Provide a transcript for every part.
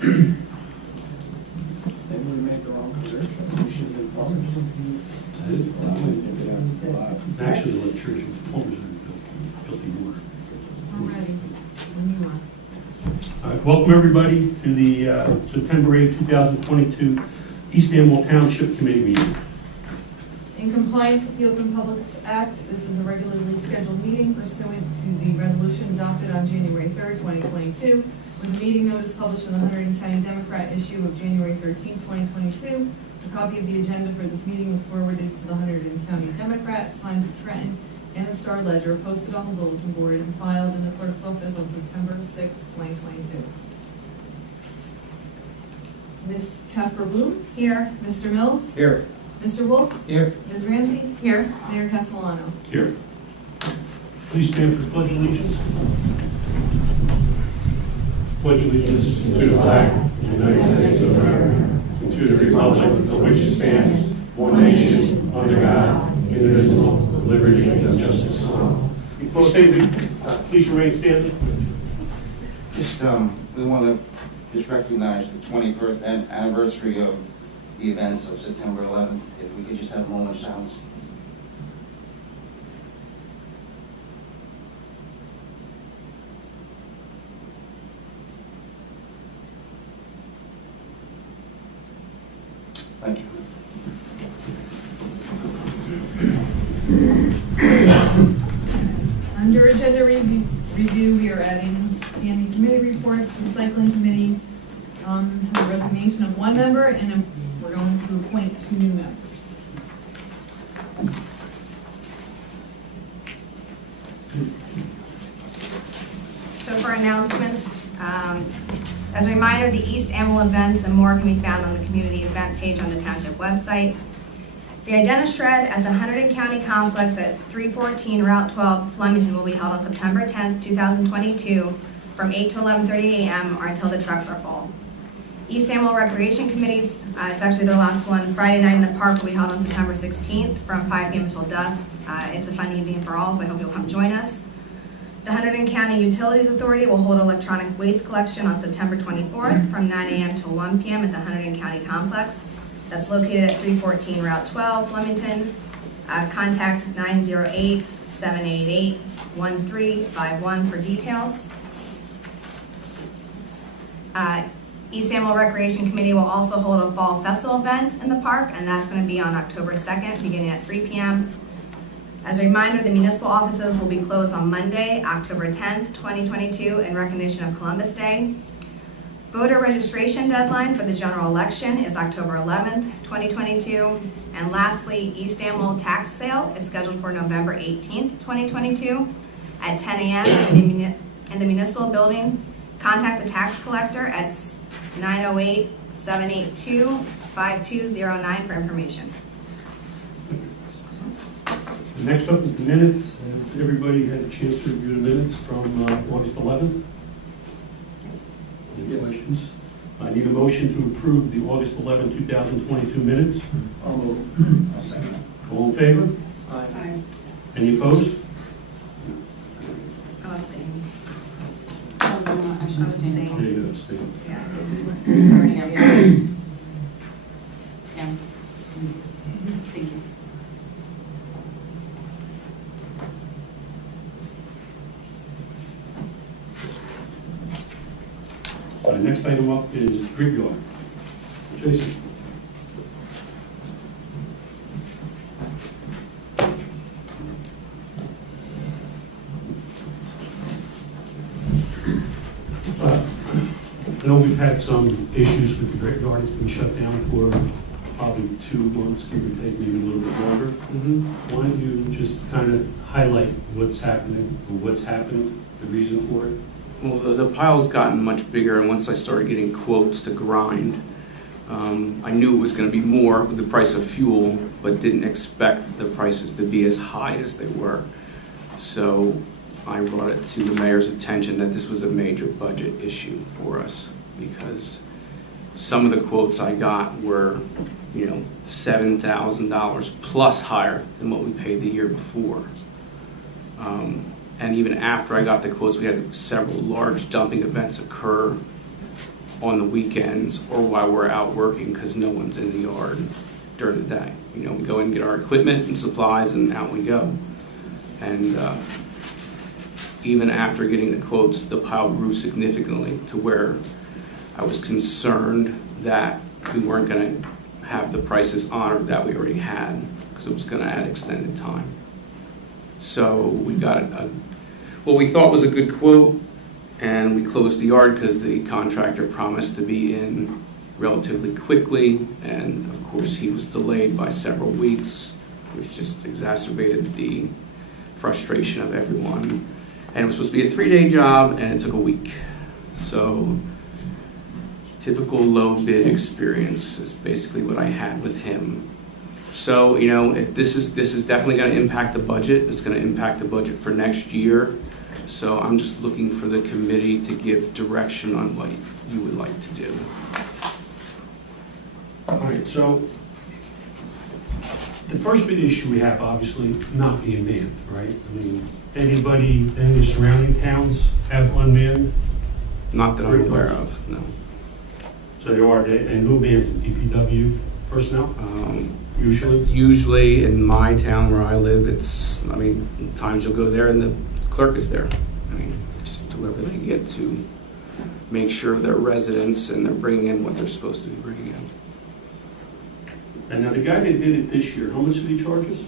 They would make their own position. We should have done Actually, the church and plumbers are filthy water. I'm ready. When you are. All right, welcome everybody to the September 8, 2022 East Amwell Township Committee meeting. In compliance with the Open Publics Act, this is a regularly scheduled meeting pursuant to the resolution adopted on January 3rd, 2022, with the meeting notice published in the Hunterdon County Democrat issue of January 13, 2022. A copy of the agenda for this meeting was forwarded to the Hunterdon County Democrat, Times of Trenton, and the Star Ledger, posted on the bulletin board and filed in the clerk's office on September 6, 2022. Ms. Casper Bloom? Here. Mr. Mills? Here. Mr. Wolf? Here. Ms. Ramsey? Here. Mayor Castellano? Here. Please stand for the Pledge of Allegiance. Pledge allegiance to the flag of the United States of America, and to the republic for which it stands, one nation, under God, indivisible, with liberty and justice for all. Please remain standing. Just, we want to just recognize the 21st anniversary of the events of September 11th. If we could just have a moment of silence. Thank you. Under agenda review, we are adding standing committee reports. The recycling committee has a resignation of one member, and we're going to appoint 2 new members. So for announcements, as a reminder, the East Amwell events and more can be found on the community event page on the township website. The Identity Shred at the Hunterdon County Complex at 314 Route 12, Flemington will be held on September 10th, 2022 from 8 to 11:30 a.m. or until the trucks are full. East Amwell Recreation Committees, it's actually the last one, Friday night in the park will be held on September 16th from 5 p.m. until dusk. It's a fun evening for all, so I hope you'll come join us. The Hunterdon County Utilities Authority will hold electronic waste collection on September 24th from 9 a.m. to 1 p.m. at the Hunterdon County Complex. That's located at 314 Route 12, Flemington. Contact 908-788-1351 for details. East Amwell Recreation Committee will also hold a fall festival event in the park, and that's going to be on October 2nd, beginning at 3 p.m. As a reminder, the municipal offices will be closed on Monday, October 10th, 2022, in recognition of Columbus Day. Voter registration deadline for the general election is October 11th, 2022. And lastly, East Amwell tax sale is scheduled for November 18th, 2022 at 10 a.m. in the municipal building. Contact the tax collector at 908-782-5209 for information. Next up is the minutes. Has everybody had a chance to review the minutes from August 11th? Any questions? I need a motion to approve the August 11, 2022 minutes. I'll move. I'll second it. All in favor? Aye. Any opposed? I'll abstain. I should abstain. There you go, abstain. Yeah. Already have, yeah. Yeah. Thank you. Next item up is graveyard. Jason. I know we've had some issues with the graveyard. It's been shut down for probably 2 months, give or take, maybe a little bit longer. Why don't you just kind of highlight what's happening, or what's happened, the reason for it? Well, the pile's gotten much bigger, and once I started getting quotes to grind, I knew it was going to be more with the price of fuel, but didn't expect the prices to be as high as they were. So I brought it to the mayor's attention that this was a major budget issue for us, because some of the quotes I got were, $7,000 plus higher than what we paid the year before. And even after I got the quotes, we had several large dumping events occur on the weekends or while we're out working because no one's in the yard during the day. You know, we go and get our equipment and supplies and out we go. And even after getting the quotes, the pile grew significantly to where I was concerned that we weren't going to have the prices honored that we already had because it was going to add extended time. So we got what we thought was a good quote, and we closed the yard because the contractor promised to be in relatively quickly, and of course he was delayed by several weeks, which just exacerbated the frustration of everyone. And it was supposed to be a 3-day job, and it took a week. So typical low bid experience is basically what I had with him. So, you know, if this is definitely going to impact the budget. It's going to impact the budget for next year. So I'm just looking for the committee to give direction on what you would like to do. All right, so the first big issue we have, obviously, not being manned, right? I mean, any of the surrounding towns have unmanned? Not that I'm aware of, no. So there are, and who mans the DPW personnel, usually? Usually in my town where I live, it's, I mean, times you'll go there and the clerk is there. I mean, just whoever they get to make sure they're residents and they're bringing in what they're supposed to be bringing in. And now the guy that did it this year, how much did he charge us?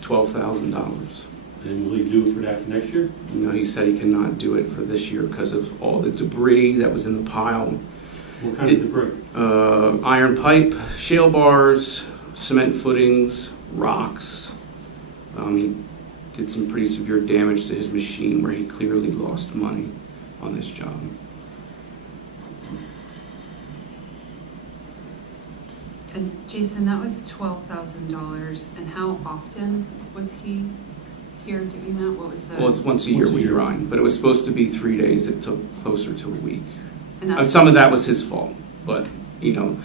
$12,000. And will he do it for that next year? No, he said he cannot do it for this year because of all the debris that was in the pile. What kind of debris? Iron pipe, shale bars, cement footings, rocks. He did some pretty severe damage to his machine where he clearly lost money on this job. And Jason, that was $12,000, and how often was he here doing that? What was the? Well, it's once a year we grind, but it was supposed to be 3 days. It took closer to a week. And that's, Some of that was his fault, but, you know,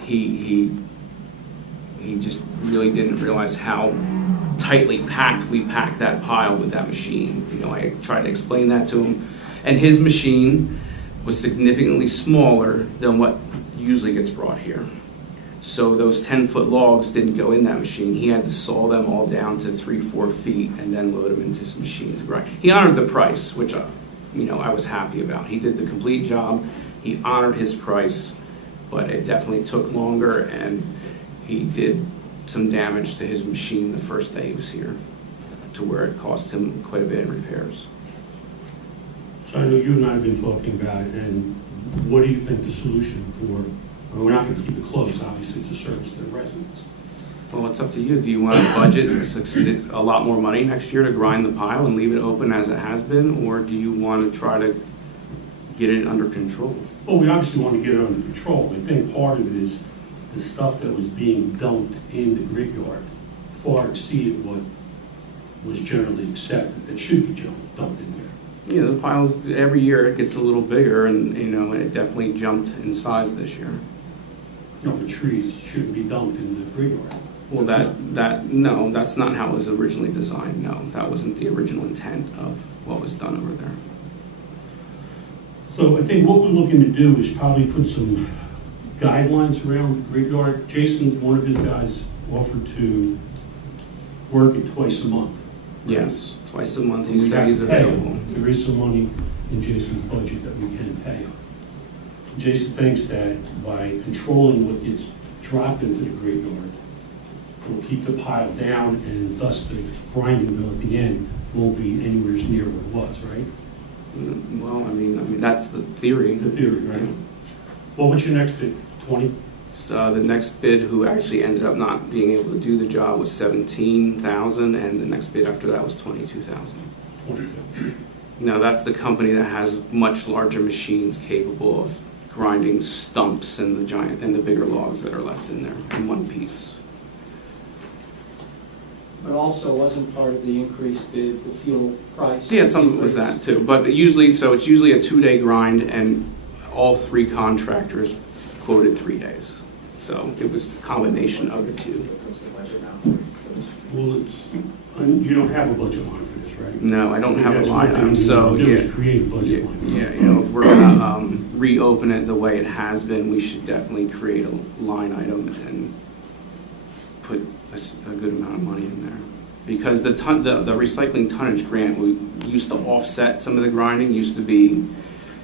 he just really didn't realize how tightly packed we packed that pile with that machine. You know, I tried to explain that to him, and his machine was significantly smaller than what usually gets brought here. So those 10-foot logs didn't go in that machine. He had to saw them all down to 3-4 feet and then load them into his machine to grind. He honored the price, which I was happy about. He did the complete job. He honored his price, but it definitely took longer, and he did some damage to his machine the first day he was here, to where it cost him quite a bit in repairs. So I know you and I have been talking about it, and what do you think the solution for, I mean, we're not going to keep it closed, obviously, it's a service to the residents. Well, it's up to you. Do you want to budget a lot more money next year to grind the pile and leave it open as it has been, or do you want to try to get it under control? Well, we obviously want to get it under control. I think part of it is the stuff that was being dumped in the grid yard far exceeded what was generally accepted that should be dumped in there. You know, the piles, every year it gets a little bigger, and, you know, it definitely jumped in size this year. No, the trees shouldn't be dumped in the grid yard. Well, no, that's not how it was originally designed. No, that wasn't the original intent of what was done over there. So I think what we're looking to do is probably put some guidelines around the grid yard. Jason, one of his guys, offered to work it twice a month. Yes, twice a month. He We said have he's to pay him. available. There is some money in Jason's budget that we can pay him. Jason thinks that by controlling what gets dropped into the grid yard, will keep the pile down, and thus the grinding mill at the end won't be anywhere near what it was, right? Well, I mean that's the theory. The theory, right? Well, what's your next bid? 20? So the next bid, who actually ended up not being able to do the job, was $17,000, and the next bid after that was $22,000. 22. Now that's the company that has much larger machines capable of grinding stumps and the bigger logs that are left in there in one piece. But also wasn't part of the increased bid, the fuel price. Yeah, some of it was that too, but it's usually a 2-day grind, and all 3 contractors quoted 3 days. So it was a combination of the two. Well, you don't have a budget line for this, right? No, I don't have a That's line what item, we so need to do yeah. is create a budget line. Yeah, you know, if we're gonna reopen it the way it has been, we should definitely create a line item and put a good amount of money in there. Because the recycling tonnage grant, we used to offset some of the grinding, used to be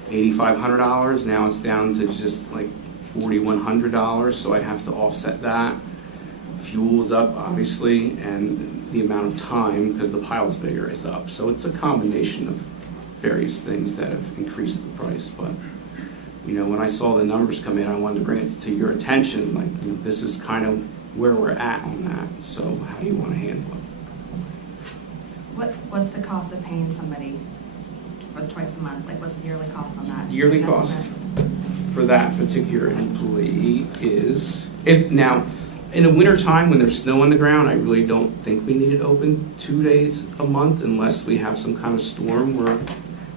$8,500, now it's down to just like $4,100, so I'd have to offset that. Fuel is up, obviously, and the amount of time, because the pile's bigger, is up. So it's a combination of various things that have increased the price, but, you know, when I saw the numbers come in, I wanted to bring it to your attention, like, you know, this is kind of where we're at on that, so how do you want to handle it? What's the cost of paying somebody for twice a month? Like, what's the yearly cost on that? Yearly An cost estimate? for that particular employee is, if now, in the wintertime when there's snow on the ground, I really don't think we need it open 2 days a month unless we have some kind of storm where,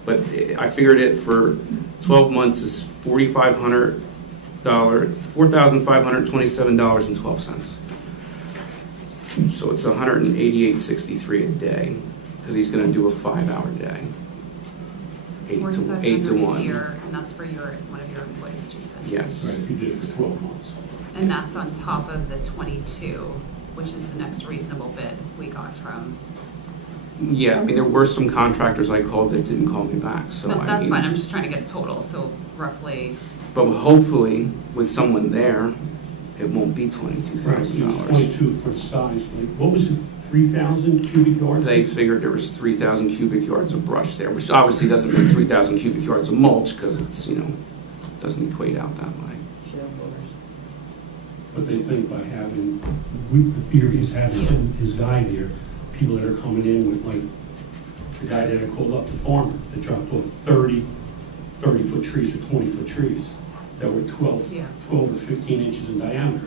but I figured it for 12 months is $4,527.12. So it's $188.63 a day, because he's gonna do a 5-hour day. 8 to 4,500 a 1. year, and that's for one of your employees, Jason? Yes. Right, if you did it for 12 months. And that's on top of the 22, which is the next reasonable bid we got from. Yeah, I mean, there were some contractors I called that didn't call me back, so I That's mean, fine, I'm just trying to get a total, so roughly, but hopefully, with someone there, it won't be Right, so it was $22,000. 22 for the size, like, what was it, 3,000 cubic yards? They figured there was 3,000 cubic yards of brush there, which obviously doesn't make 3,000 cubic yards of mulch, because it's, you know, doesn't equate out that way. But they think by having, the theory is having his guy there, people that are coming in with, like, the guy that I called up, the farmer, that dropped off 30-foot trees or 20-foot trees that were 12 Yeah. or 15 inches in diameter.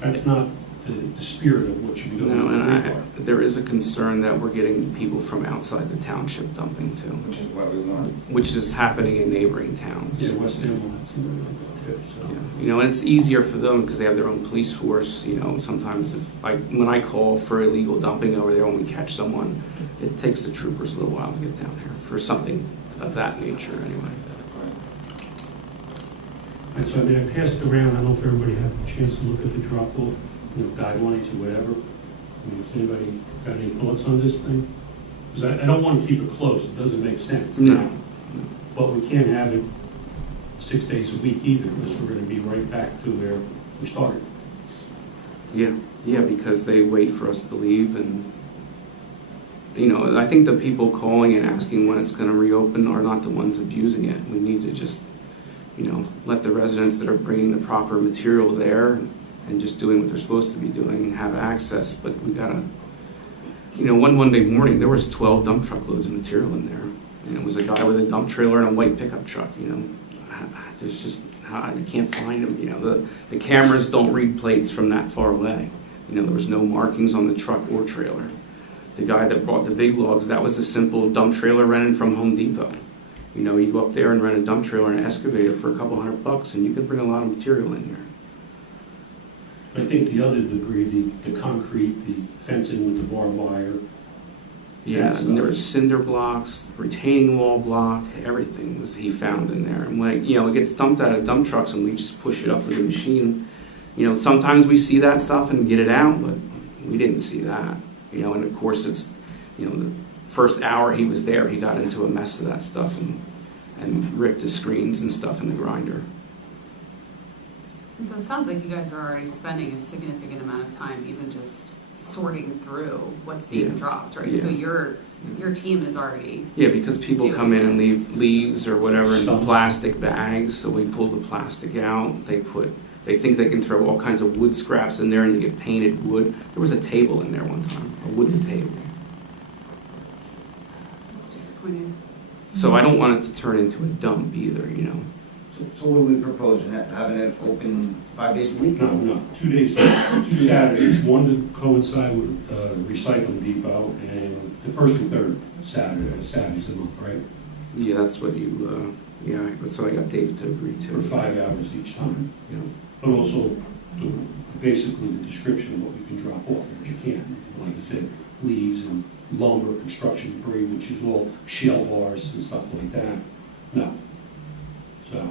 That's not the spirit of what should be going No, on. and there is a concern that we're getting people from outside the township dumping too, Which is what we want. which is happening in neighboring towns. Yeah, West End will have something like that too, so. Yeah. You know, and it's easier for them because they have their own police force, you know, sometimes when I call for illegal dumping over there, when we catch someone, it takes the troopers a little while to get down here for something of that nature anyway. And so, I mean, I passed it around, I don't know if everybody had a chance to look at the drop-off, you know, guidelines or whatever. I mean, has anybody got any thoughts on this thing? Because I don't want to keep it closed, it doesn't make sense. No. But we can't have it 6 days a week either, unless we're gonna be right back to where we started. Yeah, because they wait for us to leave and, you know, I think the people calling and asking when it's gonna reopen are not the ones abusing it. We need to just, you know, let the residents that are bringing the proper material there and just doing what they're supposed to be doing have access, but we gotta, you know, one Monday morning, there was 12 dump truck loads of material in there. And it was a guy with a dump trailer and a white pickup truck, you know. There's just, I can't find him, you know. The cameras don't read plates from that far away. You know, there was no markings on the truck or trailer. The guy that brought the big logs, that was a simple dump trailer rented from Home Depot. You know, you go up there and rent a dump trailer and an excavator for a couple $100 and you can bring a lot of material in there. I think the other debris, the concrete, the fencing with the barbed wire. Yeah, that and there stuff. was cinder blocks, retaining wall block, everything was he found in there. And like, you know, it gets dumped out of dump trucks and we just push it up with the machine. You know, sometimes we see that stuff and get it out, but we didn't see that. You know, and of course it's, you know, the first hour he was there, he got into a mess of that stuff and ripped the screens and stuff in the grinder. and so it sounds like you guys are already spending a significant amount of time even just sorting through what's being Yeah. dropped, right? So Yeah. your team is already, Yeah, because people come in and leave leaves or whatever in Stumps. plastic bags, so we pull the plastic out. They think they can throw all kinds of wood scraps in there and you get painted wood. There was a table in there one time, a wooden table. that's disappointing. So I don't want it to turn into a dump either, you know. So what are we proposing, having it open 5 days a week? No, 2 days, 2 Saturdays, one to coincide with recycling depot, and the first and third Saturdays a month, right? Yeah, that's what that's what I got Dave to agree to. For 5 hours each time, You know. but also basically the description of what you can drop off, what you can't. Like I said, leaves and lumber, construction debris, which is all shell bars and stuff like that. No. So,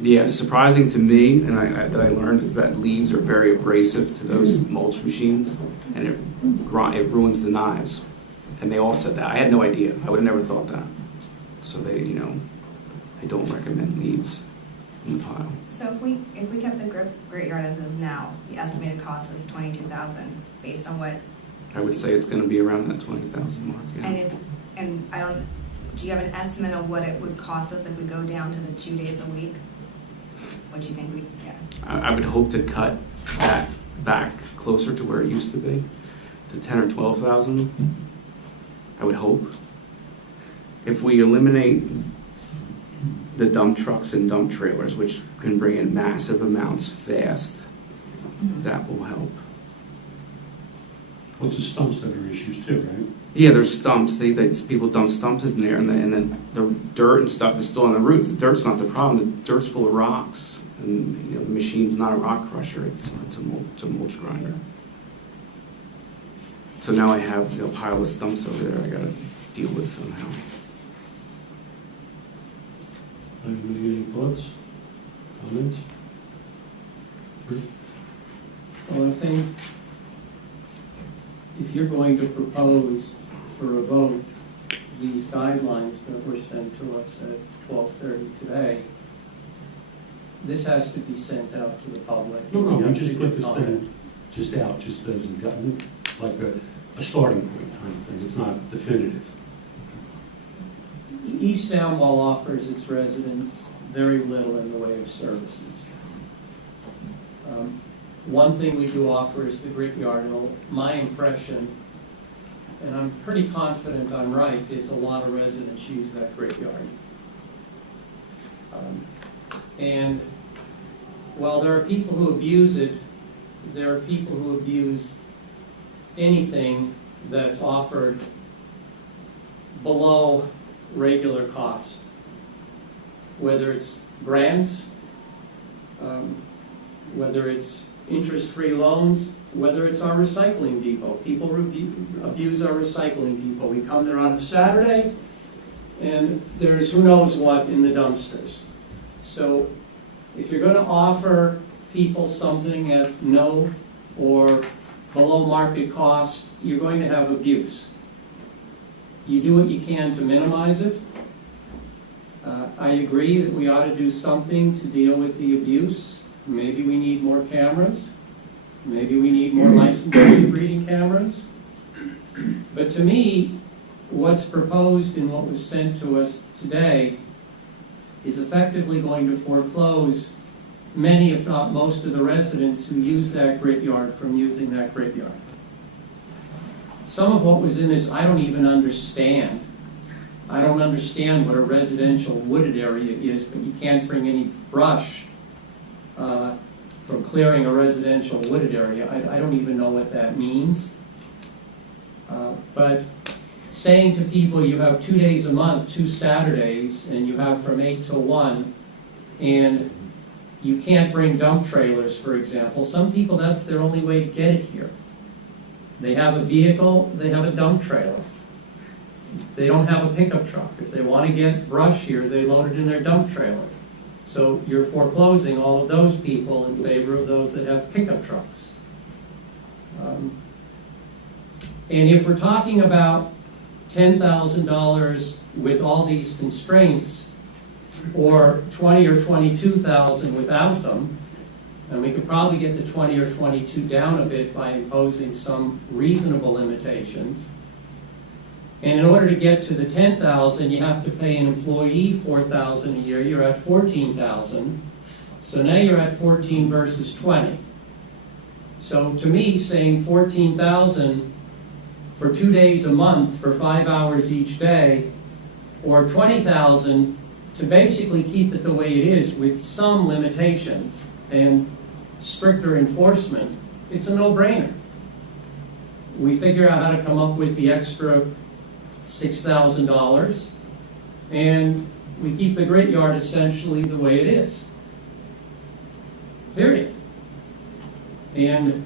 Yeah, surprising to me, and that I learned, is that leaves are very abrasive to those mulch machines, and it ruins the knives. And they all said that. I had no idea. I would have never thought that. So they, I don't recommend leaves in the pile. So if we kept the grit yard as is now, the estimated cost is $22,000 based on what, I would say it's going to be around that 20,000 mark. Yeah. do you have an estimate of what it would cost us if we go down to the 2 days a week? What do you think I would hope to cut that back closer to where it used to be, to 10 or 12,000. I would hope. If we eliminate the dump trucks and dump trailers, which can bring in massive amounts fast, that will help. What's the stumps that are issues too, right? Yeah, there's stumps. People dump stumps in there, and then the dirt and stuff is still on the roots. The dirt's not the problem. The dirt's full of rocks, and the machine's not a rock crusher. It's a mulch grinder. So now I have a pile of stumps over there I got to deal with somehow. Anybody any thoughts, comments? Well, I think if you're going to propose for a vote these guidelines that were sent to us at 12:30 today, this has to be sent out to the public. No, You we have just to put get this comment. thing just out, just as a government, like a starting point kind of thing. It's not definitive. East Amwell offers its residents very little in the way of services. One thing we do offer is the grit yard, and my impression, and I'm pretty confident I'm right, is a lot of residents use that grit yard. And while there are people who abuse it, there are people who abuse anything that's offered below regular cost, whether it's grants, whether it's interest-free loans, whether it's our recycling depot. People abuse our recycling depot. We come there on a Saturday, and there's who knows what in the dumpsters. So if you're going to offer people something at no or below market cost, you're going to have abuse. You do what you can to minimize it. I agree that we ought to do something to deal with the abuse. Maybe we need more cameras. Maybe we need more licensed reading cameras. But to me, what's proposed in what was sent to us today is effectively going to foreclose many, if not most, of the residents who use that grit yard from using that grit yard. Some of what was in this I don't even understand. I don't understand what a residential wooded area is, but you can't bring any brush from clearing a residential wooded area. I don't even know what that means. But saying to people you have 2 days a month, 2 Saturdays, and you have from 8 till 1, and you can't bring dump trailers, for example. Some people, that's their only way to get it here. They have a vehicle, they have a dump trailer. They don't have a pickup truck. If they want to get brush here, they load it in their dump trailer. So you're foreclosing all of those people in favor of those that have pickup trucks. And if we're talking about $10,000 with all these constraints, or 20 or 22,000 without them, and we could probably get the 20 or 22 down a bit by imposing some reasonable limitations. And in order to get to the 10,000, you have to pay an employee $4,000 a year. You're at 14,000. So now you're at 14 versus 20. So to me, saying 14,000 for 2 days a month for 5 hours each day, or 20,000 to basically keep it the way it is with some limitations and stricter enforcement, it's a no-brainer. We figure out how to come up with the extra $6,000, and we keep the grit yard essentially the way it is. Period. And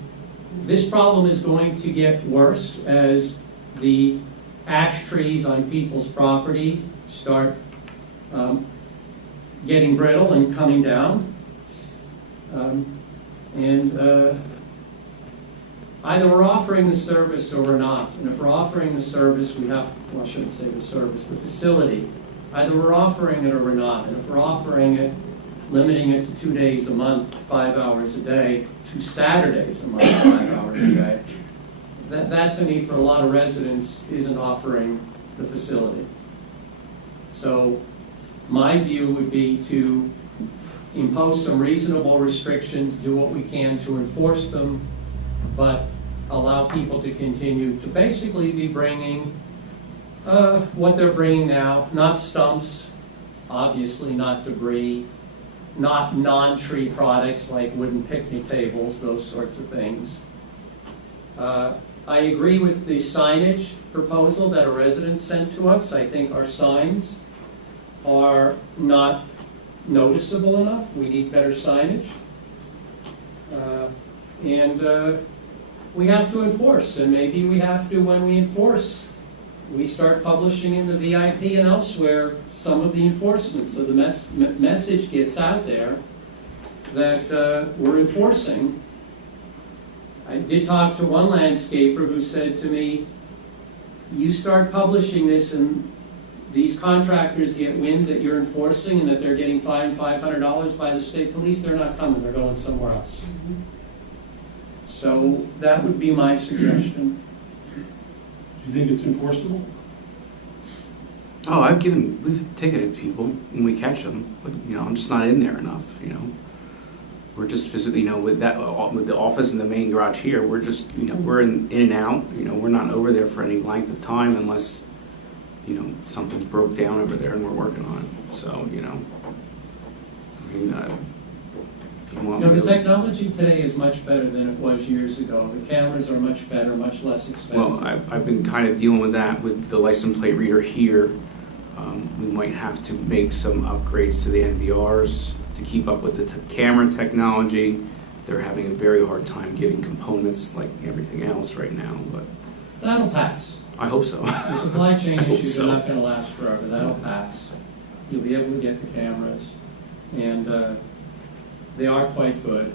this problem is going to get worse as the ash trees on people's property start getting brittle and coming down. Either we're offering the service or we're not. And if we're offering the service, we have, well, I shouldn't say the service, the facility. Either we're offering it or we're not. And if we're offering it, limiting it to 2 days a month, 5 hours a day, to Saturdays a month, 5 hours a day, that to me, for a lot of residents, isn't offering the facility. So my view would be to impose some reasonable restrictions, do what we can to enforce them, but allow people to continue to basically be bringing what they're bringing now, not stumps, obviously not debris, not non-tree products like wooden picnic tables, those sorts of things. I agree with the signage proposal that a resident sent to us. I think our signs are not noticeable enough. We need better signage. We have to enforce, and maybe we have to, when we enforce, we start publishing in the VIP and elsewhere some of the enforcement, so the message gets out there that we're enforcing. I did talk to one landscaper who said to me, you start publishing this and these contractors get wind that you're enforcing and that they're getting fined $500 by the state police, they're not coming, they're going somewhere else. So that would be my suggestion. Do you think it's enforceable? Oh, we've ticketed people when we catch them, but, I'm just not in there enough, We're just physically, with the office and the main garage here, we're just, we're in and out, we're not over there for any length of time unless, something's broke down over there and we're working on it, so, The technology today is much better than it was years ago. The cameras are much better, much less expensive. Well, I've been kind of dealing with that with the license plate reader here. We might have to make some upgrades to the NVRs to keep up with the camera technology. They're having a very hard time getting components like everything else right now, but that'll pass. I hope so. The supply chain issues so. are not going to last forever. That'll pass. You'll be able to get the cameras, and they are quite good,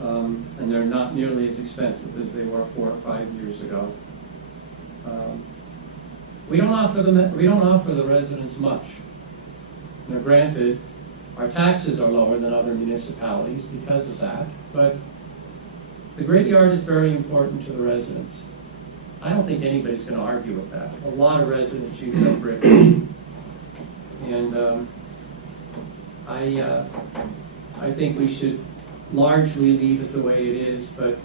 and they're not nearly as expensive as they were 4 or 5 years ago. We don't offer the residents much. Now, granted, our taxes are lower than other municipalities because of that, but the grid yard is very important to the residents. I don't think anybody's going to argue with that. A lot of residents use that grid, and I think we should largely leave it the way it is, but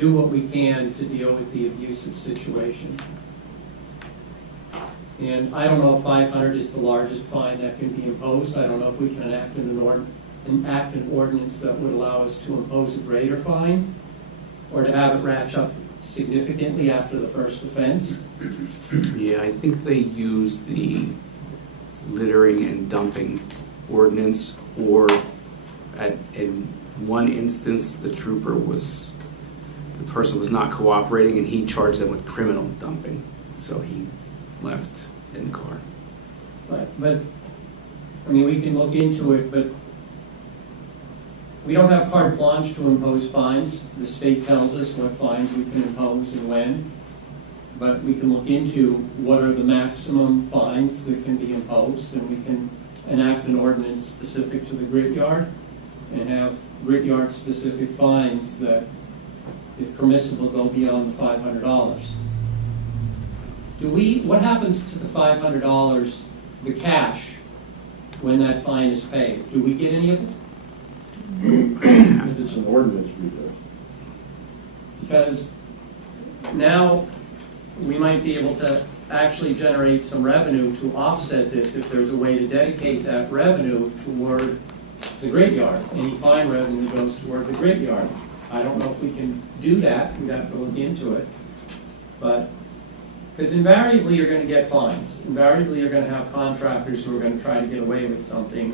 do what we can to deal with the abusive situation. And I don't know if 500 is the largest fine that can be imposed. I don't know if we can enact an ordinance that would allow us to impose a greater fine, or to have it ratchet up significantly after the first offense. Yeah, I think they use the littering and dumping ordinance, or in one instance, the person was not cooperating and he charged them with criminal dumping. So he left in the car. But I mean, we can look into it, but we don't have carte blanche to impose fines. The state tells us what fines we can impose and when. But we can look into what are the maximum fines that can be imposed, and we can enact an ordinance specific to the grit yard and have grit yard specific fines that, if permissible, go beyond the $500. What happens to the $500, the cash, when that fine is paid? Do we get any of it? If it's an ordinance, we do. Because now we might be able to actually generate some revenue to offset this if there's a way to dedicate that revenue toward the grit yard. Any fine revenue goes toward the grit yard. I don't know if we can do that. We'd have to look into it. But because invariably you're going to get fines. Invariably you're going to have contractors who are going to try to get away with something,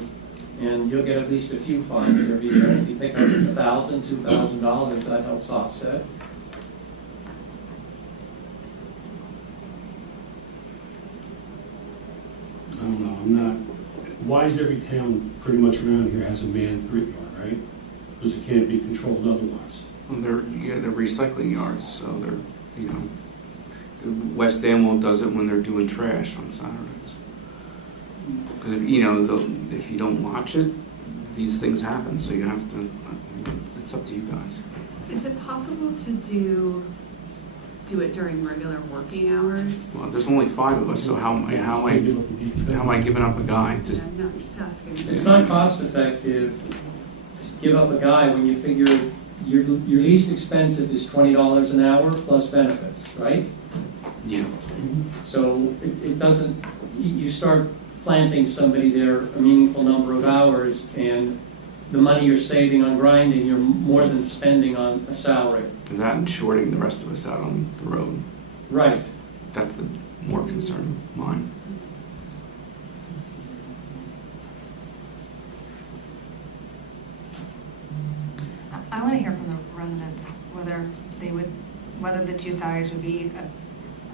and you'll get at least a few fines every year. If you pick up $1,000, $2,000, that helps offset. I don't know, I'm not why is every town pretty much around here has a manned grit yard, right? Because it can't be controlled otherwise. Well, they're recycling yards, so they're, you know, West Amwell does it when they're doing trash on Saturdays. Because if, you know, if you don't watch it, these things happen, so you have to, it's up to you guys. Is it possible to do it during regular working hours? Well, there's only 5 of us, so how am I giving up a guy? Just, Yeah, no, I'm just asking. It's not cost effective to give up a guy when you figure your least expensive is $20 an hour plus benefits, right? yeah. So it doesn't, you start planting somebody there a meaningful number of hours, and the money you're saving on grinding, you're more than spending on a salary. And that and shorting the rest of us out on the road. Right. That's the more concern of mine. I want to hear from the residents whether the 2 Saturdays would be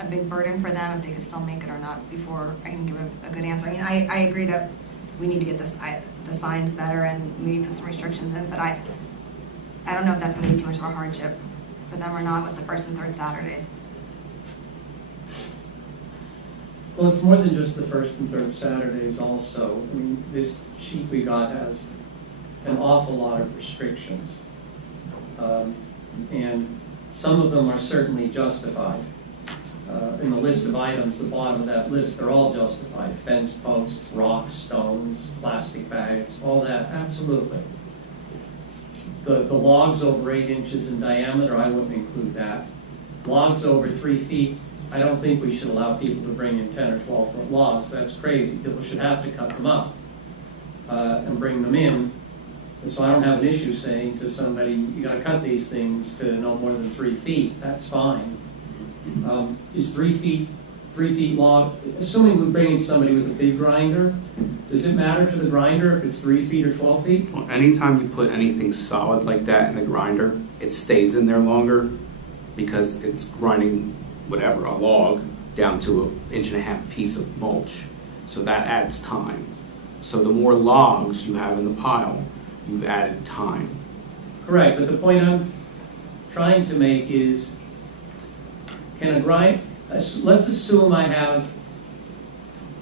a big burden for them, if they could still make it or not, before I can give a good answer. I mean, I agree that we need to get the signs better and maybe put some restrictions in, but I don't know if that's going to be too much of a hardship for them or not with the 1st and 3rd Saturdays. Well, it's more than just the 1st and 3rd Saturdays also. I mean, this sheet we got has an awful lot of restrictions. And some of them are certainly justified. In the list of items, the bottom of that list, they're all justified. Fence posts, rocks, stones, plastic bags, all that, absolutely. The logs over 8 inches in diameter, I wouldn't include that. Logs over 3 feet, I don't think we should allow people to bring in 10 or 12 foot logs. That's crazy. People should have to cut them up and bring them in. And so I don't have an issue saying to somebody, you gotta cut these things to no more than 3 feet. That's fine. Is 3 feet log, assuming we bring in somebody with a big grinder, does it matter to the grinder if it's 3 feet or 12 feet? Well, anytime you put anything solid like that in the grinder, it stays in there longer because it's grinding whatever, a log, down to an 1.5 inch piece of mulch. So that adds time. So the more logs you have in the pile, you've added time. Correct, but the point I'm trying to make is, can a grind, let's assume I have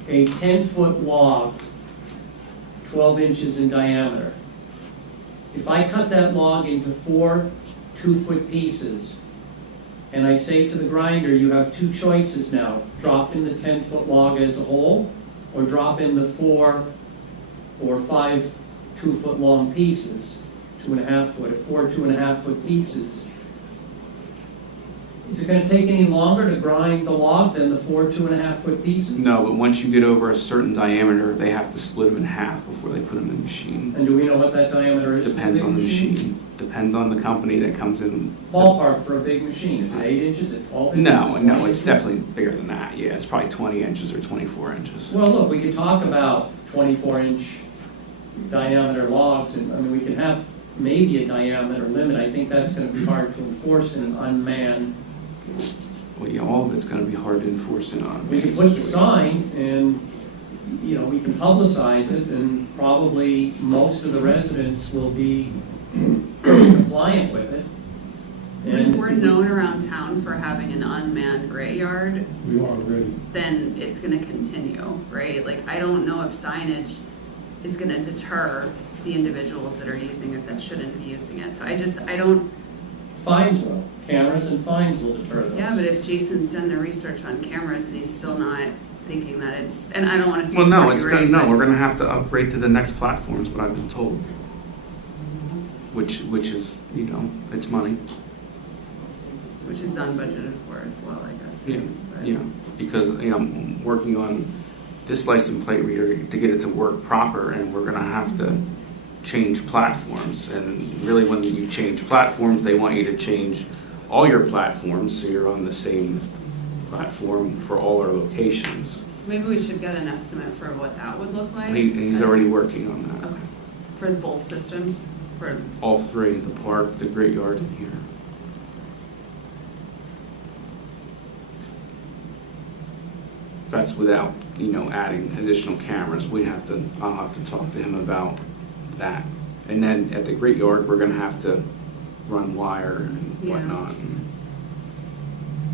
a 10-foot log, 12 inches in diameter. If I cut that log into 4 2-foot pieces, and I say to the grinder, you have 2 choices now, drop in the 10-foot log as a whole, or drop in the 4 or 5 2-foot long pieces, 2.5 foot, or 4 2.5-foot pieces. Is it going to take any longer to grind the log than the 4 2.5-foot pieces? No, but once you get over a certain diameter, they have to split them in half before they put them in the machine. And do we know what that diameter is? Depends for a big on the machine. Depends on the company that comes in. Ballpark for a big machine, is it 8 inches, is it 12 inches? No, 20 no, it's inches? definitely bigger than that. Yeah, it's probably 20 inches or 24 inches. Well, look, we could talk about 24-inch diameter logs, and I mean, we could have maybe a diameter limit. I think that's going to be hard to enforce in an unmanned. Well, yeah, all of it's going to be hard to enforce in on. We can put the sign, and you know, we can publicize it, and probably most of the residents will be compliant with it. If we're known around town for having an unmanned graveyard, We are already. then it's gonna continue, right? Like, I don't know if signage is gonna deter the individuals that are using it that shouldn't be using it. So I don't, Fines will, cameras and fines will deter those. yeah, but if Jason's done the research on cameras and he's still not thinking that it's, and I don't wanna speak Well, for no, you, it's right, gonna, no, but- we're gonna have to upgrade to the next platforms, what I've been told. Which is, you know, it's money. Which is unbudgeted for as well, I guess. Yeah, But- yeah, because, you know, I'm working on this license plate reader to get it to work proper, and we're gonna have to change platforms. And really, when you change platforms, they want you to change all your platforms, so you're on the same platform for all our locations. So maybe we should get an estimate for what that would look like. He's already working on that. Okay, for both systems, for, All 3, the park, the great yard, and here. That's without, adding additional cameras. I'll have to talk to him about that. And then at the Great Yard, we're gonna have to run wire and Yeah. whatnot.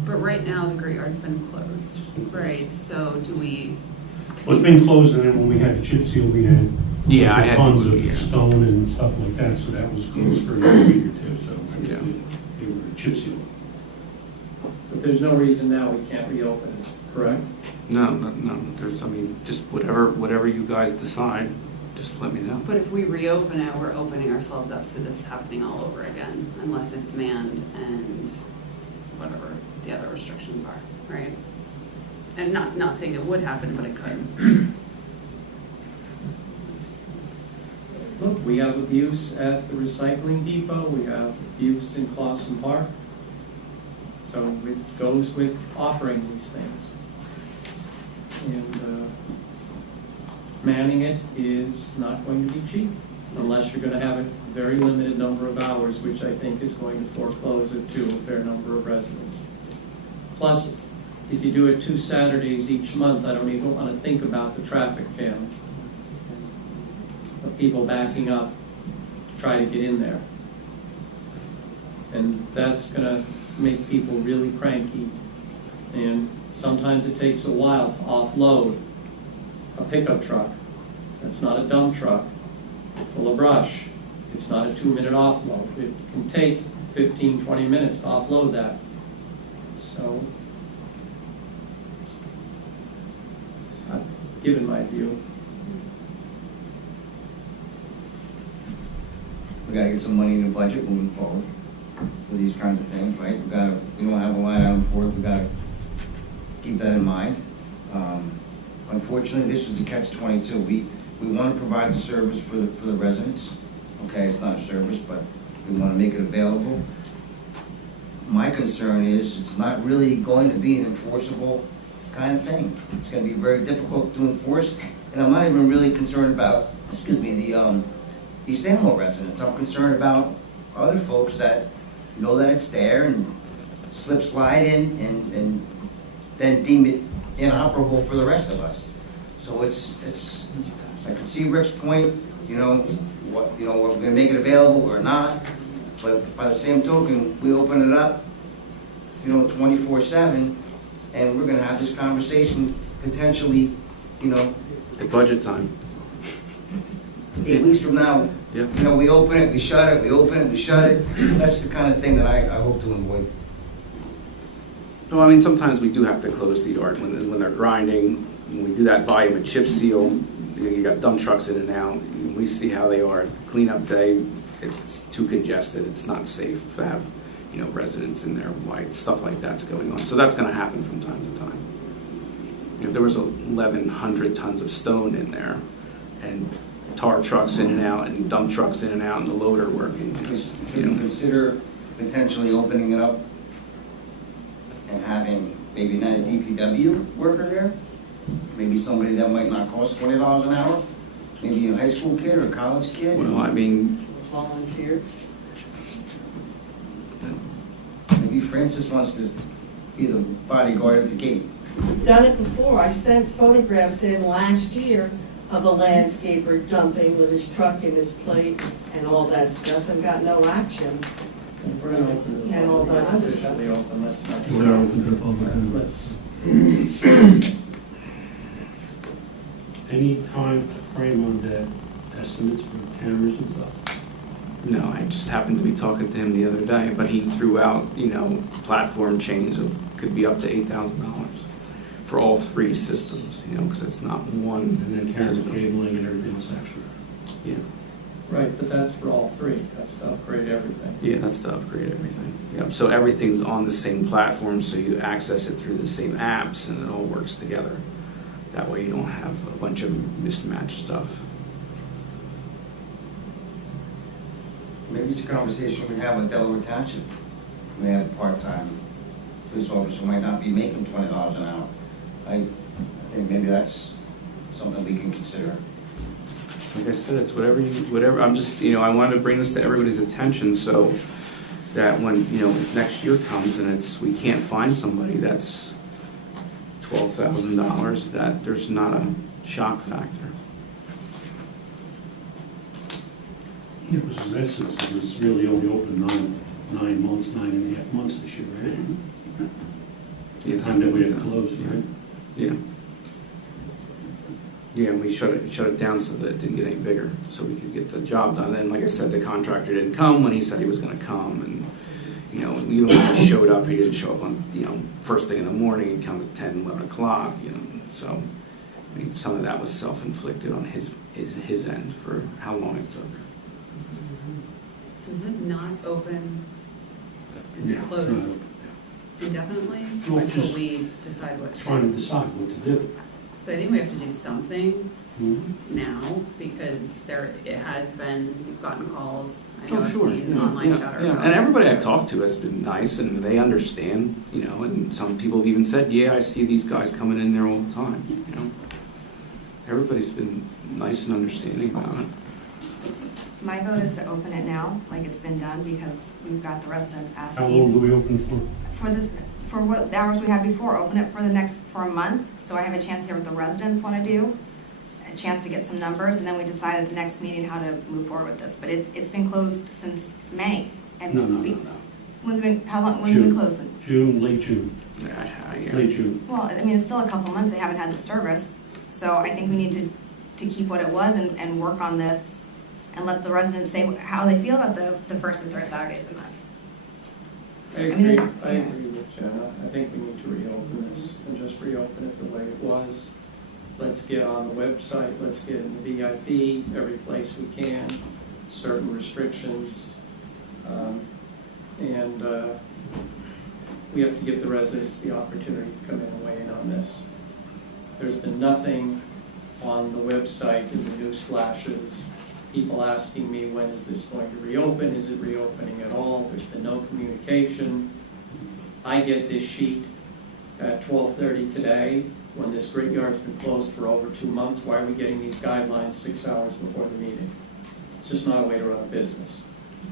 But right now, the Great Yard's been closed, right? So do we, Well, it's been closed, and then when we had the chip seal, we had Yeah, I had tons to, of yeah. stone and stuff like that, so that was closed for another week or two, so Yeah. they were chip seal. But there's no reason now we can't reopen it, correct? No, just whatever you guys decide, just let me know. but if we reopen it, we're opening ourselves up to this happening all over again, unless it's manned and whatever the other restrictions are, right? And not saying it would happen, but it could. Look, we have abuse at the recycling depot, we have abuse in Clausen Park. So it goes with offering these things. And manning it is not going to be cheap, unless you're gonna have a very limited number of hours, which I think is going to foreclose it to a fair number of residents. Plus, if you do it 2 Saturdays each month, I don't even wanna think about the traffic jam of people backing up to try to get in there. And that's gonna make people really cranky. And sometimes it takes a while to offload a pickup truck. That's not a dump truck full of brush. It's not a 2-minute offload. It can take 15, 20 minutes to offload that. So, I've given my view. We gotta get some money in the budget moving forward for these kinds of things, right? We don't have a line item for it, we gotta keep that in mind. Unfortunately, this is a catch-22. We wanna provide the service for the residents. Okay, it's not a service, but we wanna make it available. My concern is it's not really going to be an enforceable kind of thing. It's gonna be very difficult to enforce, and I'm not even really concerned about, the East Animal residents. I'm concerned about other folks that know that it's there and slip slide in and then deem it inoperable for the rest of us. So I can see Rick's point, we're gonna make it available or not, but by the same token, we open it up, 24/7, and we're gonna have this conversation potentially, At budget time. 8 weeks from now. Yeah. We open it, we shut it, we open it, we shut it. That's the kind of thing that I hope to avoid. Well, sometimes we do have to close the yard when they're grinding. When we do that volume of chip seal, you got dump trucks in and out. We see how they are. Cleanup day, it's too congested. It's not safe to have, residents in there while stuff like that's going on. So that's going to happen from time to time. There was 1,100 tons of stone in there, and tar trucks in and out, and dump trucks in and out, and the loader working. Should we consider potentially opening it up and having maybe not a DPW worker there? Maybe somebody that might not cost $20 an hour? Maybe a high school kid or a college kid? Well, Volunteer. Maybe Francis wants to be the bodyguard at the gate. Done it before. I sent photographs in last year of a landscaper dumping with his truck and his plate and all that stuff and got no action. If we're gonna open it, And all that other let's stuff. definitely open, let's not. We're gonna open to the public. Let's, Any time frame on that estimates for cameras and stuff? no, I just happened to be talking to him the other day, but he threw out, platform change of, could be up to $8,000 for all 3 systems, because it's not one. And then camera system. cabling and everything else extra. Yeah. right, but that's for all 3, that's to upgrade everything. Yeah, that's to upgrade everything. Yep, so everything's on the same platform, so you access it through the same apps, and it all works together. That way you don't have a bunch of mismatched stuff. Maybe it's a conversation we have with Delaware Township. We have a part-time police officer who might not be making $20 an hour. I think maybe that's something we can consider. Like I said, it's whatever, I'm just, I wanted to bring this to everybody's attention so that when, next year comes and we can't find somebody that's $12,000, that there's not a shock factor. Yeah, because in essence, it was really only open 9.5 months this year, right? The time that we had closed, right? Yeah. Yeah, and we shut it down so that it didn't get any bigger, so we could get the job done. And like I said, the contractor didn't come when he said he was gonna come, and, you know, even when he showed up, he didn't show up on, you know, first thing in the morning, he'd come at 10, 11 o'clock, you know, so, I mean, some of that was self-inflicted on his end for how long it took. So is it not open, Yeah, it's closed indefinitely No, until just we decide what? Trying to decide what to do. So I think we have to do something Mhm. now, because it has been, we've gotten calls, I know Oh, I've sure, seen yeah, online yeah, chatter. yeah. about And it. everybody I've talked to has been nice, and they understand, you know, and some people have even said, yeah, I see these guys coming in there all the time, you know. Everybody's been nice and understanding about it. My vote is to open it now, like it's been done, because we've got the residents How long do asking we open for? for what the hours we had before, open it for a month, so I have a chance to hear what the residents want to do, a chance to get some numbers, and then we decide at the next meeting how to move forward with this. But it's been closed since May. And No. when's it been closed since? June, late June, Yeah. late June. Well, I mean, it's still a couple months they haven't had the service, so I think we need to keep what it was and work on this and let the residents say how they feel about the first and third Saturdays a month. I I mean, agree with Jenna. I think we need to reopen this and just reopen it the way it was. Let's get on the website, let's get in the VIP, every place we can, certain restrictions. And we have to give the residents the opportunity to come in and weigh in on this. There's been nothing on the website in the news flashes, people asking me, when is this going to reopen? Is it reopening at all? There's been no communication. I get this sheet at 12:30 today, when this great yard's been closed for over 2 months. Why are we getting these guidelines 6 hours before the meeting? It's just not a way to run a business.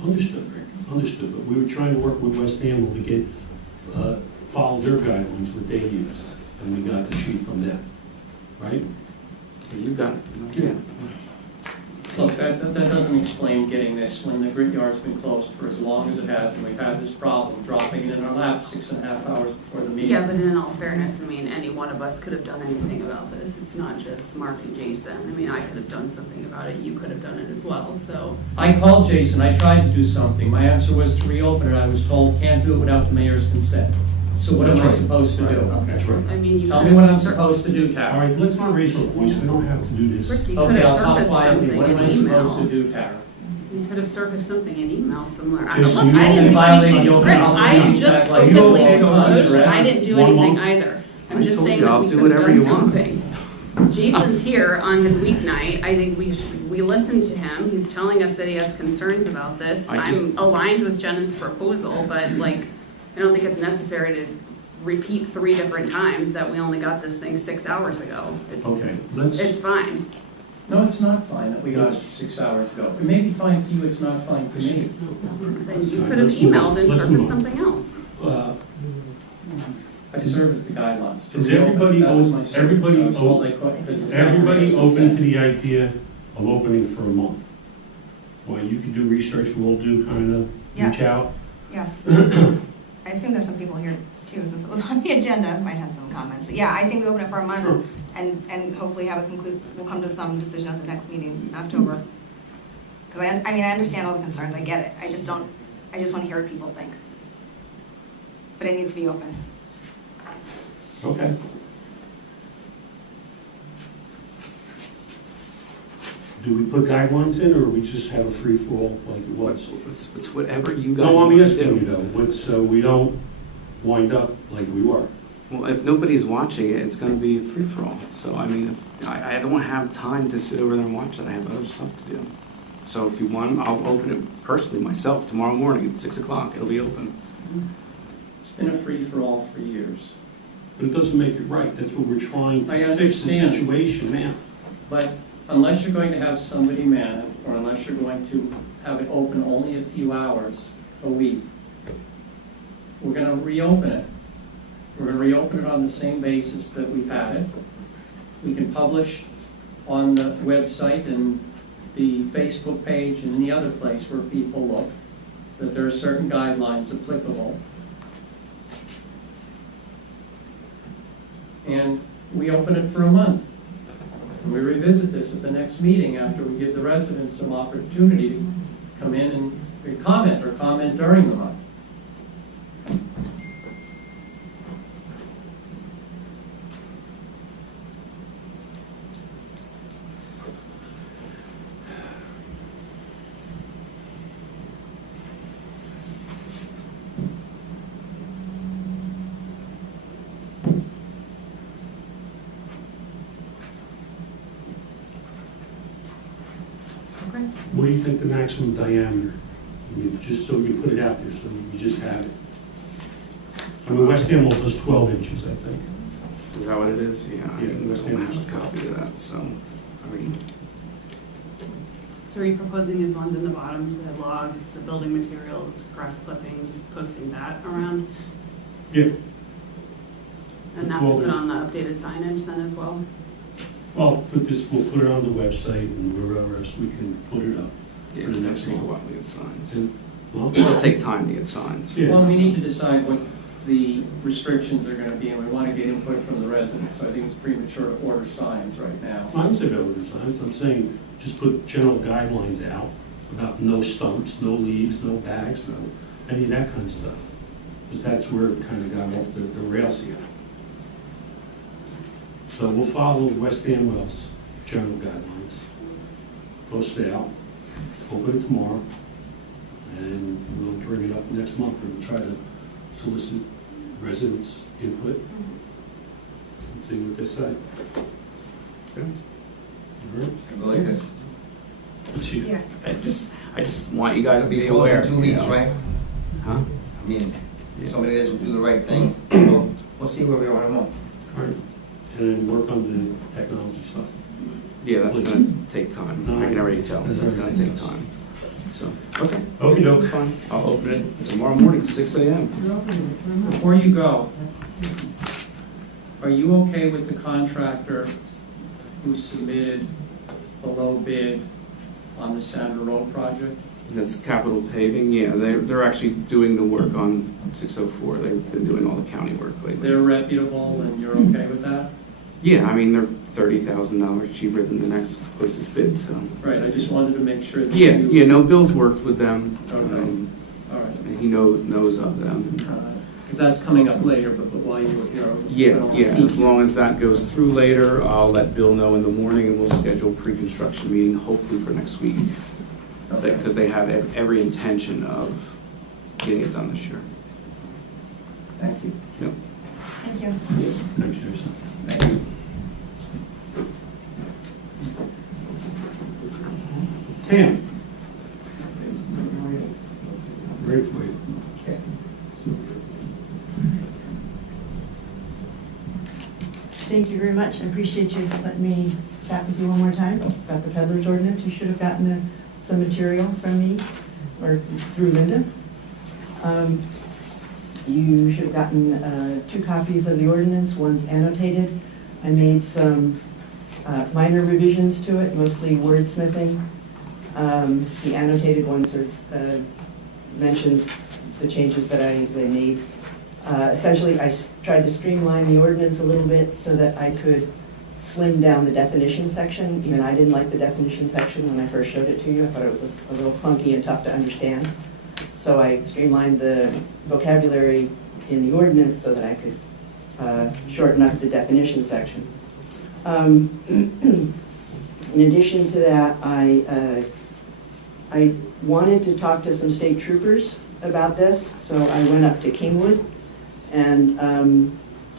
Understood, Rick, understood, but we were trying to work with West Hamel to get, follow their guidelines, what they use, and we got the sheet from them, right? You got it. Yeah. Look, that doesn't explain getting this when the grit yard's been closed for as long as it has, and we've had this problem dropping it in our lap 6.5 hours before the meeting. Yeah, but in all fairness, I mean, any one of us could have done anything about this. It's not just Mark and Jason. I mean, I could have done something about it. You could have done it as well, so. I called Jason, I tried to do something. My answer was to reopen it. I was told, can't do it without the mayor's consent. So what am I That's right. supposed to do? That's right. I mean, you Tell could me what I'm have supposed to do, All Tara. right, let's not raise our voice, we don't have to do this. Rick, you could Okay, have I'll talk surfaced quietly. something What in am I supposed to email. do, Tara? You could have surfaced something in email somewhere. Jason, Look, you I didn't only do violated anything. the open Rick, public I meetings just act like you openly okay disclosed that I around didn't do one anything month? either. I'm I just told saying you, that I'll we do could have whatever done you want. something. Jason's here on his weeknight. I think we listened to him. He's telling us that he has concerns about this. I'm aligned with Jenna's proposal, but like, I don't think it's necessary to repeat 3 different times that we only got this thing 6 hours ago. Okay, let's, It's fine. No, it's not fine that we got it 6 hours ago. It may be fine to you, it's not fine to me. You could have Let's move on. emailed and Let's move surfaced on. something else. I service the guidelines. To Is reopen, everybody that was o- my service. everybody I was told o- I couldn't because of the everybody mayor's open consent. to the idea of opening for a month? Well, you can do research, we'll do kind of Yeah. reach out. Yes. I assume there's some people here too, since it was on the agenda, might have some comments. But yeah, I think we open it for a month Sure. and hopefully we'll come to some decision at the next meeting in October. Because I understand all the concerns, I get it. I just want to hear what people think. But it needs to be open. Okay. Do we put guidelines in, or we just have a free-for-all like it was? It's whatever you guys No, want I'm to asking you do. though, so we don't wind up like we were. Well, if nobody's watching it, it's gonna be free-for-all. So, I mean, I don't have time to sit over there and watch it. I have other stuff to do. So if you want, I'll open it personally myself tomorrow morning at 6 o'clock. It'll be open. It's been a free-for-all for years. But it doesn't make it right, that's what we're trying I to fix the understand. situation now. But unless you're going to have somebody man it, or unless you're going to have it open only a few hours a week, we're gonna reopen it. We're gonna reopen it on the same basis that we've had it. We can publish on the website and the Facebook page and any other place where people look, that there are certain guidelines applicable. And we open it for a month. And we revisit this at the next meeting after we give the residents some opportunity to come in and comment or comment during the month. What do you think the maximum diameter? I mean, just so you put it out there, so you just have it. I mean, West Hamel does 12 inches, I think. Is that what it is? Yeah, I Yeah, don't West have Ham's a copy of that, so, I mean, So are you proposing these ones in the bottom, the logs, the building materials, grass clippings, posting that around? Yeah, And not to put on the updated signage then as well? well, we'll put it on the website and wherever else we can put it up. yeah, For it's the gonna next take a one. while to get signs. And, well, It'll take time to get signs. yeah. Well, we need to decide what the restrictions are gonna be, and we wanna get input from the residents, so I think it's premature to order signs right now. I didn't say about order signs, I'm saying just put general guidelines out about no stumps, no leaves, no bags, no, any of that kind of stuff. Because that's where it kind of got off the rails again. So we'll follow West Amwell's general guidelines. Post it out, open it tomorrow, and we'll bring it up next month and try to solicit residents' input and see what they say. Okay. All right? Go like this. Chief? Yeah. I just want you guys to be Close aware. in 2 you weeks, know. right? Huh? I mean, Yeah. if somebody doesn't do the right thing, we'll see where we are in a month. All right, and then work on the technology stuff. Yeah, that's gonna take time. I can already tell, that's gonna take time. So, okay. Okey doke. That's fine. I'll open it tomorrow morning, 6 AM. Before you go, are you okay with the contractor who submitted the low bid on the Sandra Road project? That's capital paving, yeah, they're actually doing the work on 604. They've been doing all the county work lately. They're reputable and you're okay with that? Yeah, I mean, they're $30,000 cheaper than the next closest bid, so. Right, I just wanted to make sure that Yeah, you... yeah, no, Bill's worked with them, Okay. All right. and he knows of them. Because that's coming up later, but while you're... Yeah, as long as that goes through later, I'll let Bill know in the morning, and we'll schedule a pre-construction meeting, hopefully for next week. Okay. Because they have every intention of getting it done this year. Thank you. Yep. Thank you. Thanks, Jason. Thank you. Tam? Ready for you. Thank you very much. I appreciate you letting me chat with you one more time about the Peddler's ordinance. You should have gotten some material from me or through Linda. You should have gotten 2 copies of the ordinance. One's annotated. I made some minor revisions to it, mostly wordsmithing. The annotated ones mentions the changes that they made. Essentially, I tried to streamline the ordinance a little bit so that I could slim down the definition section. Even I didn't like the definition section when I first showed it to you. I thought it was a little clunky and tough to understand. So I streamlined the vocabulary in the ordinance so that I could shorten up the definition section. In addition to that, I wanted to talk to some state troopers about this, so I went up to Kingwood and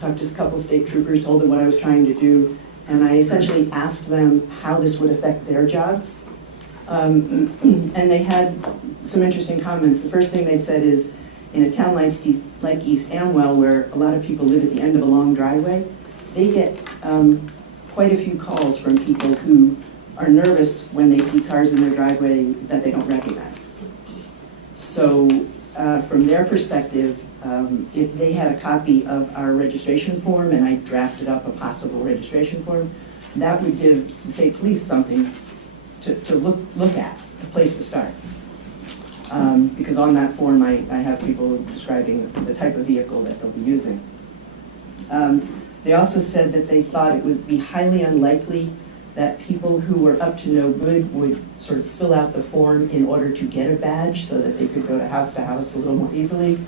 talked to a couple state troopers, told them what I was trying to do, and I essentially asked them how this would affect their job. And they had some interesting comments. The first thing they said is, in a town like East Amwell, where a lot of people live at the end of a long driveway, they get quite a few calls from people who are nervous when they see cars in their driveway that they don't recognize. So from their perspective, if they had a copy of our registration form, and I drafted up a possible registration form, that would give the state police something to look at, a place to start. Because on that form, I have people describing the type of vehicle that they'll be using. They also said that they thought it would be highly unlikely that people who were up to no good would sort of fill out the form in order to get a badge so that they could go to house a little more easily.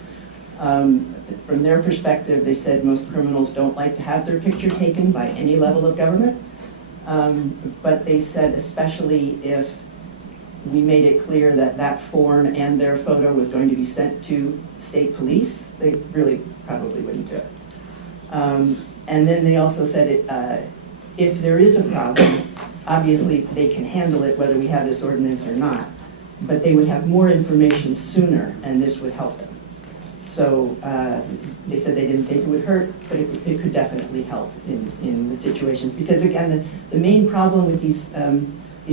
From their perspective, they said most criminals don't like to have their picture taken by any level of government. But they said especially if we made it clear that that form and their photo was going to be sent to state police, they really probably wouldn't do it. And then they also said if there is a problem, obviously they can handle it whether we have this ordinance or not, but they would have more information sooner and this would help them. So they said they didn't think it would hurt, but it could definitely help in the situations. Because again, the main problem with these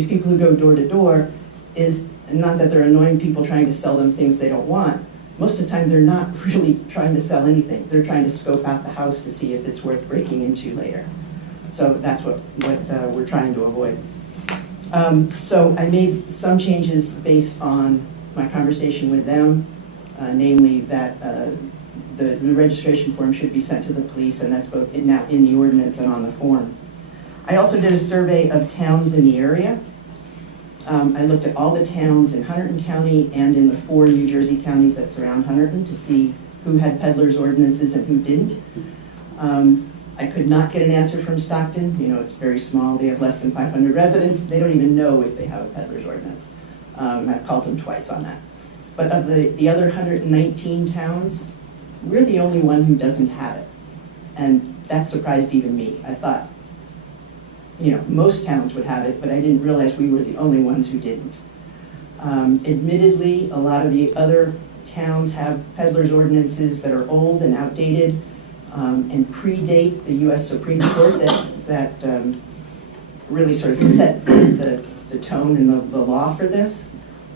people who go door to door is not that they're annoying people trying to sell them things they don't want. Most of the time, they're not really trying to sell anything. They're trying to scope out the house to see if it's worth breaking into later. So that's what we're trying to avoid. So I made some changes based on my conversation with them, namely that the registration form should be sent to the police, and that's both now in the ordinance and on the form. I also did a survey of towns in the area. I looked at all the towns in Hunterdon County and in the 4 New Jersey counties that surround Hunterdon to see who had peddlers ordinances and who didn't. I could not get an answer from Stockton. You know, it's very small. They have less than 500 residents. They don't even know if they have a peddler's ordinance. I've called them twice on that. But of the other 119 towns, we're the only one who doesn't have it. And that surprised even me. I thought, you know, most towns would have it, but I didn't realize we were the only ones who didn't. Admittedly, a lot of the other towns have peddlers ordinances that are old and outdated and predate the U.S. Supreme Court that really sort of set the tone and the law for this.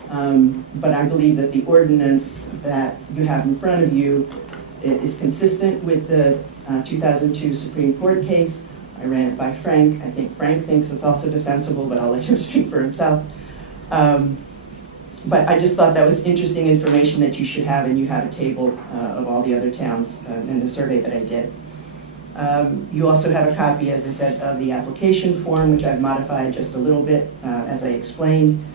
But I believe that the ordinance that you have in front of you is consistent with the 2002 Supreme Court case. I ran it by Frank. I think Frank thinks it's also defensible, but I'll let him speak for himself. But I just thought that was interesting information that you should have, and you have a table of all the other towns in the survey that I did. You also have a copy, as I said, of the application form, which I've modified just a little bit, as I explained.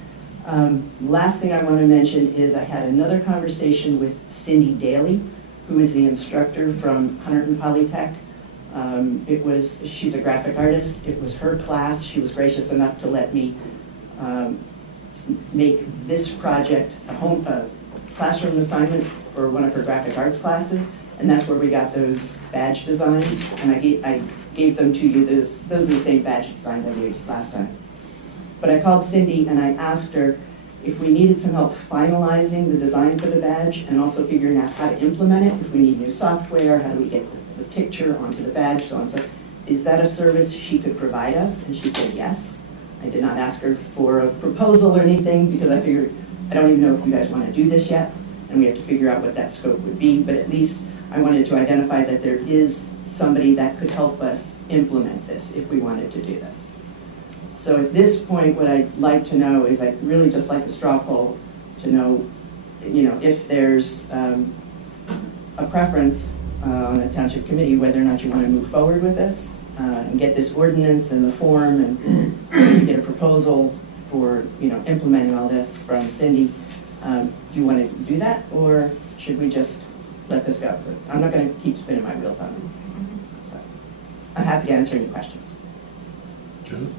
Last thing I want to mention is I had another conversation with Cindy Daly, who is the instructor from Hunterdon Polytech. She's a graphic artist. It was her class. She was gracious enough to let me make this project a classroom assignment for one of her graphic arts classes, and that's where we got those badge designs, and I gave them to you. Those are the same badge designs I gave you last time. But I called Cindy and I asked her if we needed some help finalizing the design for the badge and also figuring out how to implement it, if we need new software, how do we get the picture onto the badge, so on and so. Is that a service she could provide us? And she said yes. I did not ask her for a proposal or anything because I figured, I don't even know if you guys want to do this yet, and we have to figure out what that scope would be, but at least I wanted to identify that there is somebody that could help us implement this if we wanted to do this. So at this point, what I'd like to know is I'd really just like a straw poll to know, if there's a preference on the township committee, whether or not you want to move forward with this and get this ordinance in the form and get a proposal for, implementing all this from Cindy. Do you want to do that, or should we just let this go? But I'm not going to keep spinning my wheels on this. So I'm happy to answer any questions. Jen?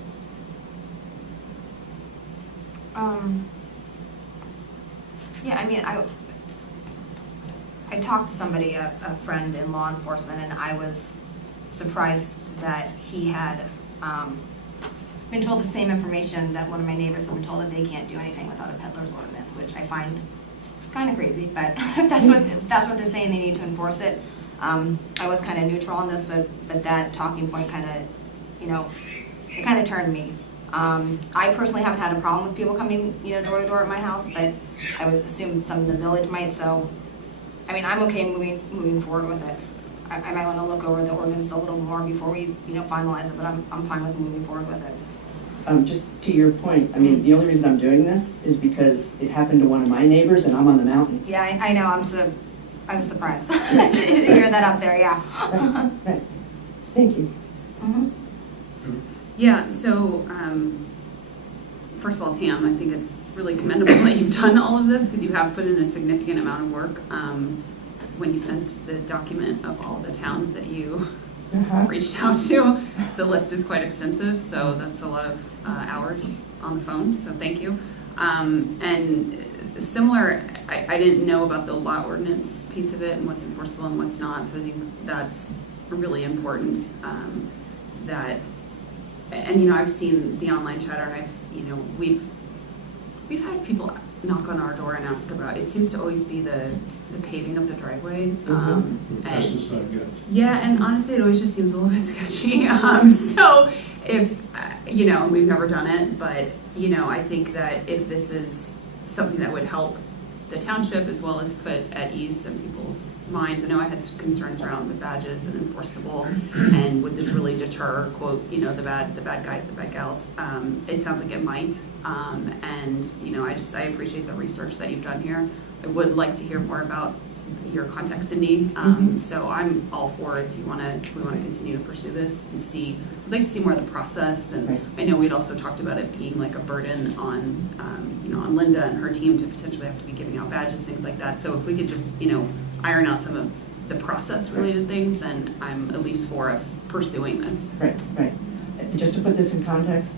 Yeah, I mean, I talked to somebody, a friend in law enforcement, and I was surprised that he had been told the same information that one of my neighbors had been told, that they can't do anything without a peddler's ordinance, which I find kind of crazy, but if that's what they're saying, they need to enforce it. I was kind of neutral on this, but that talking point kind of, it kind of turned me. I personally haven't had a problem with people coming, door to door at my house, but I would assume some in the village might, so, I mean, I'm okay moving forward with it. I might want to look over the ordinance a little more before we, finalize it, but I'm fine with moving forward with it. Just to your point, I mean, the only reason I'm doing this is because it happened to one of my neighbors and I'm on the mountain. Yeah, I know, I was surprised to hear that up there, yeah. Right. Thank you. Mhm. Yeah, so, first of all, Tam, I think it's really commendable that you've done all of this, because you have put in a significant amount of work. When you sent the document of all the towns that you reached out to, the list is quite extensive, so that's a lot of hours on the phone, so thank you. And similar, I didn't know about the law ordinance piece of it and what's enforceable and what's not, so I think that's really important, that, and I've seen the online chatter, and we've had people knock on our door and ask about, it seems to always be the paving of the driveway. That's just not good. Yeah, and honestly, it always just seems a little bit sketchy. So if, we've never done it, but, I think that if this is something that would help the township as well as put at ease some people's minds. I know I had some concerns around the badges and enforceable, and would this really deter, quote, the bad guys, the bad gals? It sounds like it might, and I appreciate the research that you've done here. I would like to hear more about your context, Cindy. So I'm all for it if we want to continue to pursue this and see. I'd like to see more of the process, and Right. I know we'd also talked about it being like a burden on on Linda and her team to potentially have to be giving out badges, things like that. So if we could just iron out some of the process related things, then I'm at least for us pursuing this. Right. Just to put this in context,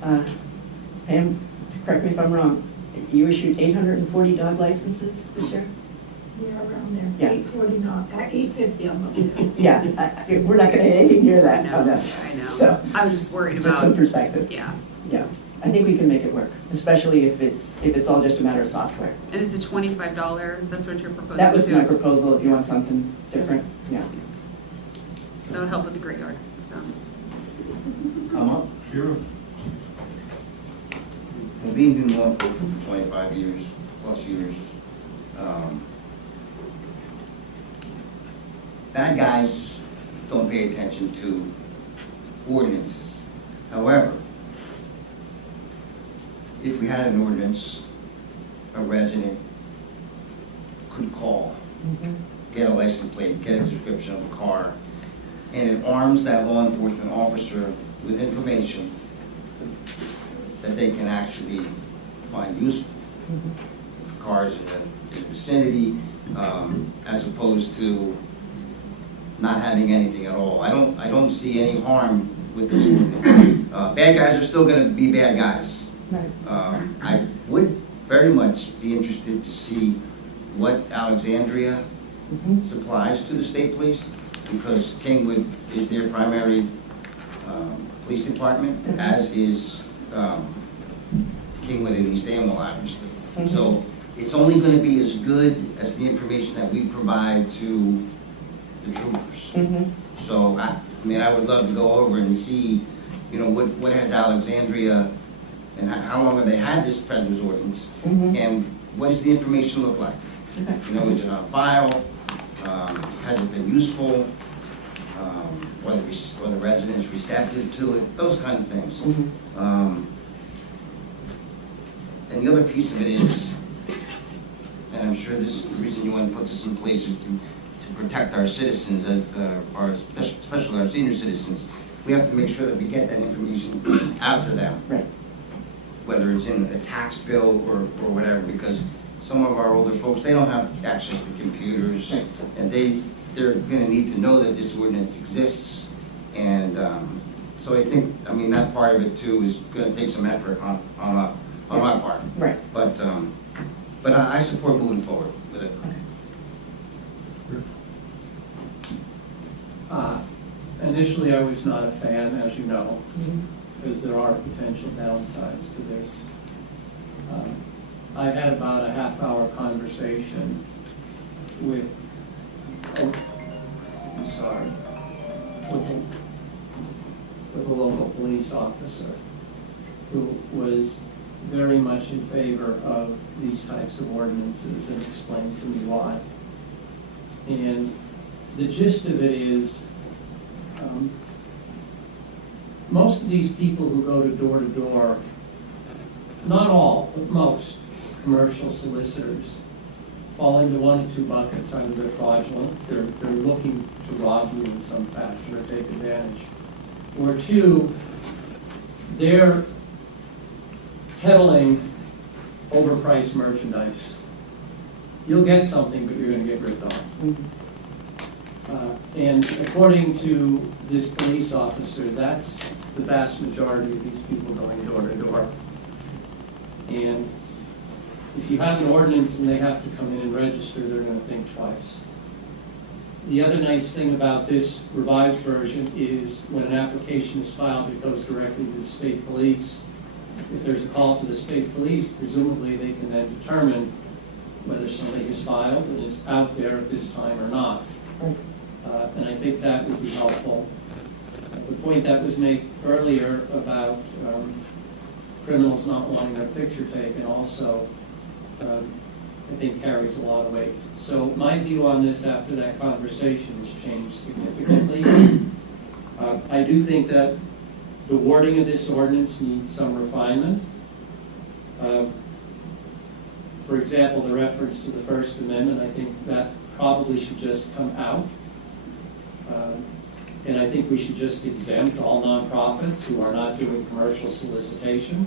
Pam, correct me if I'm wrong, you issued 840 dog licenses this year? Yeah, around there, Yeah. 840, not, 850 on them. Yeah, we're not gonna get anything near I that know, on this. I know. So, I was just worried just some about, perspective. yeah. Yeah, I think we can make it work, especially if it's all just a matter of software. And it's a $25, that's what you're proposing That was too? my proposal, if you want something different, yeah. That would help with the great yard, so. Come up. Sure. Well, being in law enforcement for 25 years, plus years, bad guys don't pay attention to ordinances. However, if we had an ordinance, a resident could call, get a license plate, get a description of the car, and it arms that law enforcement officer with information that they can actually find useful. Cars in the vicinity, as opposed to not having anything at all. I don't see any harm with this ordinance. Bad guys are still gonna be bad guys. Right. I would very much be interested to see what Alexandria supplies to the state police, because Kingwood is their primary police department, as is Kingwood and East Amwell, obviously. So it's only going to be as good as the information that we provide to the troopers. So I would love to go over and see, what has Alexandria, and how long have they had this Peddler's ordinance, and what does the information look like? Is it on file? Has it been useful? Whether the resident is receptive to it, those kind of things. And the other piece of it is, and I'm sure this is the reason you want to put this in place, is to protect our citizens, especially our senior citizens. We have to make sure that we get that information out to them. Right. Whether it's in a tax bill or whatever, because some of our older folks, they don't have access to computers, and they're going to need to know that this ordinance exists. And so I think, that part of it too is going to take some effort on my part. Right. But I support moving forward with it. Initially, I was not a fan, as you know, because there are potential downsides to this. I had about a half-hour conversation with a local police officer who was very much in favor of these types of ordinances and explained to me why. And the gist of it is, most of these people who go to door, not all, but most commercial solicitors fall into one of two buckets. Either they're fraudulent, they're looking to rob you in some fashion or take advantage. Or two, they're peddling overpriced merchandise. You'll get something, but you're gonna get ripped off. And according to this police officer, that's the vast majority of these people going door to door. And if you have an ordinance and they have to come in and register, they're gonna think twice. The other nice thing about this revised version is when an application is filed, it goes directly to the state police. If there's a call to the state police, presumably they can then determine whether somebody is filed and is out there at this time or not. And I think that would be helpful. The point that was made earlier about criminals not wanting their picture taken also, I think carries a lot of weight. So my view on this after that conversation has changed significantly. I do think that the wording of this ordinance needs some refinement. For example, the reference to the First Amendment, I think that probably should just come out. And I think we should just exempt all nonprofits who are not doing commercial solicitation.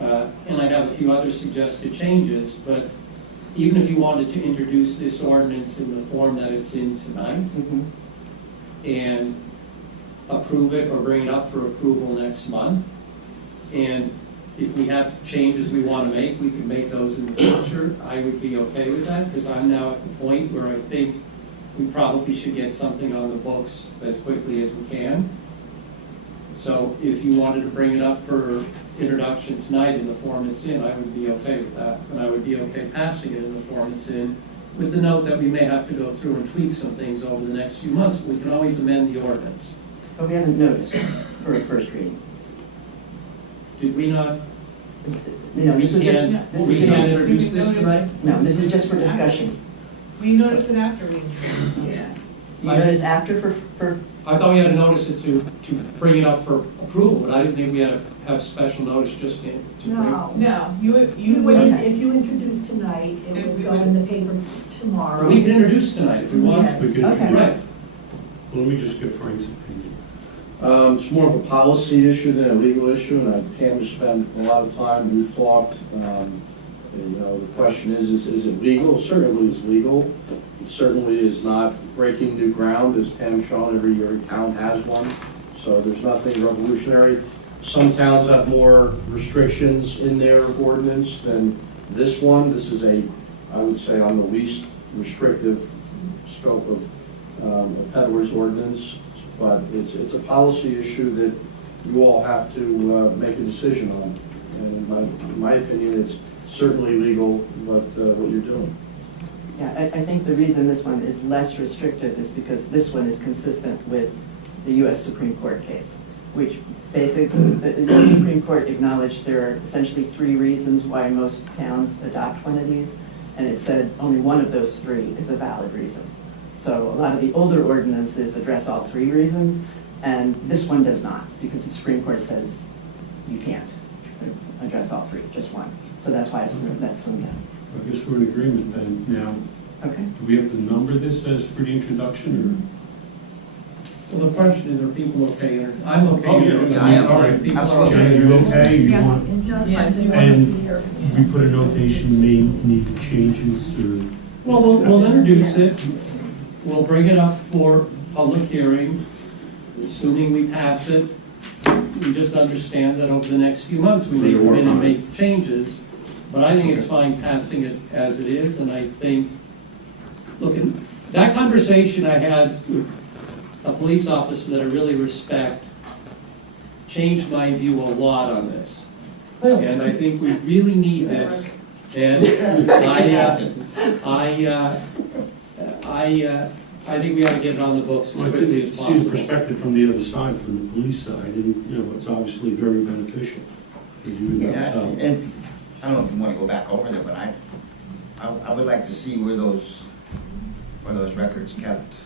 And I have a few other suggested changes, but even if you wanted to introduce this ordinance in the form that it's in tonight, and approve it or bring it up for approval next month, and if we have changes we want to make, we can make those in the future, I would be okay with that, because I'm now at the point where I think we probably should get something on the books as quickly as we can. So if you wanted to bring it up for introduction tonight in the form it's in, I would be okay with that. And I would be okay passing it in the form it's in, with the note that we may have to go through and tweak some things over the next few months, but we can always amend the ordinance. But we haven't noticed for a first reading. Did we not? No, this is We can't introduce this tonight? No, this is just for discussion. We noticed it after we introduced it. Yeah. You notice after for, I thought we had to notice it to bring it up for approval, but I didn't think we had to have special notice just to bring. No. No, You you would, would, if you introduce tonight, it would go in the paper tomorrow. We can introduce tonight if we want. Yes. We could- Okay. Right. Well, let me just get Frank's opinion. It's more of a policy issue than a legal issue, and Tam spent a lot of time, we've talked. You know, the question is it legal? Certainly it's legal. It certainly is not breaking new ground, as Tam's shown, every year town has one. So there's nothing revolutionary. Some towns have more restrictions in their ordinance than this one. This is I would say, on the least restrictive scope of a peddler's ordinance. But it's a policy issue that you all have to make a decision on. And in my opinion, it's certainly legal what you're doing. yeah, I think the reason this one is less restrictive is because this one is consistent with the U.S. Supreme Court case, which basically, the U.S. Supreme Court acknowledged there are essentially 3 reasons why most towns adopt one of these, and it said only one of those 3 is a valid reason. So a lot of the older ordinances address all 3 reasons, and this one does not, because the Supreme Court says you can't address all 3, just one. So that's why that's in there. I guess we're in agreement then now. Okay. Do we have to number this as for the introduction, Well, the question is, are people okay? I'm okay. Oh, yeah, introducing I am. it. All right, people are or? Absolutely. okay. Jan, you okay? You Yeah. want, Yes. and we put a notation, may need changes, or? Well, we'll introduce it. We'll bring it up for public hearing, assuming we pass it. We just understand that over the next few months, we may come in and make changes. But I think it's fine passing it as it is, and I think, look, that conversation I had with a police officer that I really respect changed my view a lot on this. And I think we really need this. And I think we ought to get it on the books as Well, I quickly didn't as see the possible. perspective from the other side, from the police side, and, you know, it's obviously very beneficial for you and Yeah, yourself. and I don't know if you want to go back over there, but I would like to see where those Are those records kept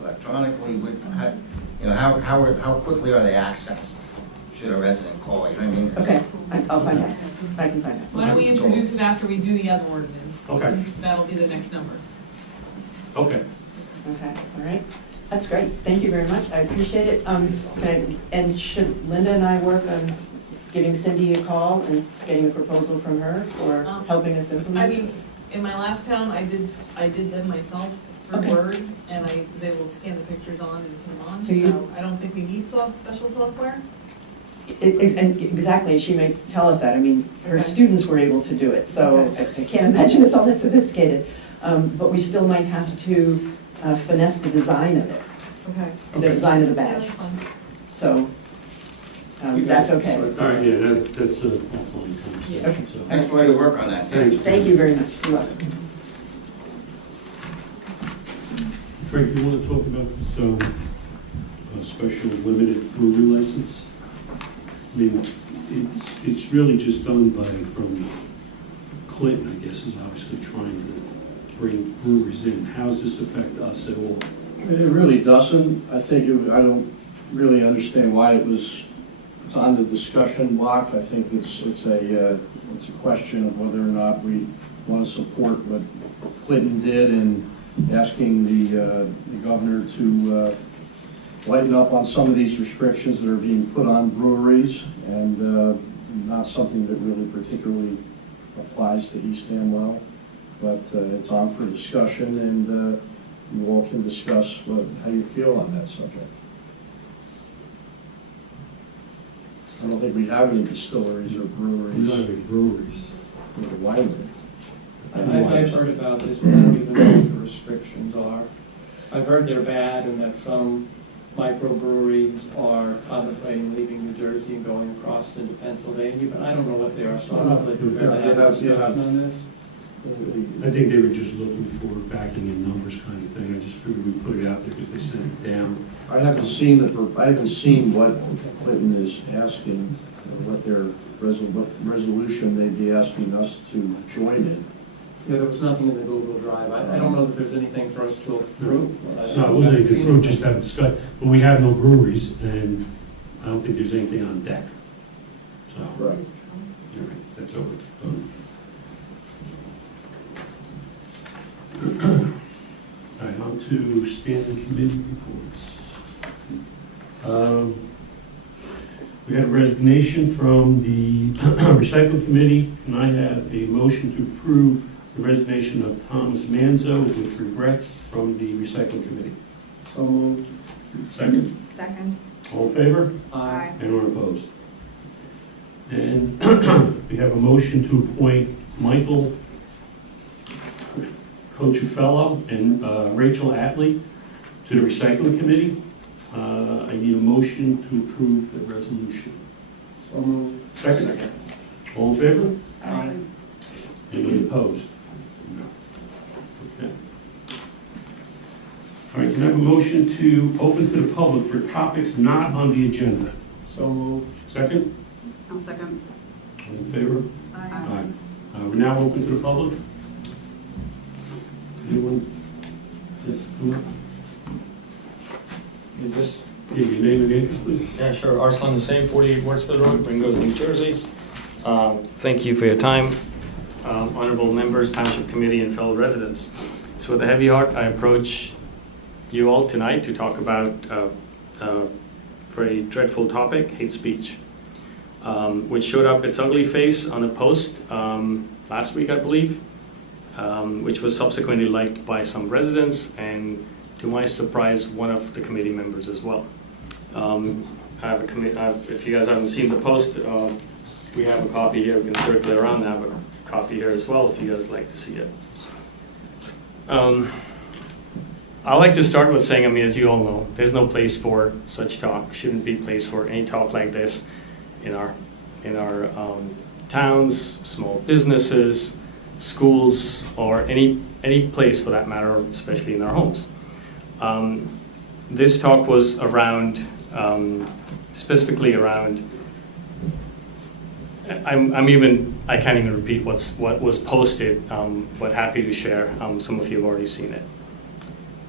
electronically? How quickly are they accessed? Should a resident call, you know what I mean? Okay, I'll find out. I can find out. Why don't we introduce it after we do the other ordinance? Okay. Since that'll be the next number. Okay. Okay, all right. That's great. Thank you very much. I appreciate it. And should Linda and I work on giving Cindy a call and getting a proposal from her for helping us implement? I mean, in my last town, I did them myself for Okay. Word, and I was able to scan the pictures on and put them on, So you- so I don't think we need special software. Exactly, she may tell us that. I mean, her Okay. students were able to do it, so I can't imagine it's all that sophisticated. But we still might have to finesse the design of it, Okay. the design of the Yeah, badge. that's fine. So that's okay. All right, yeah, that's a offline conversation, so. Thanks for all your work on that, Tim. Thanks. Thank you very much. You're welcome. Frank, you want to talk about this special limited brewery license? I mean, it's really just done from Clinton, I guess, is obviously trying to bring breweries in. How does this affect us at all? It really doesn't. I don't really understand why it's on the discussion block. I think it's a question of whether or not we want to support what Clinton did in asking the governor to lighten up on some of these restrictions that are being put on breweries, and not something that really particularly applies to East Amwell. But it's on for discussion, and you all can discuss how you feel on that subject. I don't think we have any distilleries or breweries. We don't have any breweries. We have a winery. I've heard about this, but I don't even know what the restrictions are. I've heard they're bad and that some microbreweries are contemplating leaving New Jersey and going across into Pennsylvania, but I don't know what they are, so I'm not really prepared to have a discussion on this. I think they were just looking for backing in numbers kind of thing. I just figured we'd put it out there because they sent it down. I haven't seen what Clinton is asking, what their resolution they'd be asking us to join in. Yeah, there was nothing in the Google Drive. I don't know that there's anything for us to approve. No, it wasn't anything approved, just have discussed, but we have no breweries, and I don't think there's anything on deck. So, Right. you're right, that's over. All right, on to standing committee reports. We had a resignation from the recycle committee, and I have a motion to approve the resignation of Thomas Manzo with regrets from the recycling committee. So moved. Second, Second. all in favor? Aye. Anyone opposed? And we have a motion to appoint Michael Cochufello and Rachel Atley to the recycling committee. I need a motion to approve the resolution. So moved. Second. All in favor? Aye. Anybody opposed? No. Okay. All right, can I have a motion to open to the public for topics not on the agenda? So moved. Second? I'll second. All in favor? Aye. We're now open to the public. Anyone? Yes, come on. Is this? Give your name and address, please. Yeah, sure. Arslan Hussein, 48 Wartsford Road, Ringgold, New Jersey. Thank you for your time, honorable members, Township Committee, and fellow residents. So with a heavy heart, I approach you all tonight to talk about a very dreadful topic, hate speech, which showed up its ugly face on a post last week, I believe, which was subsequently liked by some residents and, to my surprise, one of the committee members as well. If you guys haven't seen the post, we have a copy here. We can circulate around. I have a copy here as well if you guys like to see it. I like to start with saying, as you all know, there's no place for such talk. Shouldn't be place for any talk like this in our towns, small businesses, schools, or any place for that matter, especially in our homes. This talk was around, specifically around, I can't even repeat what was posted, but happy to share. Some of you have already seen it.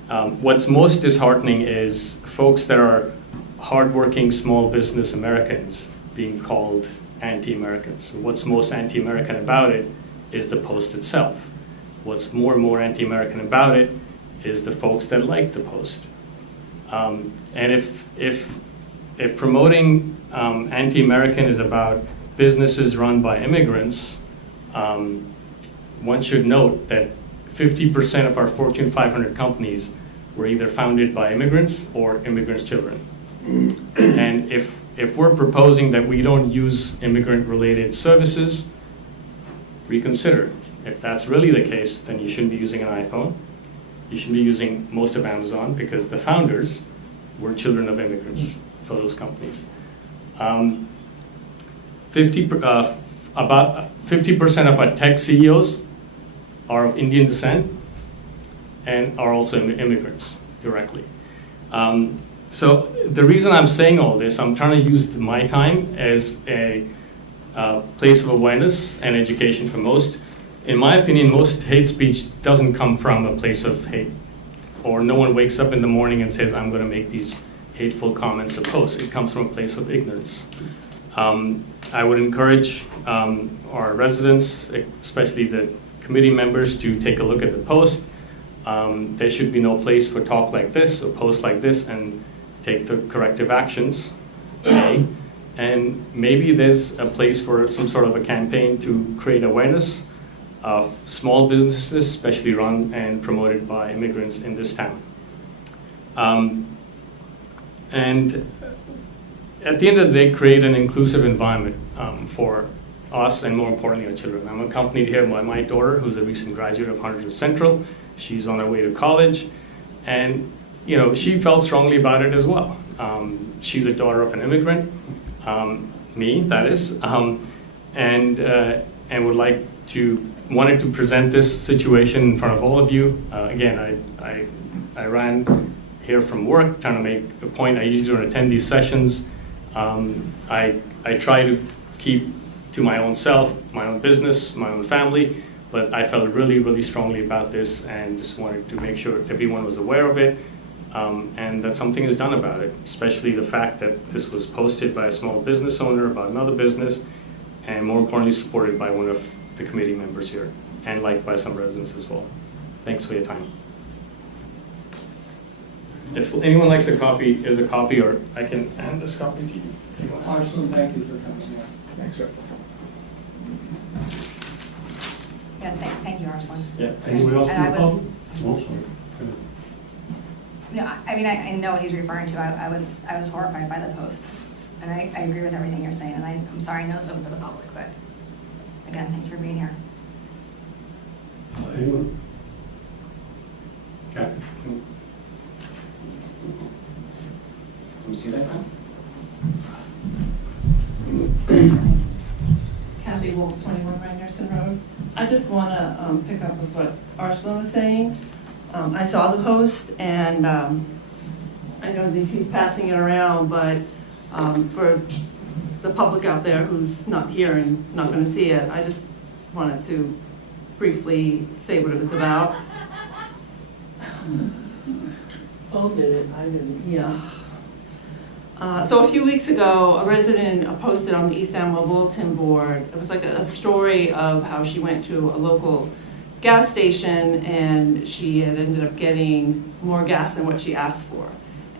What's most disheartening is folks that are hardworking small business Americans being called anti-Americans. What's most anti-American about it is the Post itself. What's more and more anti-American about it is the folks that like the Post. And if promoting anti-American is about businesses run by immigrants, one should note that 50% of our Fortune 500 companies were either founded by immigrants or immigrants' children. And if we're proposing that we don't use immigrant-related services, reconsider. If that's really the case, then you shouldn't be using an iPhone. You shouldn't be using most of Amazon, because the founders were children of immigrants for those companies. About 50% of our tech CEOs are of Indian descent and are also immigrants directly. So the reason I'm saying all this, I'm trying to use my time as a place of awareness and education for most. In my opinion, most hate speech doesn't come from a place of hate, or no one wakes up in the morning and says, I'm going to make these hateful comments or posts. It comes from a place of ignorance. I would encourage our residents, especially the committee members, to take a look at the post. There should be no place for talk like this or post like this, and take the corrective actions. A. And maybe there's a place for some sort of a campaign to create awareness of small businesses, especially run and promoted by immigrants in this town. And at the end of the day, create an inclusive environment for us, and more importantly, our children. I'm accompanied here by my daughter, who's a recent graduate of Huntington Central. She's on her way to college, and you know, she felt strongly about it as well. She's a daughter of an immigrant, me, that is, and wanted to present this situation in front of all of you. Again, I ran here from work, trying to make a point. I usually don't attend these sessions. I try to keep to my own self, my own business, my own family, but I felt really, really strongly about this, and just wanted to make sure everyone was aware of it, and that something is done about it, especially the fact that this was posted by a small business owner about another business, and more importantly, supported by one of the committee members here, and liked by some residents as well. Thanks for your time. If anyone likes a copy, here's a copy, or I can hand this copy to you. Arslan, thank you for coming. Thanks, sir. Yeah, thank you, Arslan. Yeah. Anyone else And from the I was- public? Oh, sorry. No, I mean, I know what he's referring to. I was horrified by the post, and I agree with everything you're saying, and I'm sorry I know it's open to the public, but again, thanks for being here. Anyone? Kathy? Can we see that now? Kathy Wolf, 21 Rangerson Road. I just want to pick up with what Arslan was saying. I saw the post, and I know that he's passing it around, but for the public out there who's not here and not going to see it, I just wanted to briefly say what it was about. Both did it, I didn't. Yeah. So a few weeks ago, a resident posted on the East Amwell Bulletin Board, it was like a story of how she went to a local gas station and she had ended up getting more gas than what she asked for.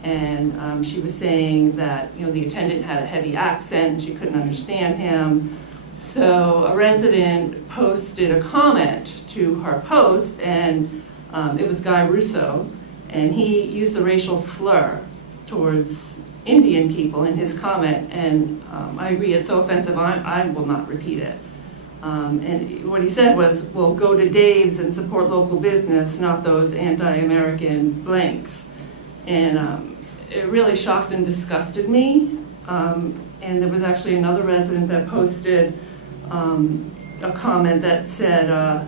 And she was saying that, you know, the attendant had a heavy accent and she couldn't understand him. So a resident posted a comment to her post, and it was Guy Russo, and he used a racial slur towards Indian people in his comment, and I agree, it's so offensive, I will not repeat it. And what he said was, well, go to Dave's and support local business, not those anti-American blanks. And it really shocked and disgusted me. And there was actually another resident that posted a comment that said,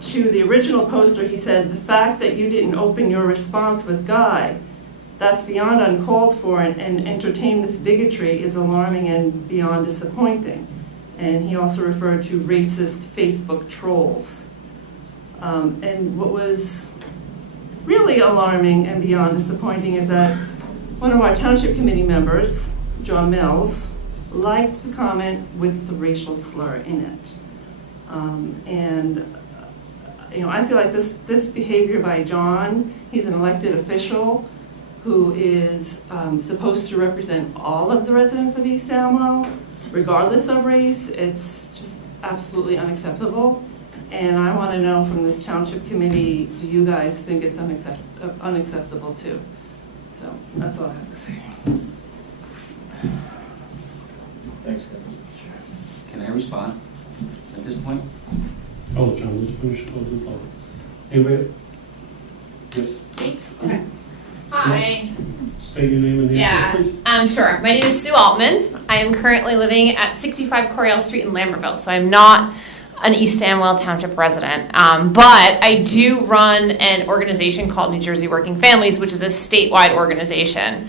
to the original poster, he said, the fact that you didn't open your response with Guy, that's beyond uncalled for, and entertain this bigotry is alarming and beyond disappointing. And he also referred to racist Facebook trolls. And what was really alarming and beyond disappointing is that one of our township committee members, John Mills, liked the comment with the racial slur in it. I feel like this behavior by John, he's an elected official who is supposed to represent all of the residents of East Amwell, regardless of race. It's just absolutely unacceptable. And I want to know from this township committee, do you guys think it's unacceptable too? So that's all I have to say. Thanks, Kevin. Can I respond at this point? Oh, John, let's finish closing public. Anybody? Yes? Okay. Hi. State your name and the address, please. Sure. My name is Sue Altman. I am currently living at 65 Coriel Street in Lambertville, so I'm not an East Amwell Township resident. But I do run an organization called New Jersey Working Families, which is a statewide organization.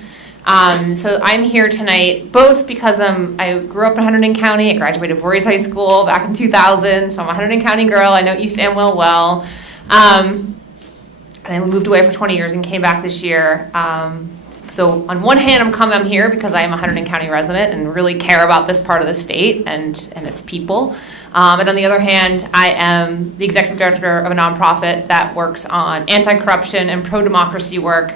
So I'm here tonight both because I grew up in Hunterdon County. I graduated Brewery High School back in 2000, so I'm a Hunterdon County girl. I know East Amwell well. And I moved away for 20 years and came back this year. So on one hand, I'm here because I am a Hunterdon County resident and really care about this part of the state and its people. And on the other hand, I am the executive director of a nonprofit that works on anti-corruption and pro-democracy work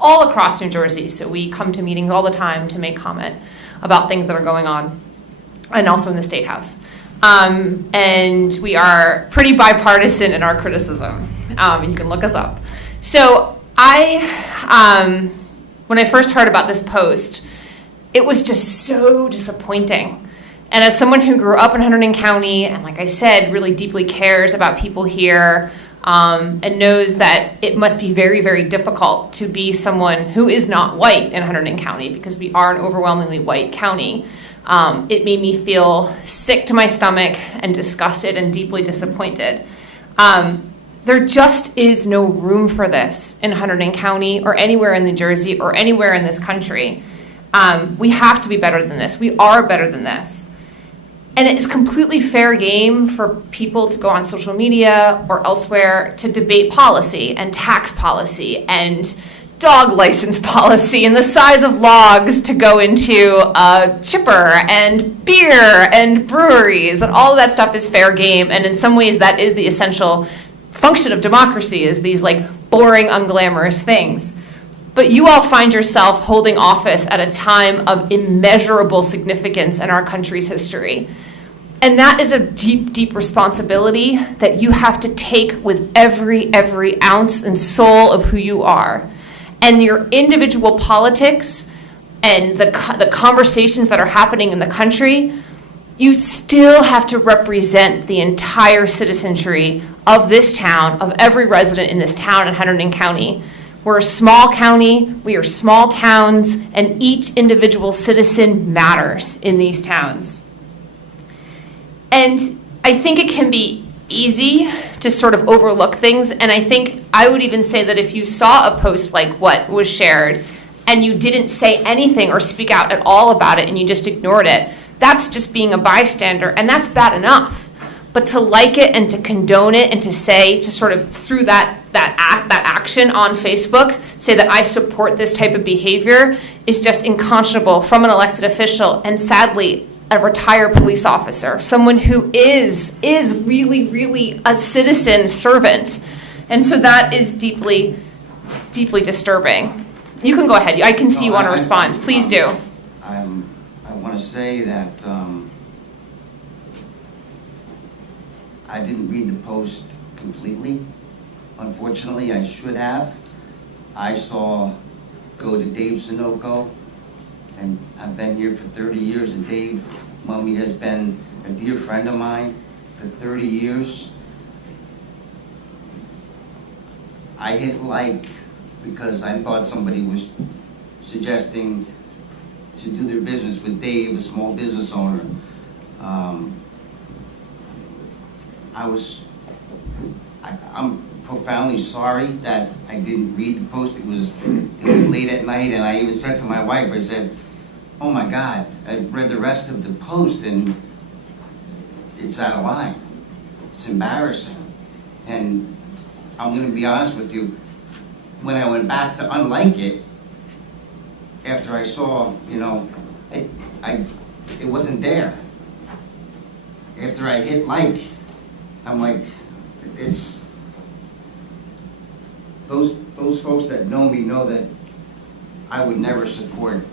all across New Jersey. So we come to meetings all the time to make comment about things that are going on, and also in the State House. And we are pretty bipartisan in our criticism, and you can look us up. So when I first heard about this post, it was just so disappointing. And as someone who grew up in Hunterdon County, and like I said, really deeply cares about people here, and knows that it must be very, very difficult to be someone who is not white in Hunterdon County, because we are an overwhelmingly white county. It made me feel sick to my stomach and disgusted and deeply disappointed. There just is no room for this in Hunterdon County or anywhere in New Jersey or anywhere in this country. We have to be better than this. We are better than this. And it's completely fair game for people to go on social media or elsewhere to debate policy and tax policy and dog license policy and the size of logs to go into a chipper and beer and breweries, and all of that stuff is fair game. And in some ways that is the essential function of democracy, is these like boring, unglamorous things. But you all find yourself holding office at a time of immeasurable significance in our country's history. And that is a deep, deep responsibility that you have to take with every ounce and soul of who you are. And your individual politics and the conversations that are happening in the country, you still have to represent the entire citizenry of this town, of every resident in this town in Hunterdon County. We're a small county, we are small towns, and each individual citizen matters in these towns. And I think it can be easy to sort of overlook things, and I think I would even say that if you saw a post like what was shared and you didn't say anything or speak out at all about it and you just ignored it, that's just being a bystander, and that's bad enough. But to like it and to condone it and to say, to sort of through that action on Facebook, say that I support this type of behavior is just unconscionable from an elected official, and sadly, a retired police officer, someone who is really, really a citizen servant. And so that is deeply, deeply disturbing. You can go ahead. I can see you want to respond. Please do. I want to say that I didn't read the post completely. Unfortunately, I should have. I saw go to Dave Sunoco, and I've been here for 30 years, and Dave Mummy has been a dear friend of mine for 30 years. I hit like because I thought somebody was suggesting to do their business with Dave, a small business owner. I'm profoundly sorry that I didn't read the post. It was late at night, and I even said to my wife, I said, oh my God, I read the rest of the post and it's out of line. It's embarrassing. And I'm going to be honest with you, when I went back to unlike it, after I saw, you know, it wasn't there. After I hit like, I'm like, it's, those folks that know me know that I would never support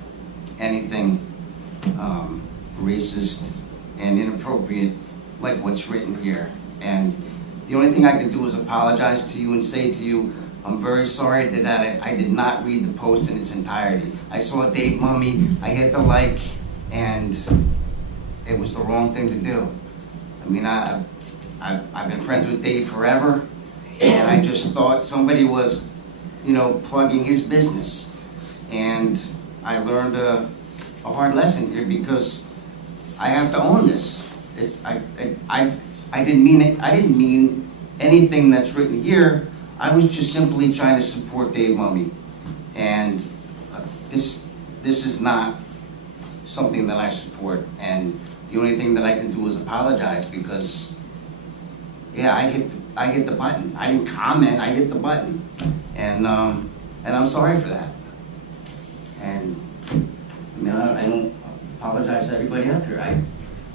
anything racist and inappropriate like what's written here. And the only thing I can do is apologize to you and say to you, I'm very sorry that I did not read the post in its entirety. I saw Dave Mummy, I hit the like, and it was the wrong thing to do. I mean, I've been friends with Dave forever, and I just thought somebody was, you know, plugging his business. And I learned a hard lesson here because I have to own this. I didn't mean it. I didn't mean anything that's written here. I was just simply trying to support Dave Mummy, and this is not something that I support. And the only thing that I can do is apologize because, yeah, I hit the button. I didn't comment. I hit the button, and I'm sorry for that. And I mean, I don't apologize to everybody out there.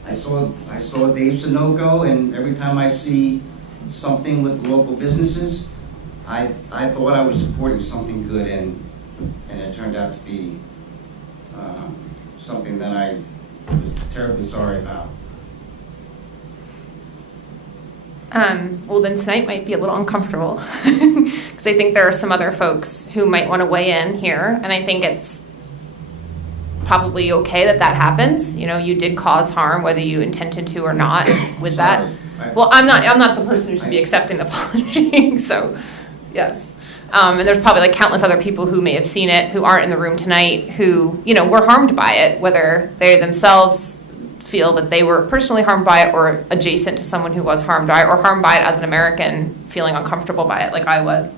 I saw Dave Sunoco, and every time I see something with local businesses, I thought I was supporting something good, and it turned out to be something that I was terribly sorry about. Well, then tonight might be a little uncomfortable because I think there are some other folks who might want to weigh in here, and I think it's probably okay that happens. You know, you did cause harm, whether you intended to or not with that. Well, I'm not the person who should be accepting the apology, so yes. And there's probably like countless other people who may have seen it, who aren't in the room tonight, who, you know, were harmed by it, whether they themselves feel that they were personally harmed by it or adjacent to someone who was harmed by it, or harmed by it as an American feeling uncomfortable by it like I was.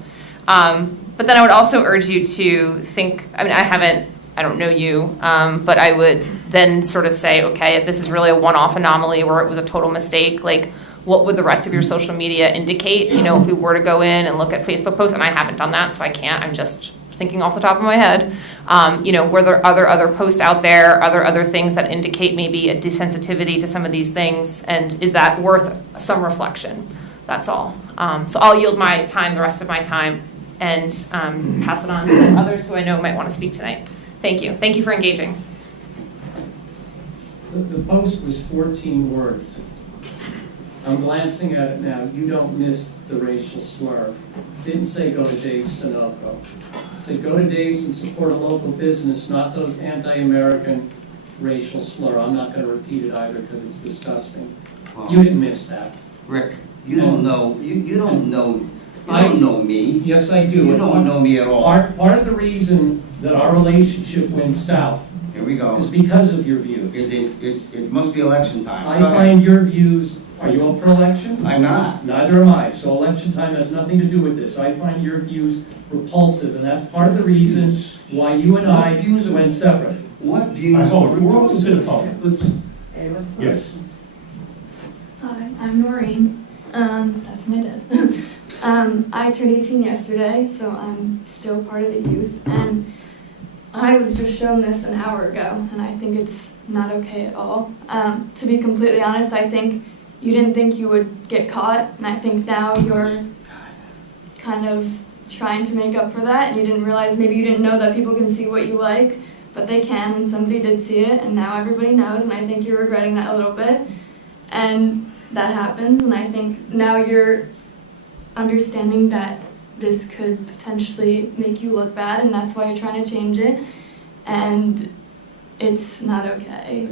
But then I would also urge you to think, I mean, I don't know you, but I would then sort of say, okay, if this is really a one-off anomaly or it was a total mistake, like, what would the rest of your social media indicate? You know, if we were to go in and look at Facebook posts, and I haven't done that, so I can't, I'm just thinking off the top of my head. You know, were there other posts out there, other things that indicate maybe a desensitivity to some of these things, and is that worth some reflection? That's all. So I'll yield my time, the rest of my time, and pass it on to others who I know might want to speak tonight. Thank you. Thank you for engaging. The post was 14 words. I'm glancing at it now. You don't miss the racial slur. Didn't say go to Dave's Sunoco. Say go to Dave's and support a local business, not those anti-American racial slur. I'm not going to repeat it either because it's disgusting. Well, you didn't miss that. Rick, you don't know. You don't know me. Yes, I do. You don't know me at all. Part of the reason that our relationship went south, here we go, is because of your views. It must be election time. I find your views. Are you up for election? I'm not. Neither am I. So election time has nothing to do with this. I find your views repulsive, and that's part of the reason why you and I went separate. What views? I hope we're all to the phone. Let's. Yes. Hi, I'm Noreen. That's my dad. I turned 18 yesterday, so I'm still part of the youth, and I was just shown this an hour ago, and I think it's not okay at all. To be completely honest, I think you didn't think you would get caught, and I think now you're kind of trying to make up for that, and you didn't realize, maybe you didn't know that people can see what you like, but they can, and somebody did see it, and now everybody knows, and I think you're regretting that a little bit, and that happens, and I think now you're understanding that this could potentially make you look bad, and that's why you're trying to change it, and it's not okay.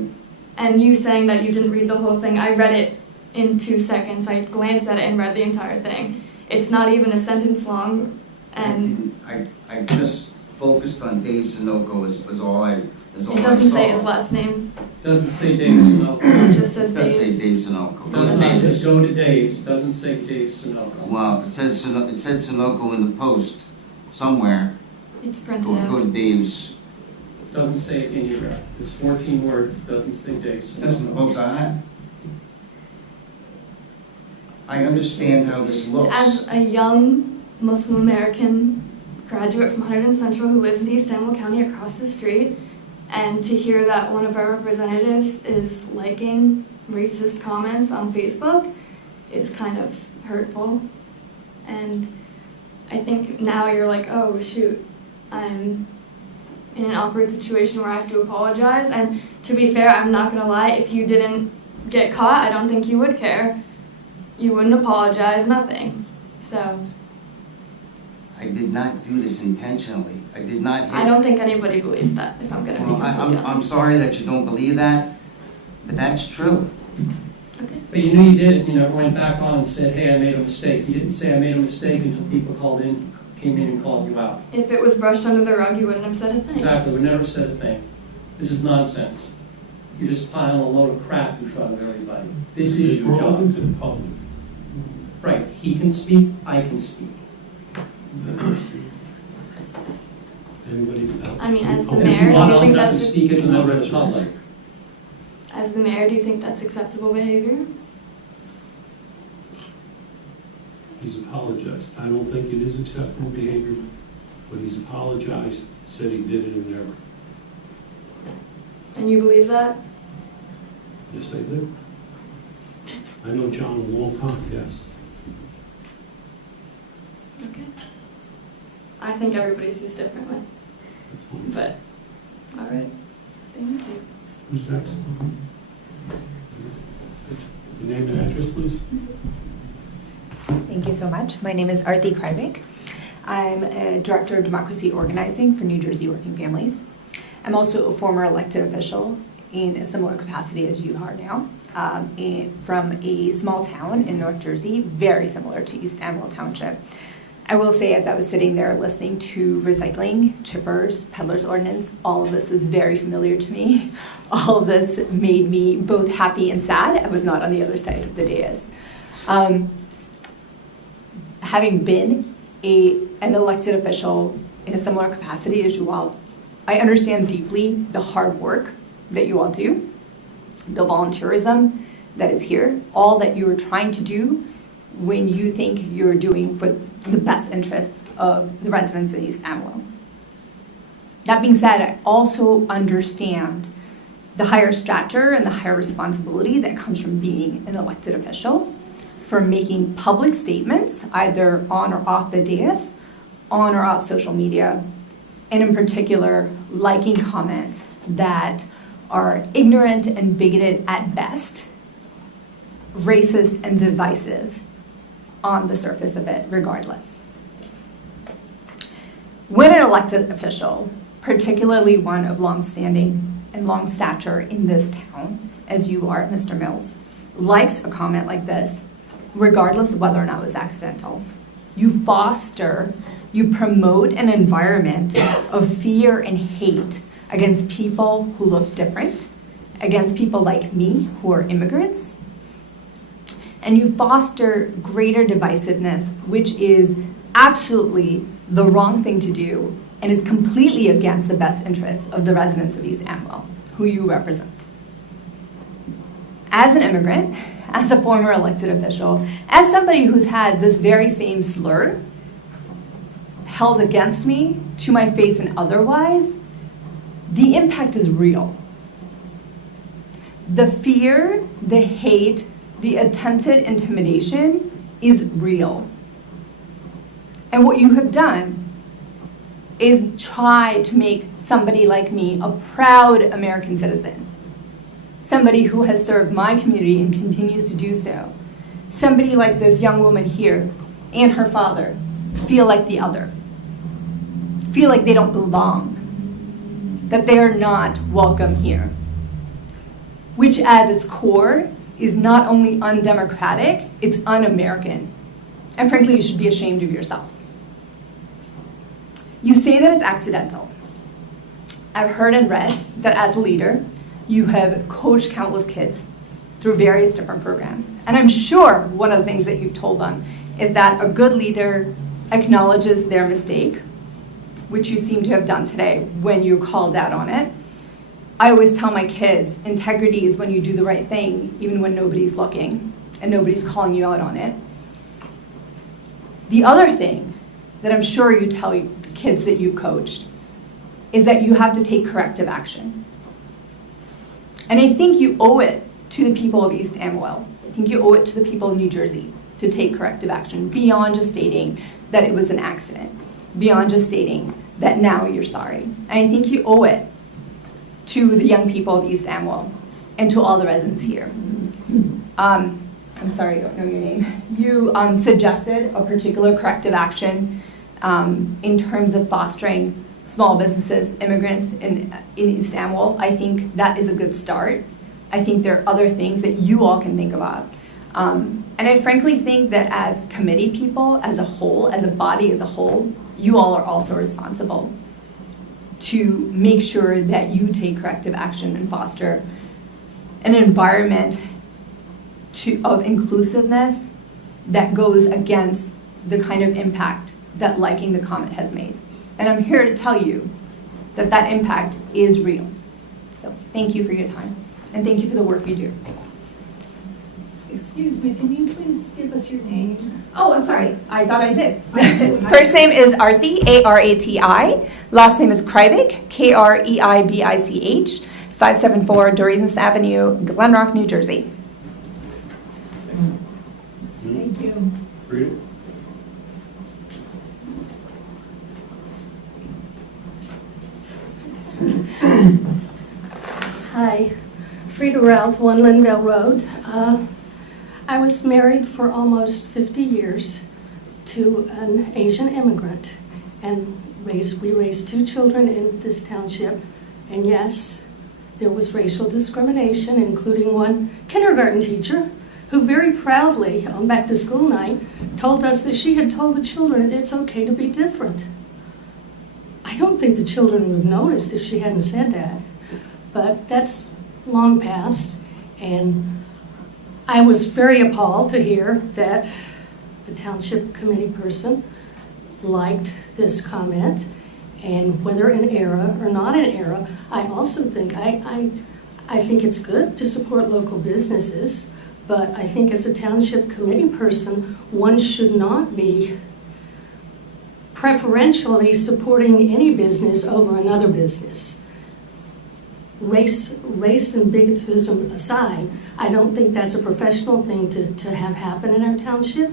And you saying that you didn't read the whole thing, I read it in 2 seconds. I glanced at it and read the entire thing. It's not even a sentence long, and I just focused on Dave Sunoco is all I saw. It doesn't say his last name. Doesn't say Dave Sunoco. It just says It does say Dave. Dave Sunoco. Doesn't just go to Dave's. Doesn't say Dave Sunoco. Well, it said Sunoco in the post somewhere. It's printed Go out. to Dave's. Doesn't say it anywhere. It's 14 words. Doesn't say Dave Listen, Sunoco. folks, I understand how this looks. As a young Muslim American graduate from Hunterdon Central who lives in East Amwell County across the street, and to hear that one of our representatives is liking racist comments on Facebook is kind of hurtful. And I think now you're like, oh shoot, I'm in an awkward situation where I have to apologize. And to be fair, I'm not gonna lie, if you didn't get caught, I don't think you would care. You wouldn't apologize, nothing. So I did not do this intentionally. I did not hit. I don't think anybody believes that, if I'm gonna be Well, completely I'm honest. sorry that you don't believe that, but that's true. But you knew you did it, you never went back on and said, hey, I made a mistake. You didn't say I made a mistake until people came in and called you out. If it was brushed under the rug, you wouldn't have said a thing. Exactly, we never said a thing. This is nonsense. You're just piling a load of crap in front of everybody. This is your We're open job. to the public. Right, he can speak, I can speak. Anybody else? I mean, as the Okay. And if mayor, you do want you to think let them that's, speak as a member of the public. as the mayor, do you think that's acceptable behavior? He's apologized. I don't think it is acceptable behavior, but he's apologized, said he did it in error. And you believe that? Yes, I do. I know John a long time, yes. Okay. I think everybody sees differently, That's fine. but, all right, thank you. Who's next? Your name and address, please. Thank you so much. My name is Arti Krivik. I'm a Director of Democracy Organizing for New Jersey Working Families. I'm also a former elected official in a similar capacity as you are now, from a small town in North Jersey, very similar to East Amwell Township. I will say, as I was sitting there listening to recycling, chippers, Peddler's ordinance, all of this was very familiar to me. All of this made me both happy and sad. I was not on the other side of the dais. Having been an elected official in a similar capacity as you all, I understand deeply the hard work that you all do, the volunteerism that is here, all that you are trying to do when you think you're doing for the best interests of the residents in East Amwell. That being said, I also understand the higher stature and the higher responsibility that comes from being an elected official, for making public statements, either on or off the dais, on or off social media, and in particular, liking comments that are ignorant and bigoted at best, racist and divisive on the surface of it, regardless. When an elected official, particularly one of long-standing and long stature in this town, as you are, Mr. Mills, likes a comment like this, regardless of whether or not it was accidental, you promote an environment of fear and hate against people who look different, against people like me who are immigrants, and you foster greater divisiveness, which is absolutely the wrong thing to do and is completely against the best interests of the residents of East Amwell, who you represent. As an immigrant, as a former elected official, as somebody who's had this very same slur held against me to my face and otherwise, the impact is real. The fear, the hate, the attempted intimidation is real. And what you have done is try to make somebody like me a proud American citizen. Somebody who has served my community and continues to do so. Somebody like this young woman here and her father feel like the other. Feel like they don't belong. That they are not welcome here. Which at its core is not only undemocratic, it's un-American. And frankly, you should be ashamed of yourself. You say that it's accidental. I've heard and read that as a leader, you have coached countless kids through various different programs. And I'm sure one of the things that you've told them is that a good leader acknowledges their mistake, which you seem to have done today when you called out on it. I always tell my kids, integrity is when you do the right thing, even when nobody's looking and nobody's calling you out on it. The other thing that I'm sure you tell kids that you've coached, is that you have to take corrective action. And I think you owe it to the people of East Amwell. I think you owe it to the people of New Jersey to take corrective action beyond just stating that it was an accident, beyond just stating that now you're sorry. And I think you owe it to the young people of East Amwell and to all the residents here. I'm sorry, I don't know your name. You suggested a particular corrective action in terms of fostering small businesses, immigrants in East Amwell. I think that is a good start. I think there are other things that you all can think about. And I frankly think that as committee people, as a whole, as a body as a whole, you all are also responsible to make sure that you take corrective action and foster an environment of inclusiveness that goes against the kind of impact that liking the comment has made. And I'm here to tell you that that impact is real. So thank you for your time, and thank you for the work you do. Excuse me, can you please give us your name? Oh, I'm sorry. I thought I did. First name is Arati, A-R-A-T-I. Last name is Kreibich, K-R-E-I-B-I-C-H, 574 Doreen Avenue, Glen Rock, New Jersey. Thank you. Frida? Hi, Frida Ralph, 1 Linville Road. I was married for almost 50 years to an Asian immigrant, and we raised 2 children in this township. And yes, there was racial discrimination, including one kindergarten teacher who very proudly, on back to school night, told us that she had told the children it's okay to be different. I don't think the children would have noticed if she hadn't said that, but that's long past, and I was very appalled to hear that the township committee person liked this comment, and whether in error or not in error, I also think, I think it's good to support local businesses, but I think as a township committee person, one should not be preferentially supporting any business over another business. Race and bigotism aside, I don't think that's a professional thing to have happen in our township,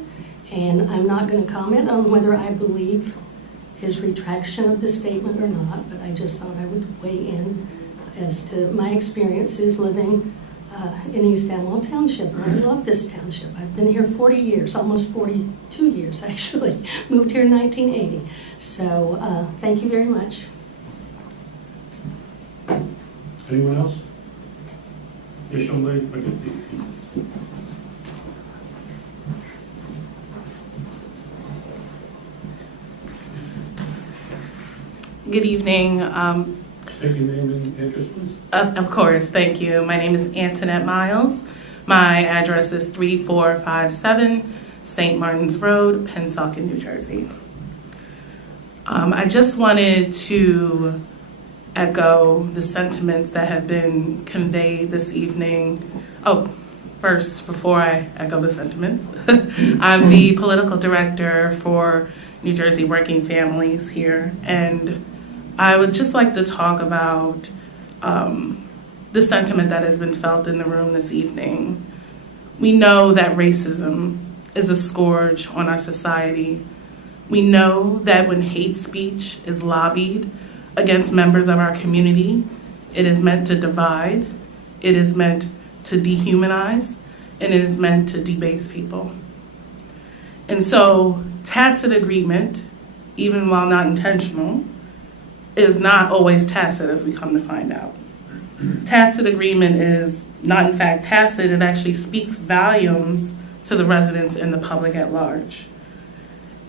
and I'm not going to comment on whether I believe his retraction of the statement or not, but I just thought I would weigh in as to my experiences living in East Amwell Township. I love this township. I've been here 40 years, almost 42 years actually. Moved here in 1980. So thank you very much. Anyone else? Yes, young lady. Good evening. State your name and address, please. Of course, thank you. My name is Antoinette Miles. My address is 3457 St. Martin's Road, Pennsauken, New Jersey. I just wanted to echo the sentiments that have been conveyed this evening. Oh, first, before I echo the sentiments, I'm the political director for New Jersey Working Families here, and I would just like to talk about the sentiment that has been felt in the room this evening. We know that racism is a scourge on our society. We know that when hate speech is lobbied against members of our community, it is meant to divide, it is meant to dehumanize, and it is meant to debase people. And so tacit agreement, even while not intentional, is not always tacit, as we come to find out. Tacit agreement is not in fact tacit, it actually speaks volumes to the residents and the public at large.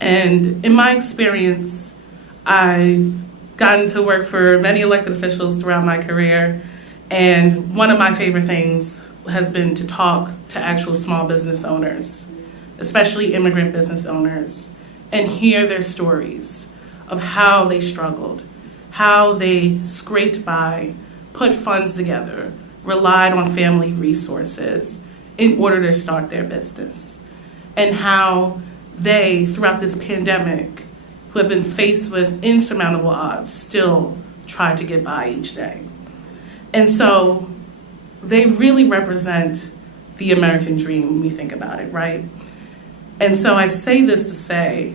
And in my experience, I've gotten to work for many elected officials throughout my career, and one of my favorite things has been to talk to actual small business owners, especially immigrant business owners, and hear their stories of how they struggled, how they scraped by, put funds together, relied on family resources in order to start their business, and how they, throughout this pandemic, who have been faced with insurmountable odds still try to get by each day. And so they really represent the American dream when we think about it, right? And so I say this to say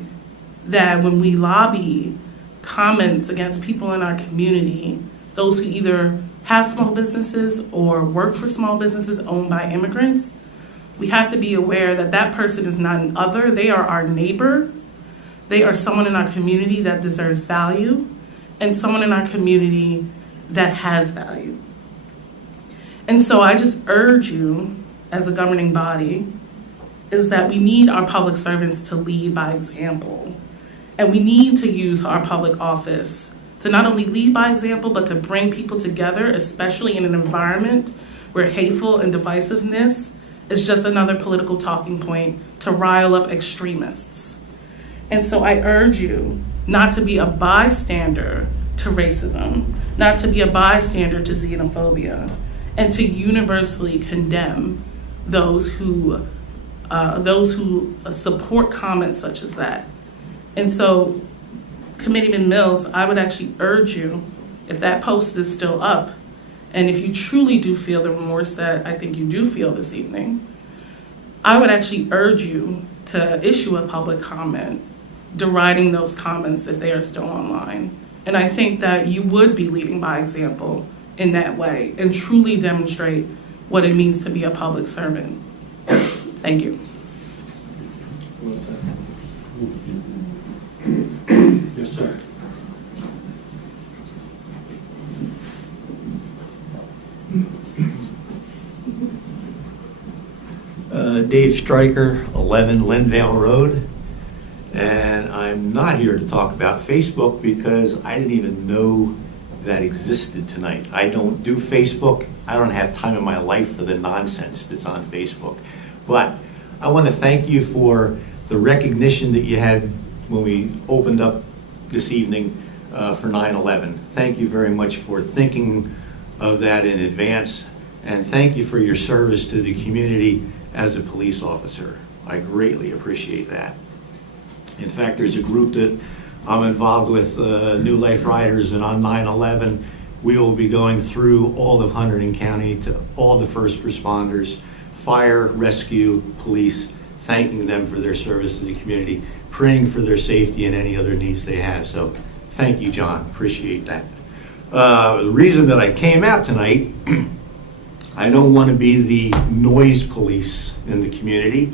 that when we lobby comments against people in our community, those who either have small businesses or work for small businesses owned by immigrants, we have to be aware that that person is not an other. They are our neighbor. They are someone in our community that deserves value and someone in our community that has value. And so I just urge you as a governing body is that we need our public servants to lead by example. And we need to use our public office to not only lead by example, but to bring people together, especially in an environment where hateful and divisiveness is just another political talking point to rile up extremists. And so I urge you not to be a bystander to racism, not to be a bystander to xenophobia, and to universally condemn those who support comments such as that. And so, Committeeman Mills, I would actually urge you, if that post is still up, and if you truly do feel the remorse that I think you do feel this evening, I would actually urge you to issue a public comment deriding those comments if they are still online. And I think that you would be leading by example in that way and truly demonstrate what it means to be a public servant. Thank you. Yes, sir. Dave Stryker, 11 Linvale Road. And I'm not here to talk about Facebook because I didn't even know that existed tonight. I don't do Facebook. I don't have time in my life for the nonsense that's on Facebook. But I want to thank you for the recognition that you had when we opened up this evening for 9/11. Thank you very much for thinking of that in advance, and thank you for your service to the community as a police officer. I greatly appreciate that. In fact, there's a group that I'm involved with, New Life Riders, and on 9/11, we will be going through all of Hunterdon County to all the first responders, fire, rescue, police, thanking them for their service to the community, praying for their safety and any other needs they have. So thank you, John. Appreciate that. The reason that I came out tonight, I don't want to be the noise police in the community.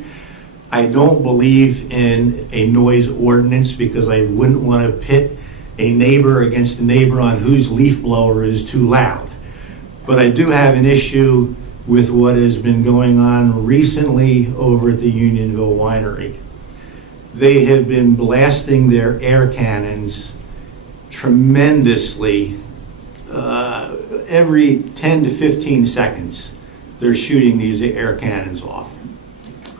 I don't believe in a noise ordinance because I wouldn't want to pit a neighbor against a neighbor on whose leaf blower is too loud. But I do have an issue with what has been going on recently over at the Unionville Winery. They have been blasting their air cannons tremendously. Every 10 to 15 seconds, they're shooting these air cannons off.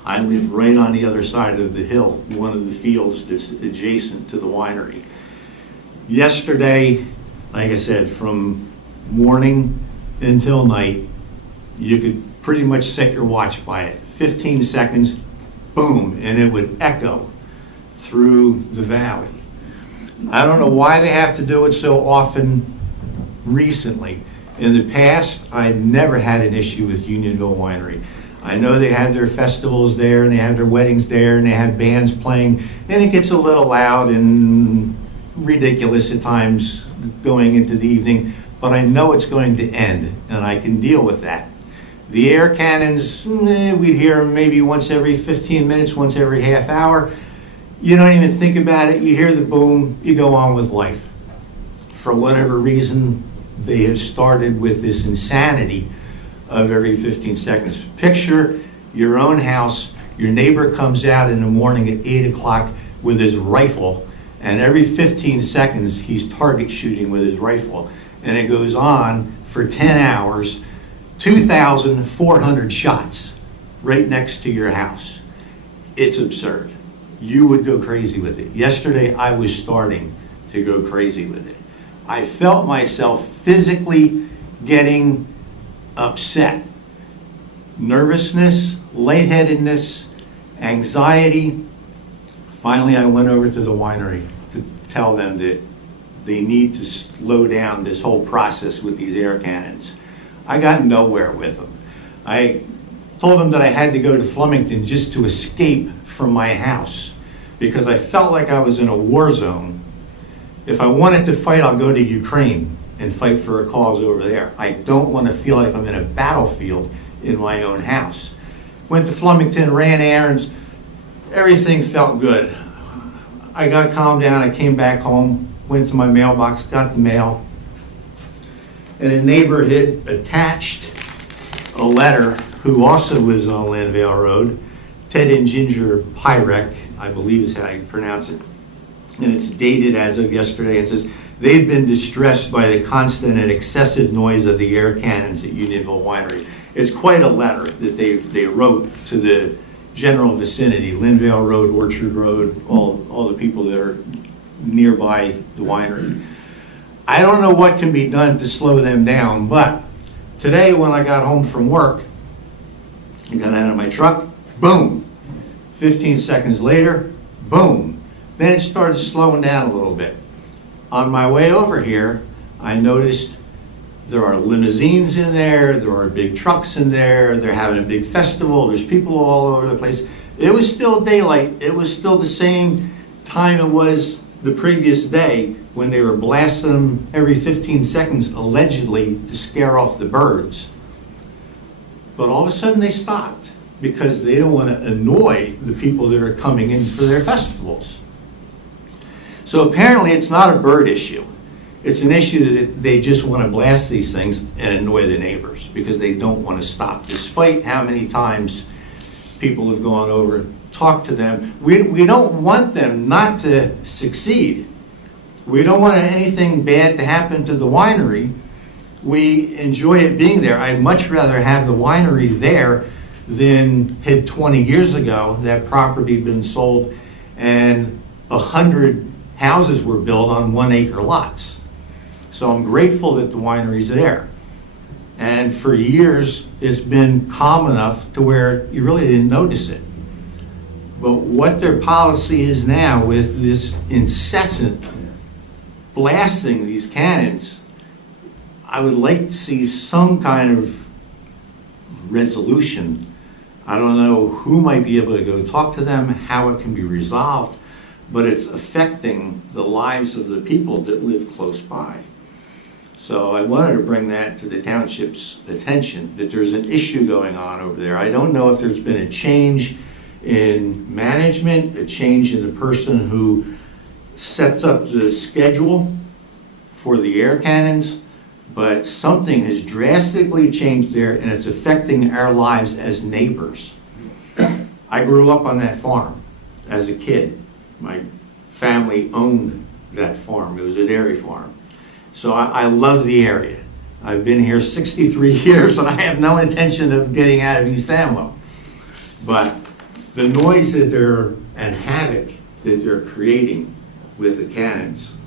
I live right on the other side of the hill, one of the fields that's adjacent to the winery. Yesterday, like I said, from morning until night, you could pretty much set your watch by it. 15 seconds, boom, and it would echo through the valley. I don't know why they have to do it so often recently. In the past, I never had an issue with Unionville Winery. I know they have their festivals there, and they have their weddings there, and they have bands playing, and it gets a little loud and ridiculous at times going into the evening, but I know it's going to end, and I can deal with that. The air cannons, we'd hear them maybe once every 15 minutes, once every half hour. You don't even think about it. You hear the boom, you go on with life. For whatever reason, they have started with this insanity of every 15 seconds. Picture your own house, your neighbor comes out in the morning at 8 o'clock with his rifle, and every 15 seconds he's target shooting with his rifle. And it goes on for 10 hours, 2,400 shots right next to your house. It's absurd. You would go crazy with it. Yesterday I was starting to go crazy with it. I felt myself physically getting upset. Nervousness, lightheadedness, anxiety. Finally, I went over to the winery tell them that they need to slow down this whole process with these air cannons. I got nowhere with them. I told them that I had to go to Flemington just to escape from my house because I felt like I was in a war zone. If I wanted to fight, I'll go to Ukraine and fight for a cause over there. I don't want to feel like I'm in a battlefield in my own house. Went to Flemington, ran errands, everything felt good. I got calmed down, I came back home, went to my mailbox, got the mail, and a neighbor had attached a letter who also lives on Landvale Road, Ted and Ginger Pyrek, I believe is how you pronounce it, and it's dated as of yesterday. It says, they've been distressed by the constant and excessive noise of the air cannons at Unionville Winery. It's quite a letter that they wrote to the general vicinity, Linvale Road, Orchard Road, all the people that are nearby the winery. I don't know what can be done to slow them down, but today when I got home from work, I got out of my truck, boom. 15 seconds later, boom. Then it started slowing down a little bit. On my way over here, I noticed there are limousines in there, there are big trucks in there, they're having a big festival, there's people all over the place. It was still daylight, it was still the same time it was the previous day when they were blasting them every 15 seconds, allegedly to scare off the birds. But all of a sudden they stopped because they don't want to annoy the people that are coming in for their festivals. So apparently it's not a bird issue. It's an issue that they just want to blast these things and annoy the neighbors because they don't want to stop, despite how many times people have gone over and talked to them. We don't want them not to succeed. We don't want anything bad to happen to the winery. We enjoy it being there. I'd much rather have the winery there than had 20 years ago that property been sold and 100 houses were built on 1 acre lots. So I'm grateful that the winery's there. And for years, it's been calm enough to where you really didn't notice it. But what their policy is now with this incessant blasting these cannons, I would like to see some kind of resolution. I don't know who might be able to go talk to them, how it can be resolved, but it's affecting the lives of the people that live close by. So I wanted to bring that to the township's attention, that there's an issue going on over there. I don't know if there's been a change in management, a change in the person who sets up the schedule for the air cannons, but something has drastically changed there and it's affecting our lives as neighbors. I grew up on that farm as a kid. My family owned that farm. It was a dairy farm. So I love the area. I've been here 63 years and I have no intention of getting out of East Amwell. But the noise that and havoc that they're creating with the cannons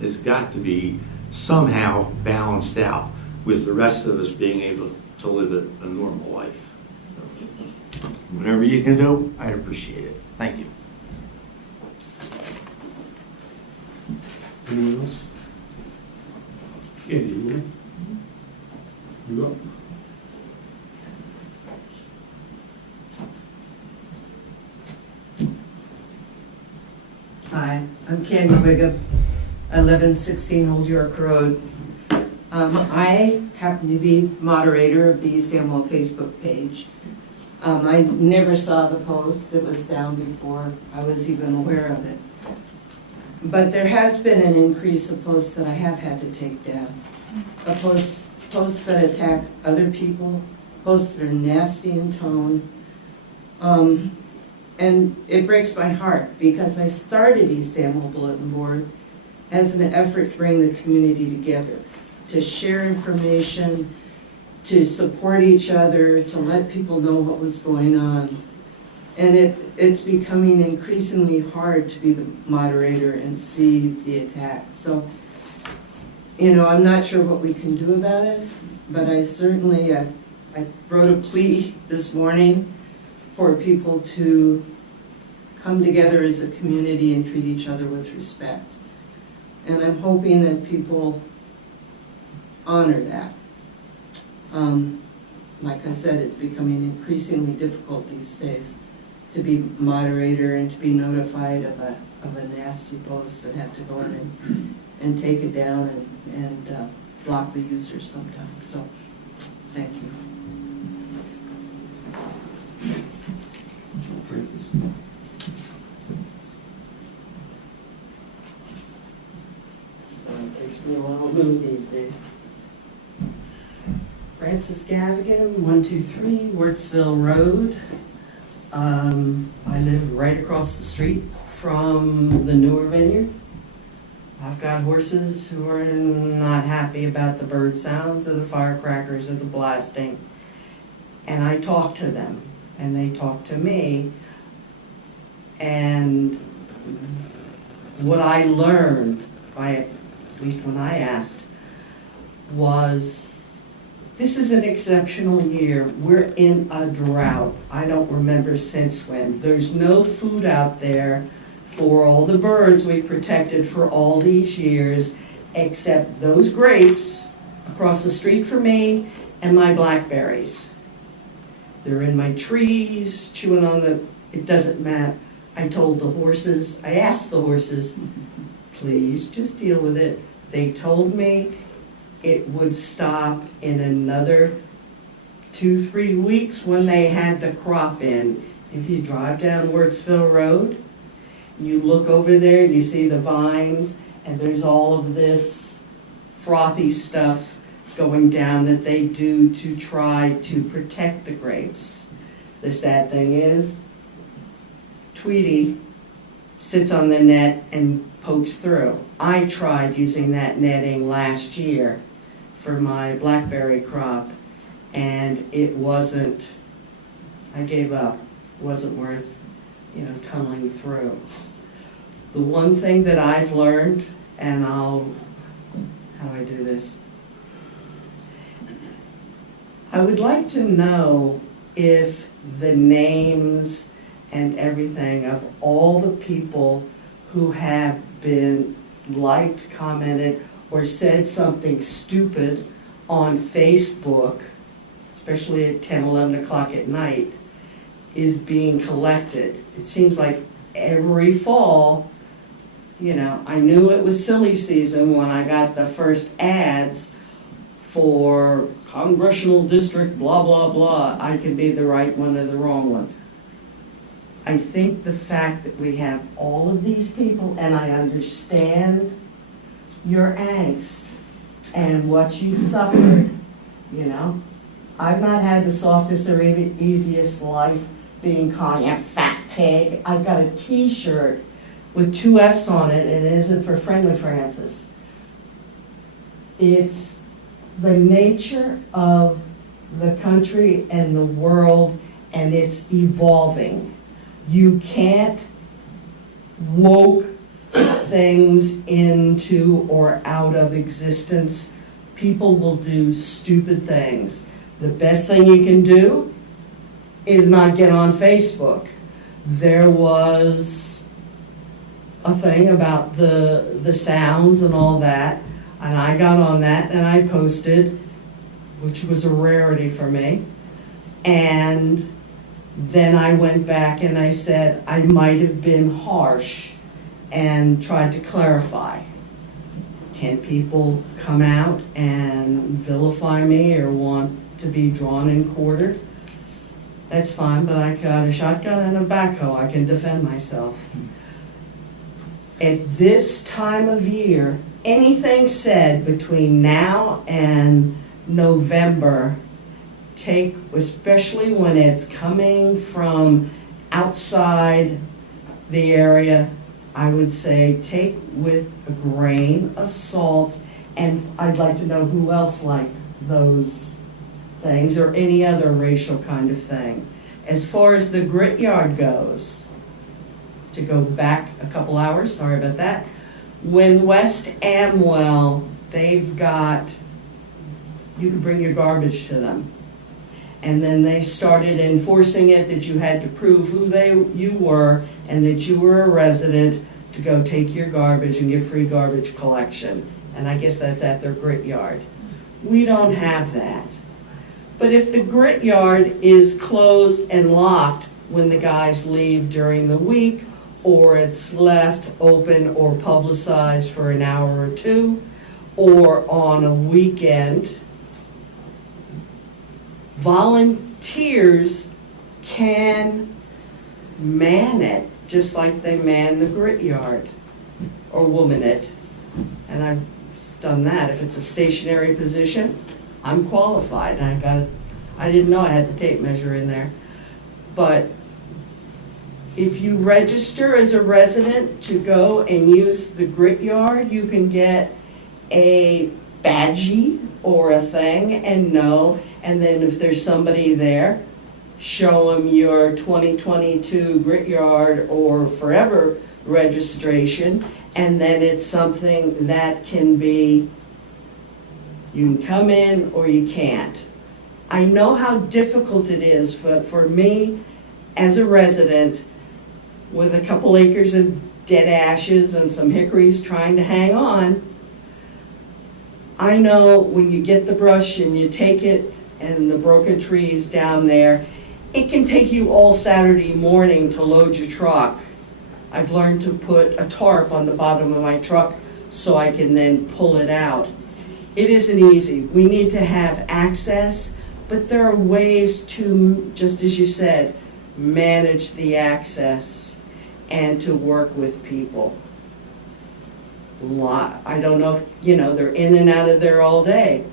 has got to be somehow balanced out with the rest of us being able to live a normal life. Whatever you can do, I'd appreciate it. Thank you. Anyone else? Andy, you go. Hi, I'm Candy Wiggum. I live in 16 Old York Road. I happen to be moderator of the East Amwell Facebook page. I never saw the post. It was down before I was even aware of it. But there has been an increase of posts that I have had to take down. Posts that attack other people, posts that are nasty in tone. And it breaks my heart because I started East Amwell Bulletin Board as an effort to bring the community together, to share information, to support each other, to let people know what was going on. And it's becoming increasingly hard to be the moderator and see the attack. So, you know, I'm not sure what we can do about it, but I certainly, I wrote a plea this morning for people to come together as a community and treat each other with respect. And I'm hoping that people honor that. Like I said, it's becoming increasingly difficult these days to be moderator and to be notified of a nasty post and have to go in and take it down and block the user sometimes. So, thank you. It takes me a while to move these days. Francis Gavigan, 123 Wurtsville Road. I live right across the street from the newer vineyard. I've got horses who are not happy about the bird sounds or the firecrackers or the blasting. And I talk to them, and they talk to me. And what I learned, at least when I asked, was this is an exceptional year. We're in a drought. I don't remember since when. There's no food out there for all the birds we've protected for all these years, except those grapes across the street from me and my blackberries. They're in my trees, chewing on it doesn't matter. I told the horses, I asked the horses, please just deal with it. They told me it would stop in another 2-3 weeks when they had the crop in. If you drive down Wurtsville Road, you look over there and you see the vines, and there's all of this frothy stuff going down that they do to try to protect the grapes. The sad thing is, Tweety sits on the net and pokes through. I tried using that netting last year for my blackberry crop, and it wasn't, I gave up. It wasn't worth, tunneling through. The one thing that I've learned, and how do I do this? I would like to know if the names and everything of all the people who have been liked, commented, or said something stupid on Facebook, especially at 10, 11 o'clock at night, is being collected. It seems like every fall, I knew it was silly season when I got the first ads for congressional district, blah, blah, blah. I can be the right one or the wrong one. I think the fact that we have all of these people, and I understand your angst and what you've suffered, I've not had the softest or easiest life being called a fat pig. I've got a t-shirt with 2 F's on it, and it isn't for Friendly Francis. It's the nature of the country and the world, and it's evolving. You can't woke things into or out of existence. People will do stupid things. The best thing you can do is not get on Facebook. There was a thing about the sounds and all that, and I got on that and I posted, which was a rarity for me, and then I went back and I said I might have been harsh and tried to clarify. Can people come out and vilify me or want to be drawn and quartered? That's fine, but I got a shotgun and a backhoe. I can defend myself. At this time of year, anything said between now and November, especially when it's coming from outside the area, I would say take with a grain of salt, and I'd like to know who else liked those things or any other racial kind of thing. As far as the grit yard goes, to go back a couple hours, sorry about that, when West Amwell, they've got, you can bring your garbage to them. And then they started enforcing it that you had to prove who you were and that you were a resident to go take your garbage and get free garbage collection. And I guess that's at their grit yard. We don't have that. But if the grit yard is closed and locked when the guys leave during the week, or it's left open or publicized for an hour or two, or on a weekend, volunteers can man it just like they man the grit yard, or woman it. And I've done that. If it's a stationary position, I'm qualified. And I didn't know I had the tape measure in there. But if you register as a resident to go and use the grit yard, you can get a badgie or a thing and know, and then if there's somebody there, show them your 2022 grit yard or forever registration, and then it's something that can be, you can come in or you can't. I know how difficult it is for me as a resident with a couple acres of dead ashes and some hickories trying to hang on. I know when you get the brush and you take it and the broken trees down there, it can take you all Saturday morning to load your truck. I've learned to put a tarp on the bottom of my truck so I can then pull it out. It isn't easy. We need to have access, but there are ways to, just as you said, manage the access and to work with people. I don't know if, they're in and out of there all day.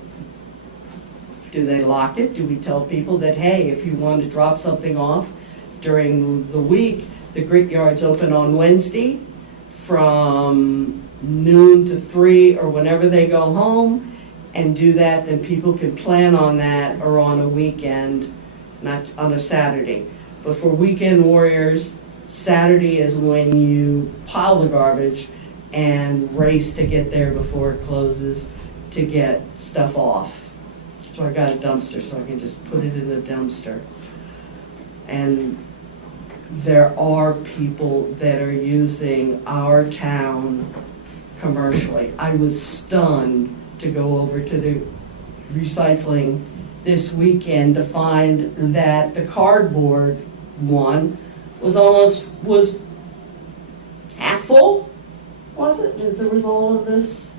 Do they lock it? Do we tell people that, hey, if you want to drop something off during the week, the grit yard's open on Wednesday from noon to 3 or whenever they go home, and do that, then people can plan on that, or on a weekend, not on a Saturday. But for weekend warriors, Saturday is when you pile the garbage and race to get there before it closes to get stuff off. So I got a dumpster, so I can just put it in the dumpster. And there are people that are using our town commercially. I was stunned to go over to the recycling this weekend to find that the cardboard one was half full, was it? There was all of this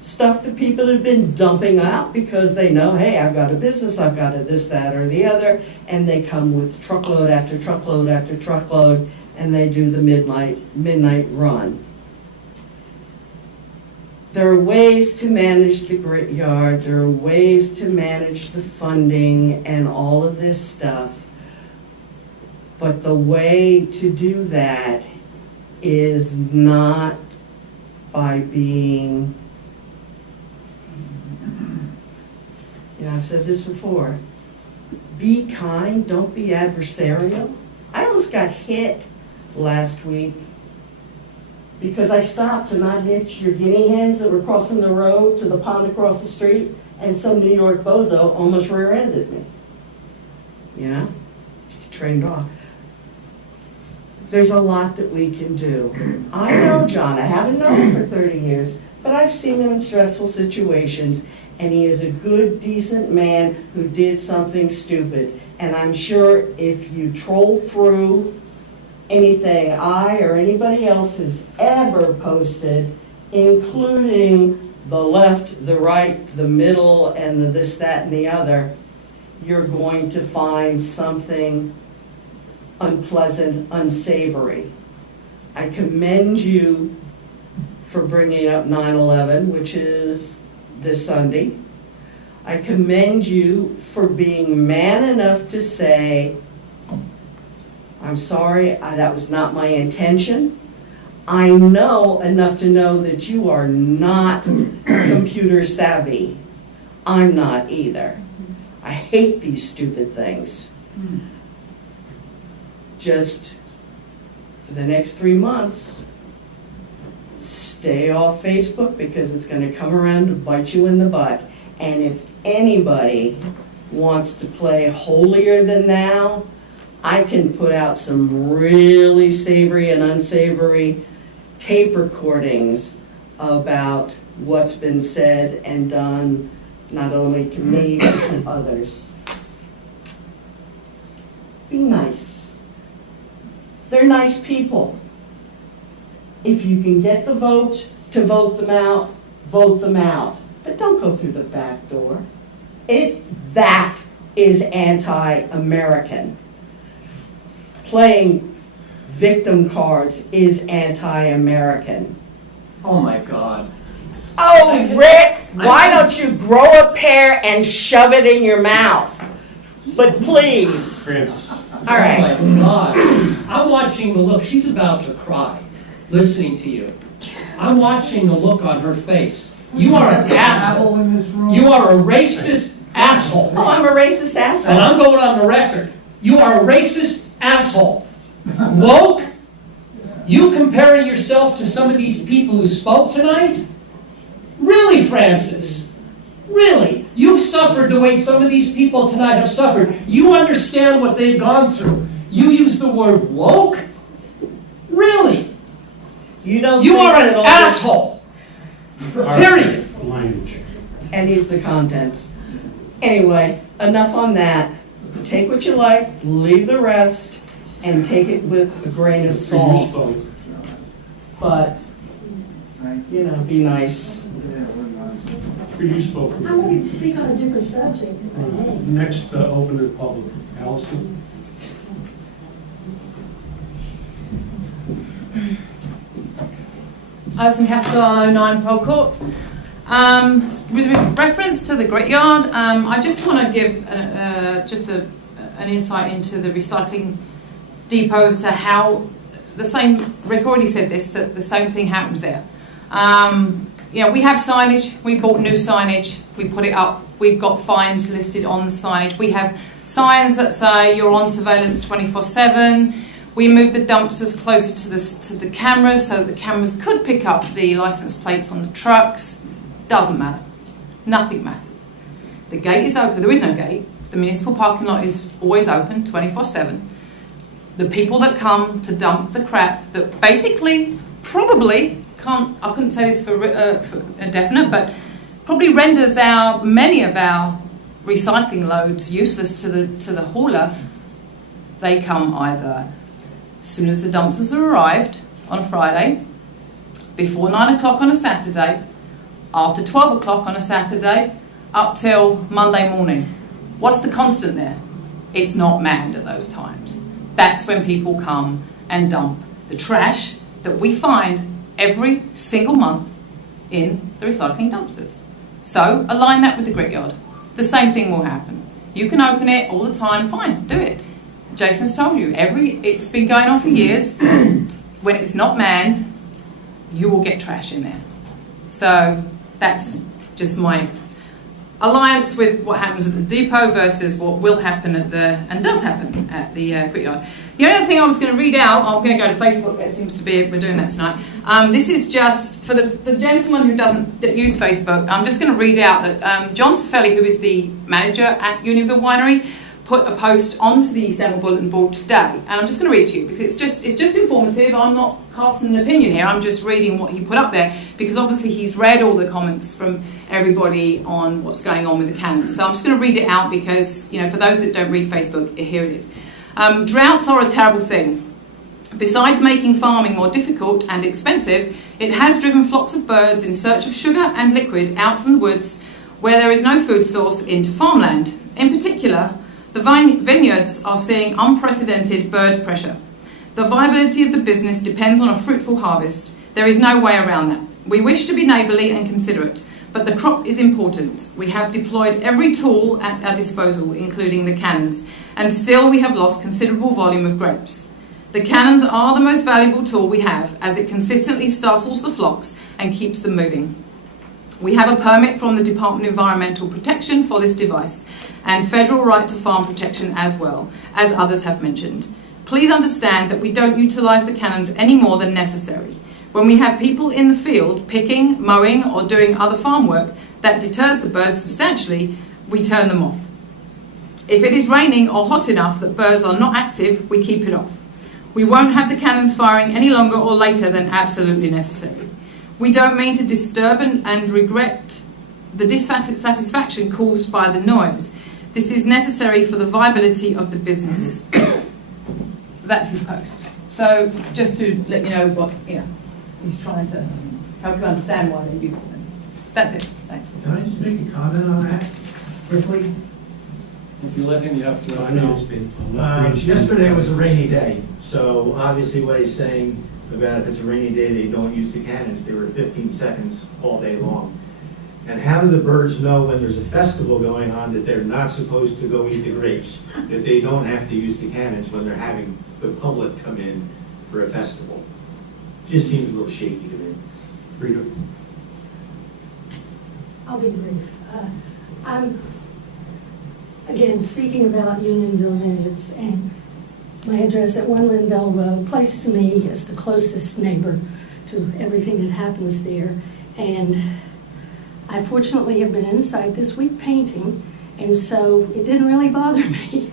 stuff that people have been dumping out because they know, hey, I've got a business, I've got a this, that, or the other, and they come with truckload after truckload after truckload, and they do the midnight run. There are ways to manage the grit yard, there are ways to manage the funding and all of this stuff, but the way to do that is not by being, I've said this before, be kind, don't be adversarial. I almost got hit last week because I stopped to not hit your guinea hens that were crossing the road to the pond across the street, and some New York bozo almost rear-ended me. Trained off. There's a lot that we can do. I know John, I haven't known him for 30 years, but I've seen him in stressful situations, and he is a good, decent man who did something stupid. And I'm sure if you troll through anything I or anybody else has ever posted, including the left, the right, the middle, and the this, that, and the other, you're going to find something unpleasant, unsavory. I commend you for bringing up 9/11, which is this Sunday. I commend you for being man enough to say, I'm sorry, that was not my intention. I know enough to know that you are not computer savvy. I'm not either. I hate these stupid things. Just for the next 3 months, stay off Facebook because it's going to come around to bite you in the butt. And if anybody wants to play holier than thou, I can put out some really savory and unsavory tape recordings about what's been said and done, not only to me, but to others. Be nice. They're nice people. If you can get the votes to vote them out, vote them out. But don't go through the back door. That is anti-American. Playing victim cards is anti-American. Oh my God. Oh, Rick, why don't you grow a pair and shove it in your mouth? But please. Francis. All right. Oh my God. I'm watching the look. She's about to cry, listening to you. I'm watching the look on her face. You are an asshole. You are a racist asshole. Oh, I'm a racist asshole. And I'm going on the record. You are a racist asshole. Woke? You comparing yourself to some of these people who spoke tonight? Really, Francis? Really? You've suffered the way some of these people tonight have suffered. You understand what they've gone through. You use the word woke? Really? You don't. You are an asshole. Period. Language. And he's the contents. Anyway, enough on that. Take what you like, leave the rest, and take it with a grain of salt. But, you know, be nice. For you spoke. I wanted to speak on a different subject, if I may. Next, open to the public. Allison? Alison Castellano, 9 Pole Court. With reference to the Grittyard, I just want to give an insight into the recycling depot as to how the same, Rick already said this, that the same thing happens there. You know, we have signage, we bought new signage, we put it up, we've got fines listed on the signage. We have signs that say you're on surveillance 24/7. We moved the dumpsters closer to the cameras so that the cameras could pick up the license plates on the trucks. Doesn't matter. Nothing matters. The gate is open. There is no gate. The municipal parking lot is always open 24/7. The people that come to dump the crap that basically probably can't, I couldn't say this for a definite, but probably renders many of our recycling loads useless to the hauler. They come either as soon as the dumpsters have arrived on a Friday, before 9 o'clock on a Saturday, after 12 o'clock on a Saturday, up till Monday morning. What's the constant there? It's not manned at those times. That's when people come and dump the trash that we find every single month in the recycling dumpsters. So align that with the Grittyard. The same thing will happen. You can open it all the time, fine, do it. Jason's told you, it's been going on for years. When it's not manned, you will get trash in there. So that's just my alliance with what happens at the depot versus what will happen and does happen at the Grittyard. The only other thing I was going to read out, I'm going to go to Facebook, it seems to be, we're doing that tonight. This is just, for the gentleman who doesn't use Facebook, I'm just going to read out that John Cifelli, who is the manager at Unionville Winery, put a post onto the East Amble Bulletin Board today. And I'm just going to read it to you because it's just informative. I'm not casting an opinion here, I'm just reading what he put up there because obviously he's read all the comments from everybody on what's going on with the cannons. So I'm just going to read it out because, you know, for those that don't read Facebook, here it is. Droughts are a terrible thing. Besides making farming more difficult and expensive, it has driven flocks of birds in search of sugar and liquid out from the woods where there is no food source into farmland. In particular, the vineyards are seeing unprecedented bird pressure. The viability of the business depends on a fruitful harvest. There is no way around that. We wish to be neighbourly and considerate, but the crop is important. We have deployed every tool at our disposal, including the cannons, and still we have lost considerable volume of grapes. The cannons are the most valuable tool we have, as it consistently startles the flocks and keeps them moving. We have a permit from the Department of Environmental Protection for this device, and federal right to farm protection as well, as others have mentioned. Please understand that we don't utilise the cannons any more than necessary. When we have people in the field picking, mowing or doing other farm work that deters the birds substantially, we turn them off. If it is raining or hot enough that birds are not active, we keep it off. We won't have the cannons firing any longer or later than absolutely necessary. We don't mean to disturb and regret the dissatisfaction caused by the noise. This is necessary for the viability of the business. That's his post. So just to let you know what, he's trying to help you understand why they use them. That's it. Thanks. Can I just make a comment on that quickly? If you let him, you have to. I know. Yesterday was a rainy day, so obviously what he's saying about if it's a rainy day, they don't use the cannons. They were 15 seconds all day long. And how do the birds know when there's a festival going on that they're not supposed to go eat the grapes, that they don't have to use the cannons when they're having the public come in for a festival? Just seems a little shaky to me. Frida? I'll be brief. I'm, again, speaking about Unionville Vineyards, and my address at 1 Linville Road places me as the closest neighbor to everything that happens there. And I fortunately have been inside this week painting, and so it didn't really bother me,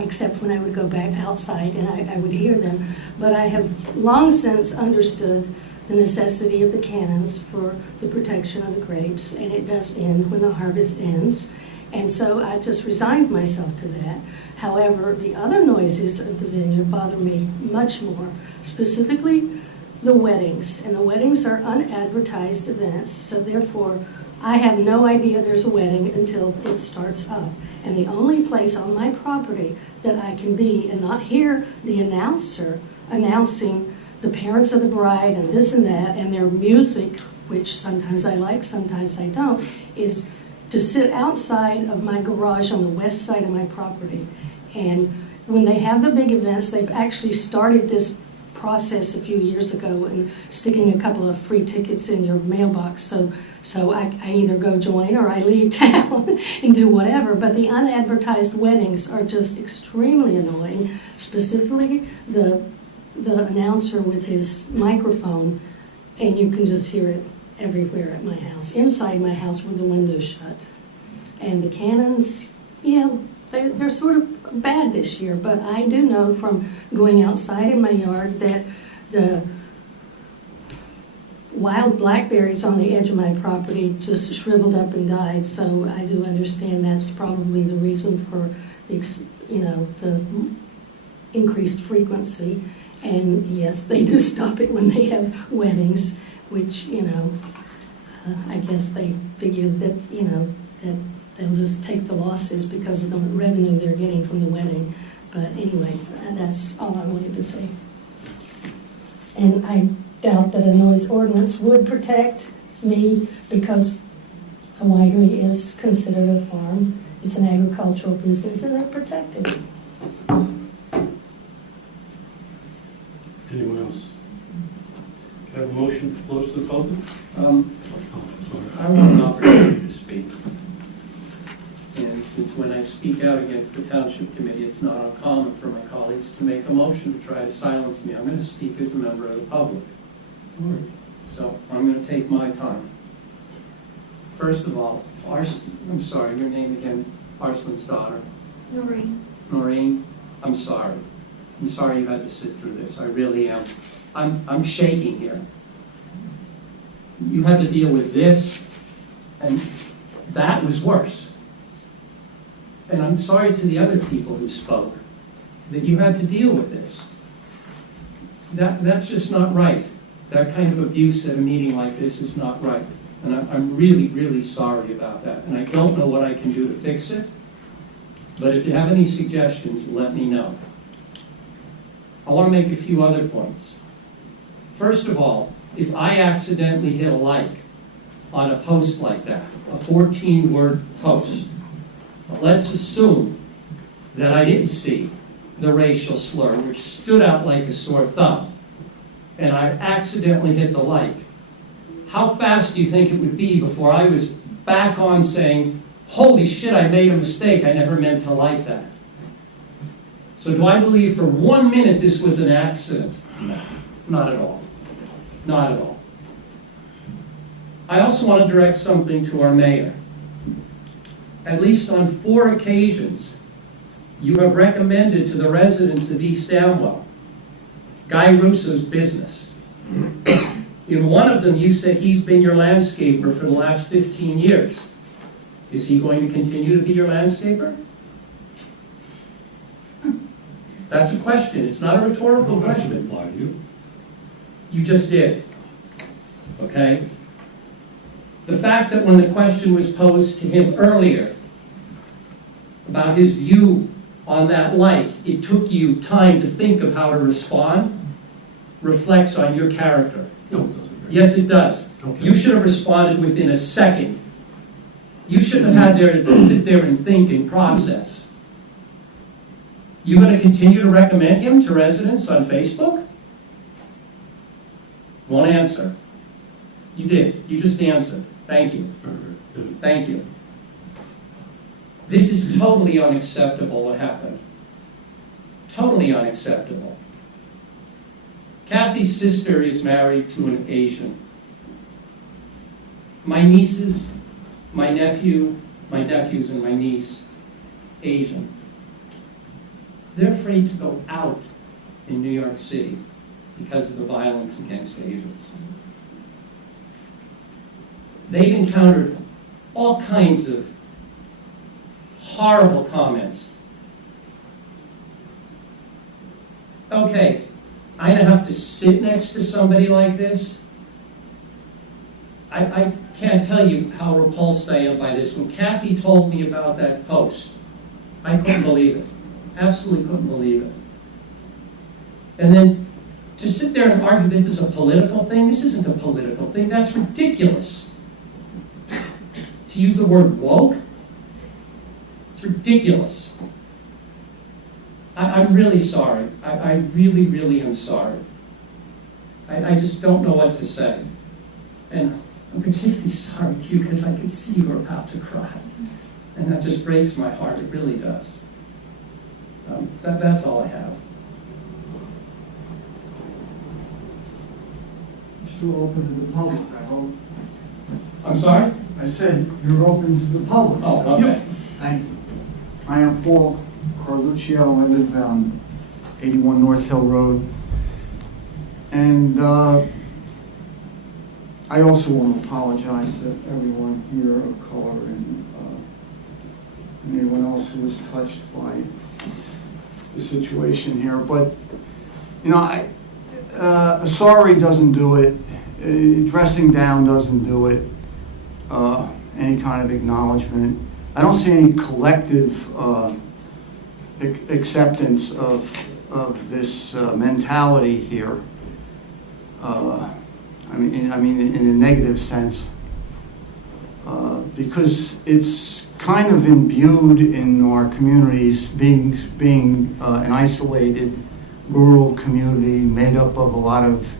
except when I would go back outside and I would hear them. But I have long since understood the necessity of the cannons for the protection of the grapes, and it does end when the harvest ends. And so I just resigned myself to that. However, the other noises of the vineyard bother me much more, specifically the weddings. And the weddings are unadvertised events, so therefore I have no idea there's a wedding until it starts up. And the only place on my property that I can be and not hear the announcer announcing the parents of the bride and this and that and their music, which sometimes I like, sometimes I don't, is to sit outside of my garage on the west side of my property. And when they have the big events, they've actually started this process a few years ago and sticking a couple of free tickets in your mailbox. So I either go join or I leave town and do whatever. But the unadvertised weddings are just extremely annoying, specifically the announcer with his microphone, and you can just hear it everywhere at my house, inside my house with the windows shut. And the cannons, they're sort of bad this year, but I do know from going outside in my yard that the wild blackberries on the edge of my property just shriveled up and died, so I do understand that's probably the reason for the increased frequency. And yes, they do stop it when they have weddings, which, I guess they figure that, that they'll just take the losses because of the revenue they're getting from the wedding. But anyway, that's all I wanted to say. And I doubt that a noise ordinance would protect me because a winery is considered a farm. It's an agricultural business and they're protected. Anyone else? Can I have a motion to close the public? I want an opportunity to speak. And since when I speak out against the Township Committee, it's not uncommon for my colleagues to make a motion to try to silence me. I'm going to speak as a member of the public. So I'm going to take my time. First of all, I'm sorry, your name again, Arslan's daughter. Noreen. Noreen, I'm sorry. I'm sorry you had to sit through this. I really am. I'm shaking here. You had to deal with this, and that was worse. And I'm sorry to the other people who spoke that you had to deal with this. That's just not right. That kind of abuse at a meeting like this is not right. And I'm really, really sorry about that. And I don't know what I can do to fix it. But if you have any suggestions, let me know. I want to make a few other points. First of all, if I accidentally hit a like on a post like that, a 14-word post, let's assume that I didn't see the racial slur, which stood out like a sore thumb, and I accidentally hit the like. How fast do you think it would be before I was back on saying, holy shit, I made a mistake, I never meant to like that? So do I believe for 1 minute this was an accident? No, not at all. Not at all. I also want to direct something to our mayor. At least on 4 occasions, you have recommended to the residents of East Amwell Guy Russo's business. In one of them, you said he's been your landscaper for the last 15 years. Is he going to continue to be your landscaper? That's a question. It's not a rhetorical question. You just did. Okay? The fact that when the question was posed to him earlier about his view on that light, it took you time to think of how to respond, reflects on your character. No, it doesn't. Yes, it does. Okay. You should have responded within a second. You shouldn't have had to sit there and think and process. You going to continue to recommend him to residents on Facebook? Won't answer. You did. You just answered. Thank you. Thank you. This is totally unacceptable what happened. Totally unacceptable. Kathy's sister is married to an Asian. My nieces, my nephews and my niece, Asian. They're afraid to go out in New York City because of the violence against Asians. They've encountered all kinds of horrible comments. Okay, I have to sit next to somebody like this. I can't tell you how repulsed I am by this. When Kathy told me about that post, I couldn't believe it. Absolutely couldn't believe it. And then to sit there and argue this is a political thing, this isn't a political thing, that's ridiculous. To use the word woke, it's ridiculous. I'm really sorry. I really, really am sorry. I just don't know what to say. And I'm particularly sorry to you because I can see you are about to cry. And that just breaks my heart, it really does. That's all I have. You're still open to the public, I hope. I'm sorry? I said you're open to the public. Oh, so- okay. Thank you. I am Paul Carluccio. I live on 81 North Hill Road. And I also want to apologize to everyone here of color and anyone else who was touched by the situation here. But, you know, a sorry doesn't do it. Dressing down doesn't do it. Any kind of acknowledgement. I don't see any collective acceptance of this mentality here. I mean, in a negative sense, because it's kind of imbued in our communities, being an isolated rural community made up of a lot of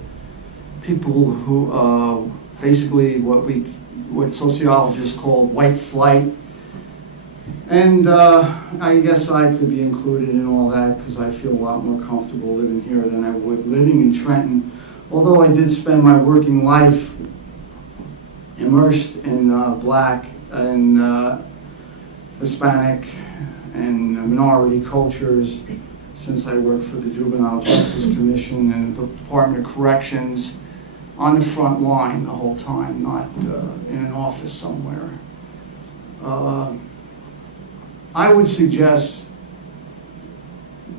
people who basically what sociologists call white flight. And I guess I could be included in all that because I feel a lot more comfortable living here than I would living in Trenton. Although I did spend my working life immersed in Black and Hispanic and minority cultures since I worked for the Juvenile Justice Commission and the Department of Corrections on the front line the whole time, not in an office somewhere. I would suggest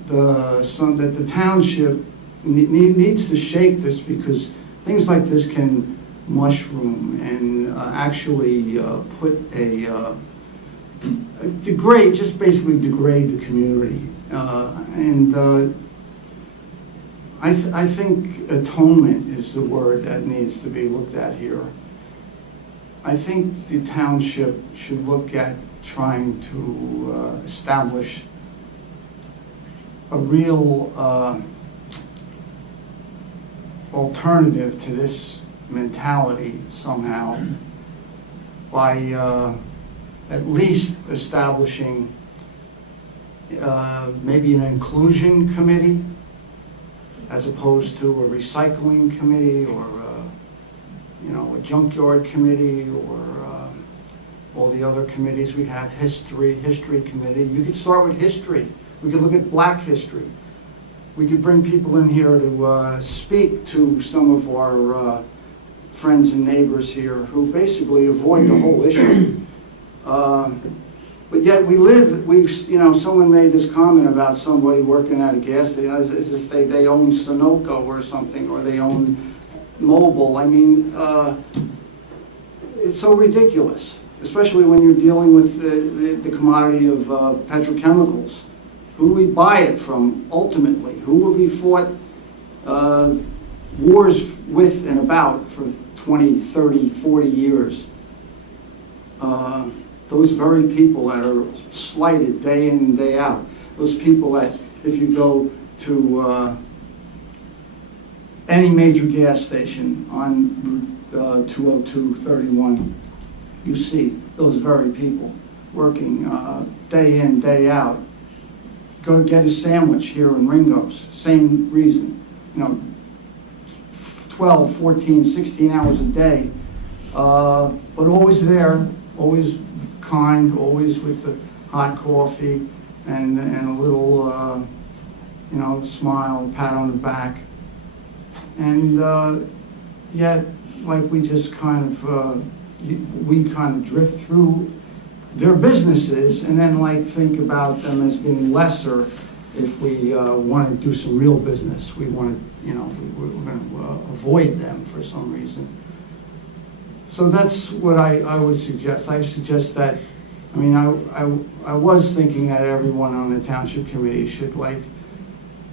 that the township needs to shake this because things like this can mushroom and actually just basically degrade the community. I think atonement is the word that needs to be looked at here. I think the township should look at trying to establish a real alternative to this mentality somehow by at least establishing maybe an inclusion committee as opposed to a recycling committee or a junkyard committee or all the other committees we have, history committee. You could start with history. We could look at Black history. we could bring people in here to speak to some of our friends and neighbors here who basically avoid the whole issue. But yet someone made this comment about somebody working at a gas station, as if they own Sunoco or something, or they own Mobil. I mean, it's so ridiculous, especially when you're dealing with the commodity of petrochemicals. Who do we buy it from ultimately? Who have we fought wars with and about for 20, 30, 40 years? Those very people that are slighted day in and day out. Those people that, if you go to any major gas station on 202-31, you see those very people working day in, day out. Go get a sandwich here in Ringo's, same reason. 12, 14, 16 hours a day, but always there, always kind, always with the hot coffee and a little, smile, pat on the back. And yet, like we just kind of drift through their businesses and then think about them as being lesser if we want to do some real business. We want to, we're going to avoid them for some reason. So that's what I would suggest. I suggest that, I was thinking that everyone on the Township Committee should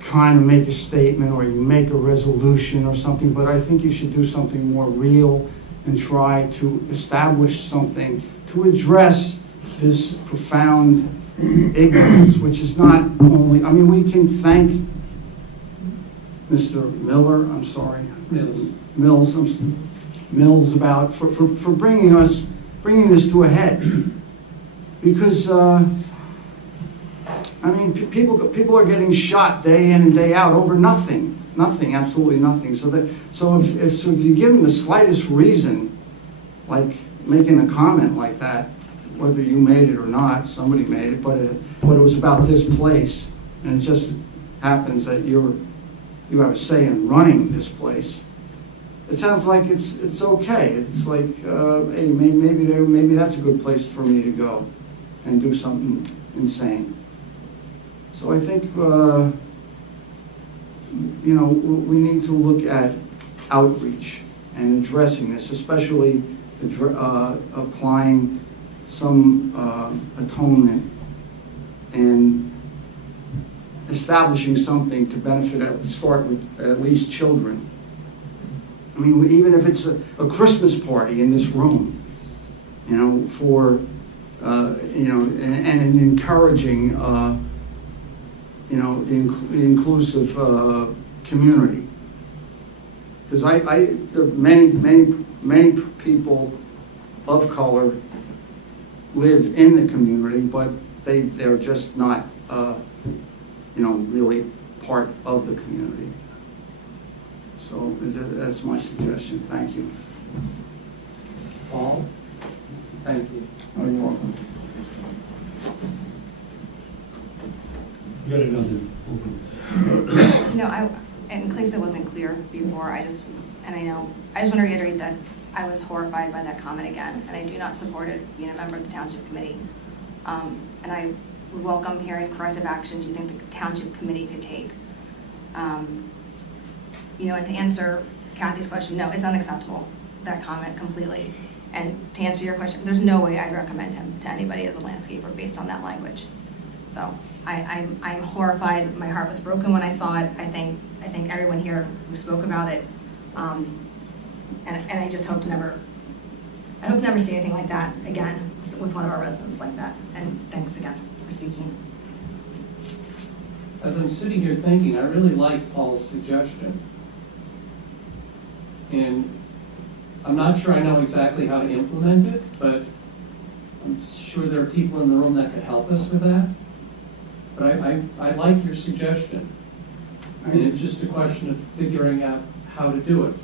kind of make a statement, or you make a resolution or something, but I think you should do something more real and try to establish something to address this profound ignorance, which is not only, we can thank Mr. Mills about for bringing this to a head, because people are getting shot day in and day out over nothing, absolutely nothing. So if you give them the slightest reason, like making a comment like that, whether you made it or not, somebody made it, but it was about this place, and it just happens that you have a say in running this place. It sounds like it's okay. It's like, hey, maybe that's a good place for me to go and do something insane. So I think we need to look at outreach and addressing this, especially applying some atonement and establishing something to benefit, start with at least children. Even if it's a Christmas party in this room, for and an encouraging, the inclusive community. Because there are many people of color live in the community, but they're just not, really part of the community. So that's my suggestion. Thank you. Paul? Thank you. Oh, you're welcome. You got another open. In case it wasn't clear before, I just want to reiterate that I was horrified by that comment again, and I do not support it being a member of the Township Committee. And I would welcome hearing corrective actions you think the Township Committee could take. And to answer Kathy's question, no, it's unacceptable, that comment completely. And to answer your question, there's no way I'd recommend him to anybody as a landscaper based on that language. So I'm horrified. My heart was broken when I saw it. I think everyone here who spoke about it, and I just hope to never see anything like that again with one of our residents like that. And thanks again for speaking. As I'm sitting here thinking, I really like Paul's suggestion. And I'm not sure I know exactly how to implement it, but I'm sure there are people in the room that could help us with that. But I like your suggestion. And it's just a question of figuring out how to do it.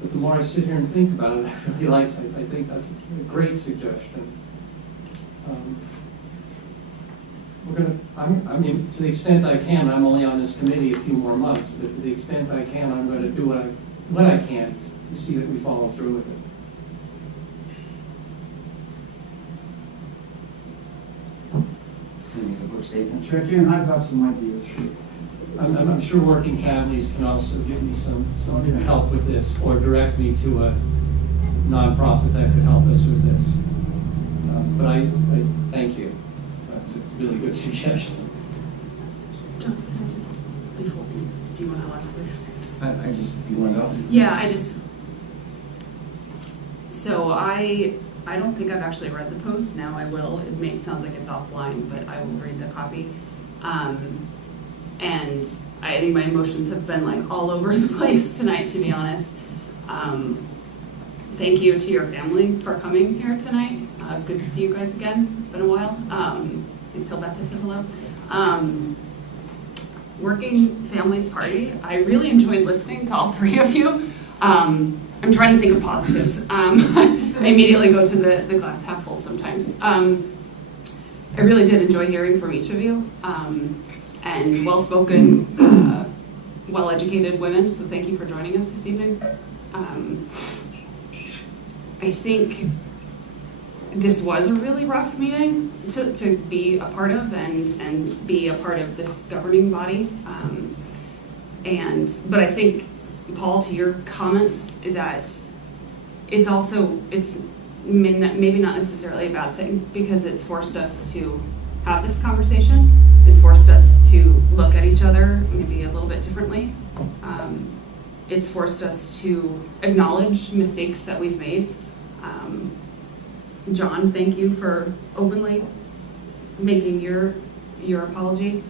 But the more I sit here and think about it, I think that's a great suggestion. I mean, to the extent I can, I'm only on this committee a few more months, but to the extent I can, I'm gonna do what I can to see that we follow through with it. Check in, I've got some ideas. I'm sure working families can also give me some help with this, or direct me to a nonprofit that could help us with this. But I thank you. That's a really good suggestion. John, can I just, before, do you want to ask You want to go? Yeah, so I don't think I've actually read the post. Now I will. It sounds like it's offline, but I will read the copy. And I think my emotions have been like all over the place tonight, to be honest. Thank you to your family for coming here tonight. It's good to see you guys again. It's been a while. Please tell Beth I said hello. Working Families Party, I really enjoyed listening to all three of you. I'm trying to think of positives. I immediately go to the glass half full sometimes. I really did enjoy hearing from each of you. And well-spoken, well-educated women, so thank you for joining us this evening. I think this was a really rough meeting to be a part of and be a part of this governing body. But I think, Paul, to your comments, that it's maybe not necessarily a bad thing, because it's forced us to have this conversation. It's forced us to look at each other maybe a little bit differently. It's forced us to acknowledge mistakes that we've made. John, thank you for openly making your apology.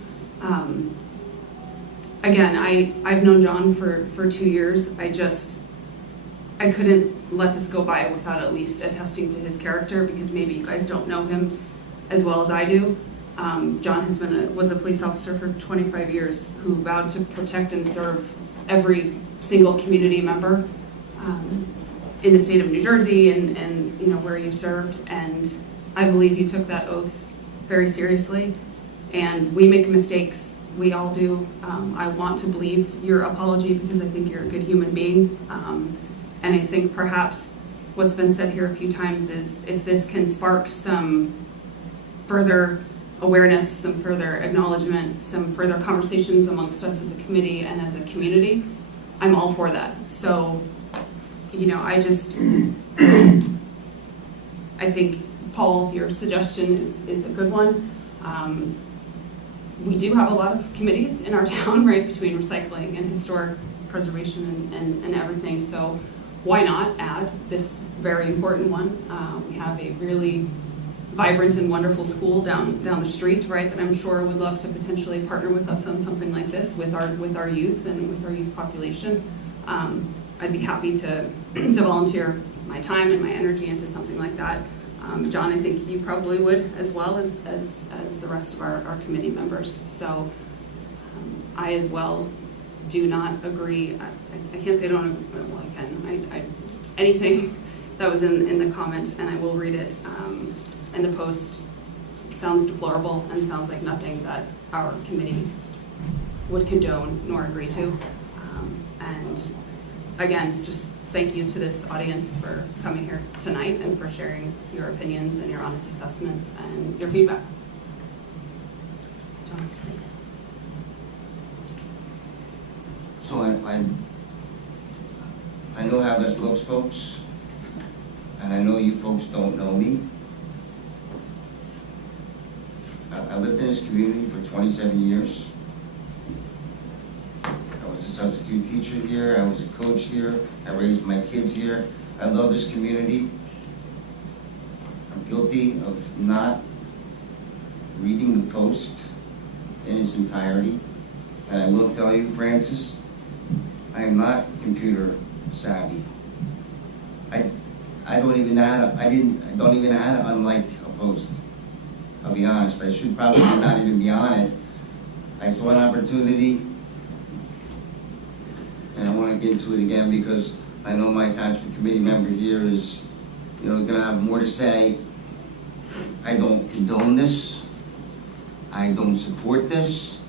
Again, I've known John for 2 years. I couldn't let this go by without at least attesting to his character, because maybe you guys don't know him as well as I do. John was a police officer for 25 years who vowed to protect and serve every single community member in the state of New Jersey and where you served. And I believe you took that oath very seriously. And we make mistakes. We all do. I want to believe your apology, because I think you're a good human being. And I think perhaps what's been said here a few times is, if this can spark some further awareness, some further acknowledgement, some further conversations amongst us as a committee and as a community, I'm all for that. So, I think, Paul, your suggestion is a good one. We do have a lot of committees in our town, right, between recycling and historic preservation and everything. So why not add this very important one? We have a really vibrant and wonderful school down the street, right, that I'm sure would love to potentially partner with us on something like this with our youth and with our youth population. I'd be happy to volunteer my time and my energy into something like that. John, I think you probably would, as well as the rest of our committee members. So I as well do not agree. I can't say I don't, well, I can. Anything that was in the comment, and I will read it, in the post, sounds deplorable and sounds like nothing that our committee would condone nor agree to. And again, just thank you to this audience for coming here tonight and for sharing your opinions and your honest assessments and your feedback. John, please. So I know how this looks, folks, and I know you folks don't know me. I lived in this community for 27 years. I was a substitute teacher here, I was a coach here, I raised my kids here. I love this community. I'm guilty of not reading the post in its entirety. And I will tell you, Francis, I am not computer savvy. I don't even know how to, I don't even know how to unlike a post. I'll be honest, I should probably not even be on it. I saw an opportunity, and I want to get into it again because I know my Township Committee member here is, going to have more to say. I don't condone this. I don't support this.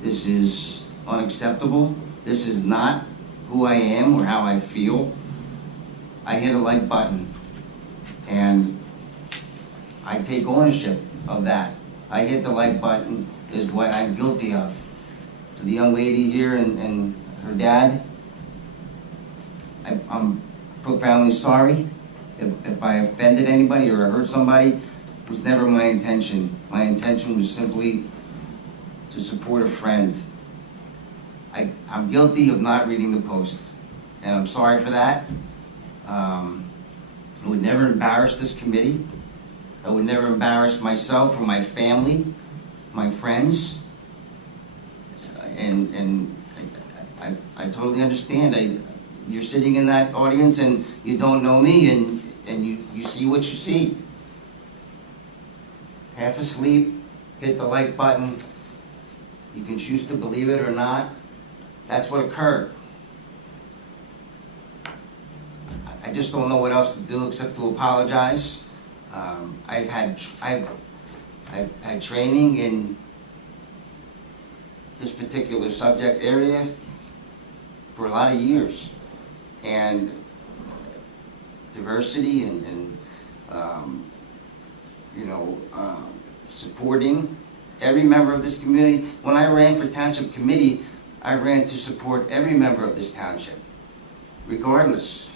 This is unacceptable. This is not who I am or how I feel. I hit a like button, and I take ownership of that. I hit the like button is what I'm guilty of. To the young lady here and her dad, I'm profoundly sorry if I offended anybody or hurt somebody. It was never my intention. My intention was simply to support a friend. I'm guilty of not reading the post, and I'm sorry for that. I would never embarrass this committee. I would never embarrass myself or my family, my friends. And I totally understand. You're sitting in that audience and you don't know me, and you see what you see. Half asleep, hit the like button. You can choose to believe it or not. That's what occurred. I just don't know what else to do except to apologize. I've had training in this particular subject area for a lot of years, and diversity and supporting every member of this community. When I ran for township committee, I ran to support every member of this township, regardless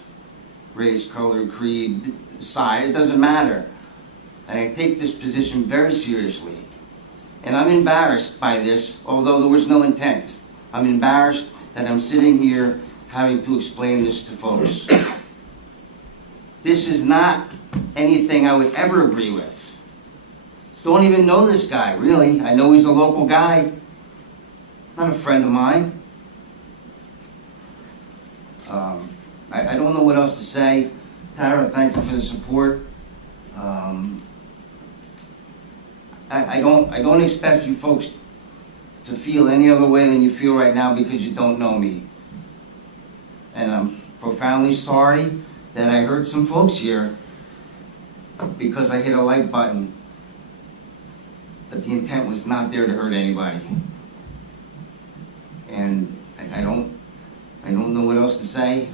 race, color, creed, size, it doesn't matter. And I take this position very seriously. And I'm embarrassed by this, although there was no intent. I'm embarrassed that I'm sitting here having to explain this to folks. This is not anything I would ever agree with. Don't even know this guy, really. I know he's a local guy, not a friend of mine. I don't know what else to say. Tara, thank you for the support. I don't expect you folks to feel any other way than you feel right now because you don't know me. And I'm profoundly sorry that I hurt some folks here because I hit a like button. But the intent was not there to hurt anybody. And I don't know what else to say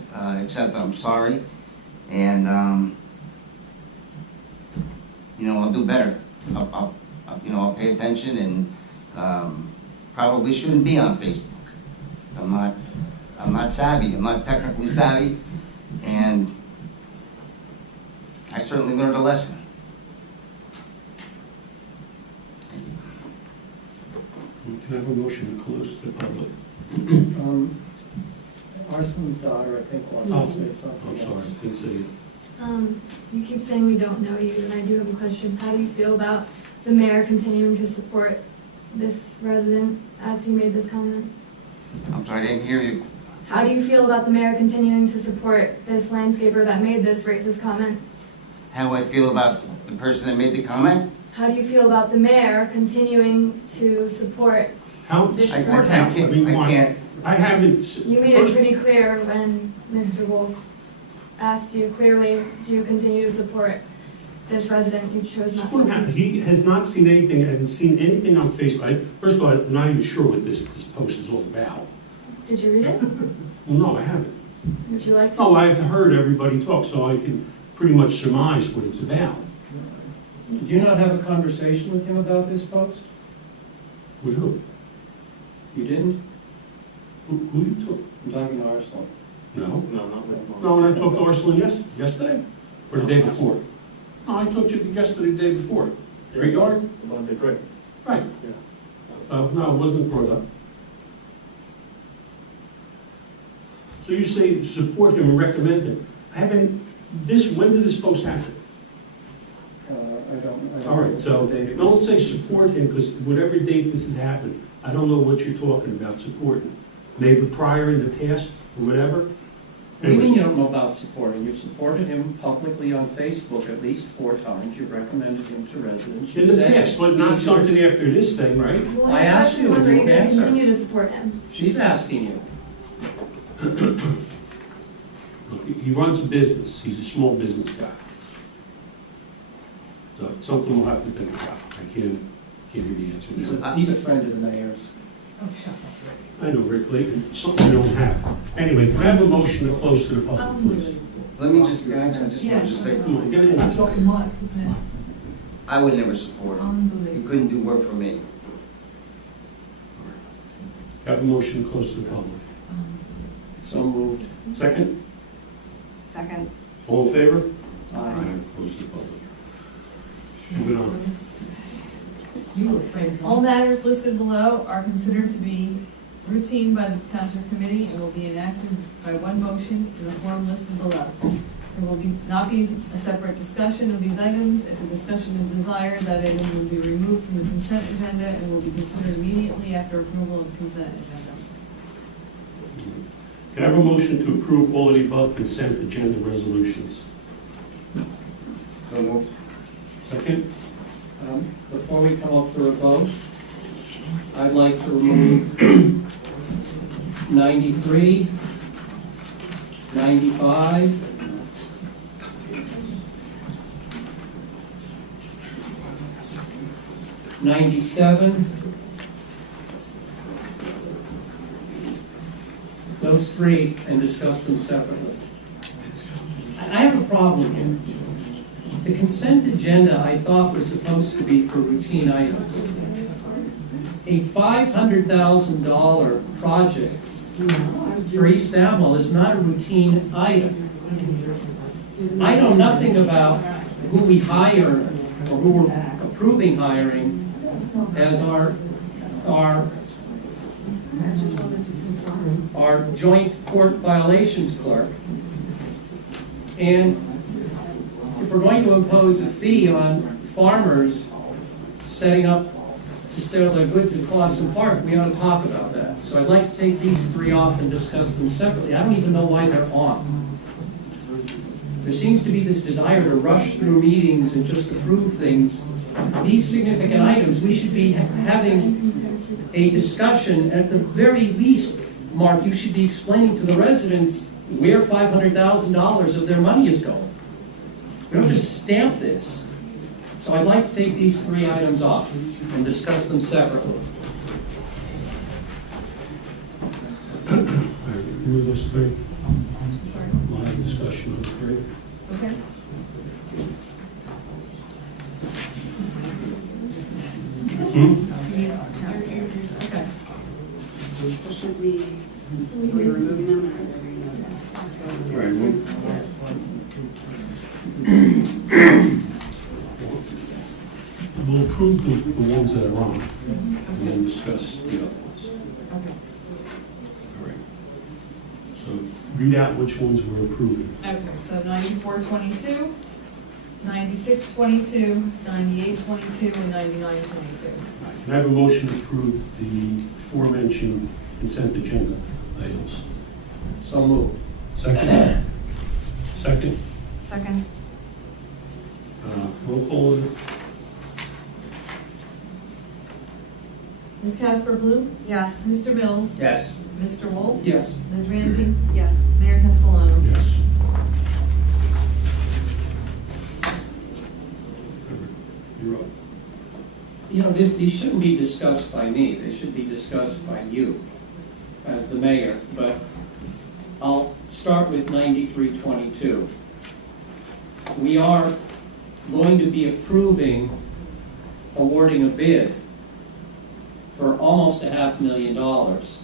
except I'm sorry. And I'll do better. I'll pay attention, and probably shouldn't be on Facebook. I'm not savvy. I'm not technically savvy, and I certainly learned a lesson. Can I have a motion to close to the public? Arslan's daughter, I think, wants to say something I'm sorry, else. I didn't say it. You keep saying we don't know you, and I do have a question. How do you feel about the mayor continuing to support this resident as he made this comment? I'm sorry, I didn't hear you. How do you feel about the mayor continuing to support this landscaper that made this racist comment? How do I feel about the person that made the comment? How do you feel about the mayor continuing to support this I ordinance? can't. I haven't. You made it pretty clear when Mr. Wolf asked you clearly, do you continue to support this resident? You chose not to. He has not seen anything, I haven't seen anything on Facebook. First of all, I'm not even sure what this post is all about. Did you read it? Well, no, I haven't. Would you like to? Oh, I've heard everybody talk, so I can pretty much surmise what it's about. Did you not have a conversation with him about this post? With who? You didn't? Who you took? I'm talking to Arslan. No. No, not with Mark. No, and I talked to Arslan yesterday, or the day before. No, I talked to you yesterday, the day before. Great yard? About the great. Right. Yeah. No, it wasn't brought up. So you say support him and recommend him. When did this post happen? I don't All right, so don't say support him, because whatever date this has happened, I don't know what you're talking about supporting. Maybe prior in the past, or whatever. What do you mean you don't know about supporting? You've supported him publicly on Facebook at least 4 times. You've recommended him to residents. In the past, but not something after this thing, right? Well, I asked you, was, are you you going to answer. continue to support him? She's asking you. Look, he runs a business. He's a small business guy. So it's something we'll have to think about. I can't give you the answer. He's a friend of the mayor's. I know, Rick Layton, something we don't have. Anyway, can I have a motion to close to the public, please? Let me just, I just want to say, I would never support it. You couldn't do work for me. Have a motion to close to the public. So moved. Second? Second. All in favor? Aye. Close to the public. Moving on. All matters listed below are considered to be routine by the Township Committee and will be enacted by one motion in the form listed below. There will not be a separate discussion of these items. If a discussion is desired, that item will be removed from the consent agenda and will be considered immediately after approval of the consent agenda. Can I have a motion to approve all of the above consent agenda resolutions? So moved. Second? Before we come up for a vote, I'd like to remove 93, 95, 97, those three, and discuss them separately. I have a problem here. The consent agenda, I thought, was supposed to be for routine items. A $500,000 project for East Amwell is not a routine item. I know nothing about who we hire or who we're approving hiring as our joint court violations clerk. And if we're going to impose a fee on farmers setting up to sell their goods in Clawson Park, we ought to talk about that. So I'd like to take these three off and discuss them separately. I don't even know why they're on. There seems to be this desire to rush through meetings and just approve things. These significant items, we should be having a discussion. At the very least, Mark, you should be explaining to the residents where $500,000 of their money is going. We don't just stamp this. So I'd like to take these three items off and discuss them separately. Remove those three. We'll have discussion on three. Okay. Okay. Should we, are we removing them or are they removing them? We'll approve the ones that are on, and then discuss the other ones. Okay. All right. So read out which ones we're approving. Okay, so 9422, 9622, 9822, and 9922. Can I have a motion to approve the aforementioned consent agenda items? So moved. Second? Second? Second. Roll call. Ms. Casper Bloom? Yes. Mr. Mills? Yes. Mr. Wolf? Yes. Ms. Ramsey? Yes. Mayor Castellano? Yes. You're up. You know, these shouldn't be discussed by me. They should be discussed by you as the mayor. But I'll start with 9322. We are going to be approving awarding a bid for almost $500,000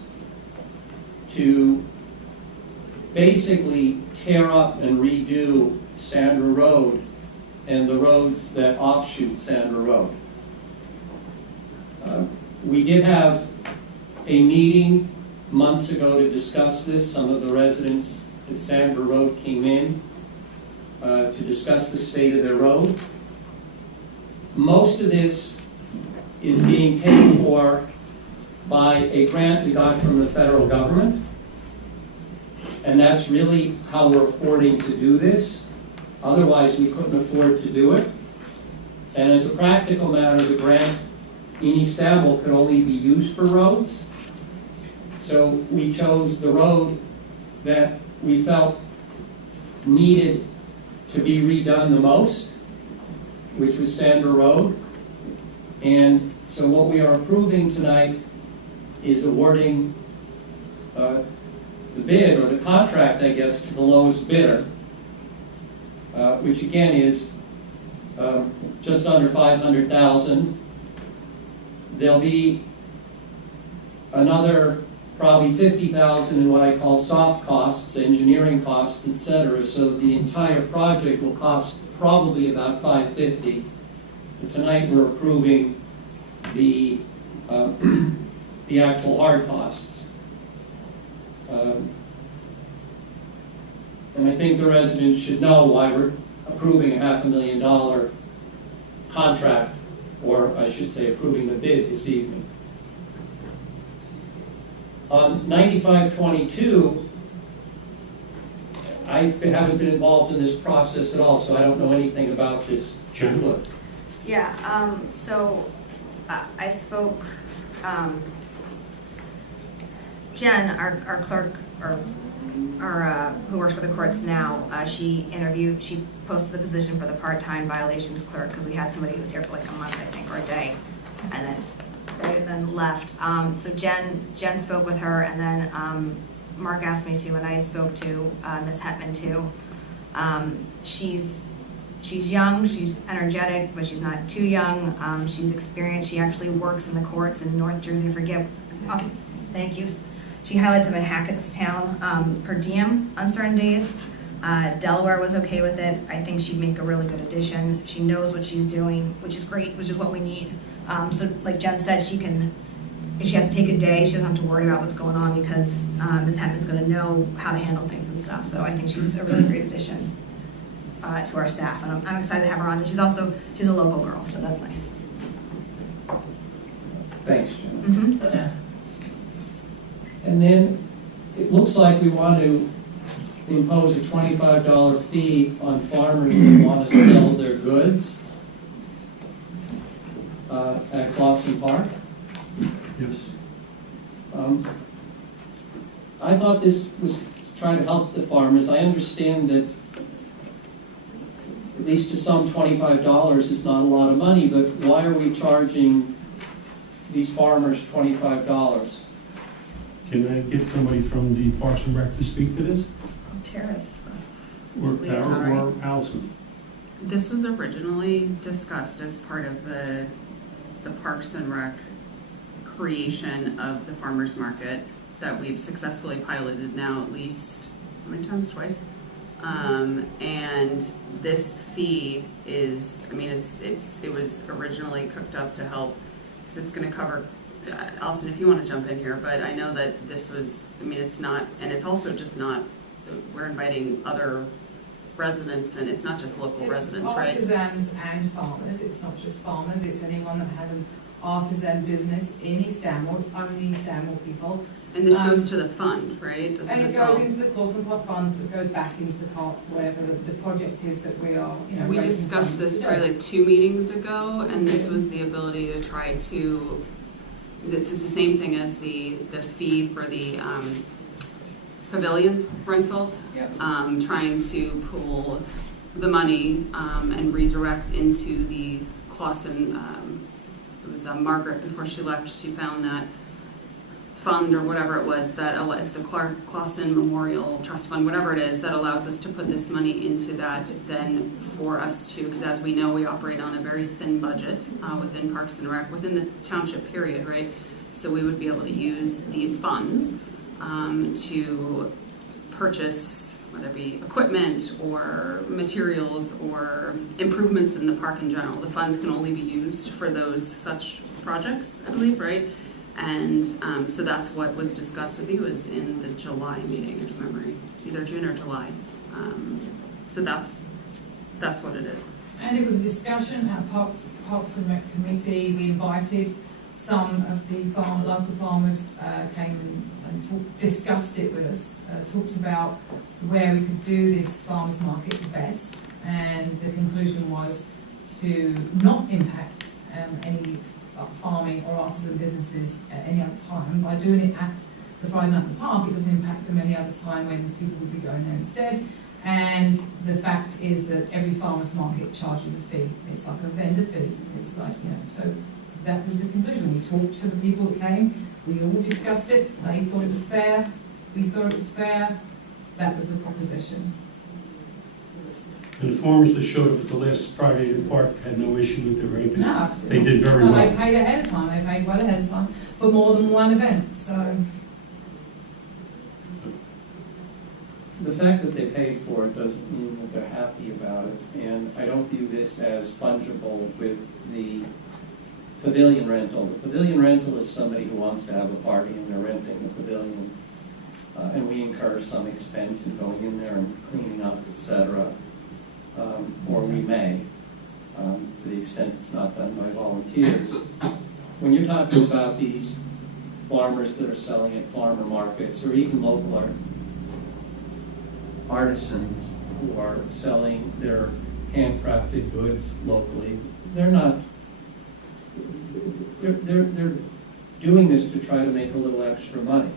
to basically tear up and redo Sandra Road and the roads that offshoot Sandra Road. We did have a meeting months ago to discuss this. Some of the residents at Sandra Road came in to discuss the state of their road. Most of this is being paid for by a grant we got from the federal government. And that's really how we're affording to do this. Otherwise, we couldn't afford to do it. And as a practical matter, the grant in East Amwell could only be used for roads. So we chose the road that we felt needed to be redone the most, which was Sandra Road. And So what we are approving tonight is awarding the bid, or the contract, I guess, to the lowest bidder, which again is just under $500,000. There'll be another probably $50,000 in what I call soft costs, engineering costs, etc. So the entire project will cost probably about $550,000. And tonight we're approving the the actual hard costs. And I think the residents should know why we're approving a $500,000 contract, or I should say approving the bid this evening. On 9522, I haven't been involved in this process at all, so I don't know anything about this. Jen? Yeah, so I spoke, Jen, our clerk, or our, who works for the courts now, she posted the position for the part-time violations clerk, because we had somebody who was here for like a month, I think, or a day, and then left. So Jen spoke with her, and then Mark asked me to, and I spoke to Ms. Hetman too. She's young, she's energetic, but she's not too young. She's experienced. She actually works in the courts in North Jersey. Thank you. She highlights them in Hackett's Town per diem on certain days. Delaware was okay with it. I think she'd make a really good addition. She knows what she's doing, which is great, which is what we need. So like Jen said, she can, if she has to take a day, she doesn't have to worry about what's going on, because Ms. Hetman's going to know how to handle things and stuff. So I think she's a really great addition to our staff, and I'm excited to have her on. And she's a local girl, so that's nice. Thanks, Jen. And then it looks like we want to impose a $25 fee on farmers that want to sell their goods at Clausen Park. Yes. I thought this was trying to help the farmers. I understand that at least to some $25 is not a lot of money, but why are we charging these farmers $25? Can I get somebody from the Parks and Rec to speak to this? Terrace. Or Carol or Allison? This was originally discussed as part of the Parks and Rec creation of the farmers market that we've successfully piloted now at least, how many times? Twice? And this fee is, I mean, it was originally cooked up to help, because it's going to cover, Allison, if you want to jump in here, but I know that this was, I mean, it's not, and it's also just not, we're inviting other residents, and it's not just local residents, right? It's artisans and farmers. It's not just farmers. It's anyone that has an artisan business in East Amwell. It's only East Amwell people. And this goes to the fund, right? And it goes into the Clausen Park fund. It goes back into the park, whatever the project is that we are, you know. We discussed this probably like 2 meetings ago, and this was the ability to try to, this is the same thing as the fee for the pavilion rental. Yep. Trying to pull the money and redirect into the Clausen, it was Margaret, before she left, she found that fund or whatever it was, that it's the Clausen Memorial Trust Fund, whatever it is, that allows us to put this money into that, then for us to, because as we know, we operate on a very thin budget within Parks and Rec, within the township period, right? So we would be able to use these funds to purchase, whether it be equipment or materials or improvements in the park in general. The funds can only be used for those such projects, I believe, right? And so that's what was discussed. I think it was in the July meeting, if memory, either June or July. So that's what it is. And it was a discussion at Parks and Rec Committee. We invited some of the local farmers, came and discussed it with us, talked about where we could do this farmers market the best, and the conclusion was to not impact any farming or artisan businesses at any other time. By doing it at the Friday night at the park, it doesn't impact them any other time when people would be going there instead. And the fact is that every farmers market charges a fee. It's like a vendor fee. It's like, you know, so that was the conclusion. We talked to the people that came, we all discussed it, they thought it was fair, we thought it was fair, that was the proposition. And the farmers that showed up at the last Friday in the park had no issue with their rate? No, absolutely. They did very Well, well. they paid ahead of time, they paid well ahead of time for more than one event, so. The fact that they paid for it doesn't mean that they're happy about it, and I don't view this as fungible with the pavilion rental. The pavilion rental is somebody who wants to have a party and they're renting the pavilion, and we incur some expense in going in there and cleaning up, etc. Or we may, to the extent it's not done by volunteers. When you're talking about these farmers that are selling at farmer markets or even local artisans who are selling their handcrafted goods locally, they're doing this to try to make a little extra money.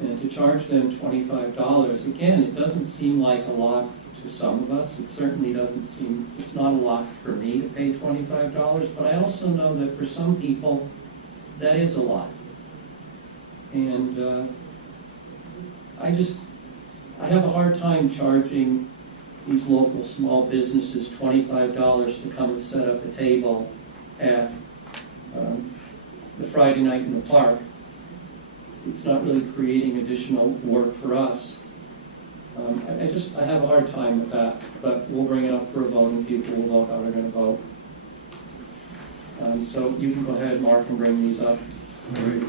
And to charge them $25, again, it doesn't seem like a lot to some of us. It certainly doesn't seem, it's not a lot for me to pay $25, but I also know that for some people, that is a lot. And I have a hard time charging these local small businesses $25 to come and set up a table at the Friday night in the park. It's not really creating additional work for us. I have a hard time with that, but we'll bring it up for a vote and people will vote how they're going to vote. So you can go ahead, Mark, and bring these up. All right.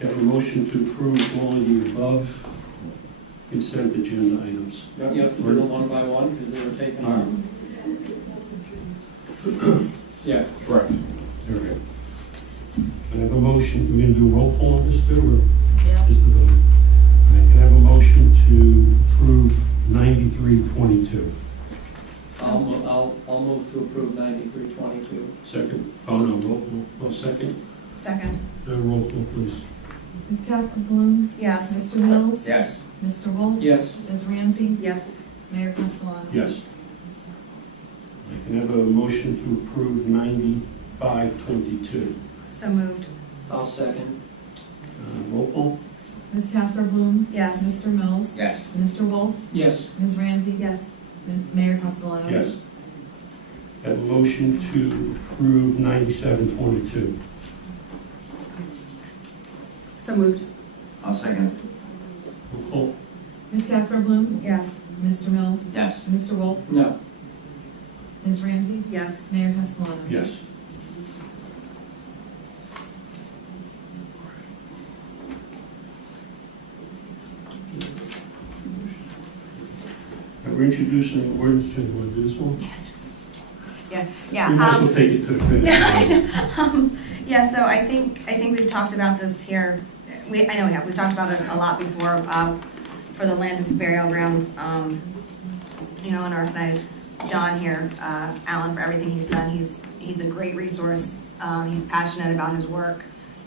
Got a motion to approve all of the above consent agenda items. Don't you have to do them one by one because they were taken off? Yeah. Correct. All right. Can I have a motion? We're going to do a roll call on this too, or just the vote? All right. Can I have a motion to approve 9322? I'll move to approve 9322. Second. Oh, no, roll call. Oh, second. Second. Roll call, please. Ms. Casper Bloom? Yes. Mr. Mills? Yes. Mr. Wolf? Yes. Ms. Ramsey? Yes. Mayor Castellano? Yes. I can have a motion to approve 9522. So moved. I'll second. Roll call? Ms. Casper Bloom? Yes. Mr. Mills? Yes. Mr. Wolf? Yes. Ms. Ramsey? Yes. Mayor Castellano? Yes. I have a motion to approve 9722. So moved. I'll second. Roll call? Ms. Casper Bloom? Yes. Mr. Mills? Yes. Mr. Wolf? No. Ms. Ramsey? Yes. Mayor Castellano? Yes. We're introducing ordinance. Do you want to do this one? Yeah. We might as well take it to the finish line. Yeah, so I think we've talked about this here. I know we have. We've talked about it a lot before for the Landis burial grounds. And our recognized John here, Alan, for everything he's done. He's a great resource. He's passionate about his work.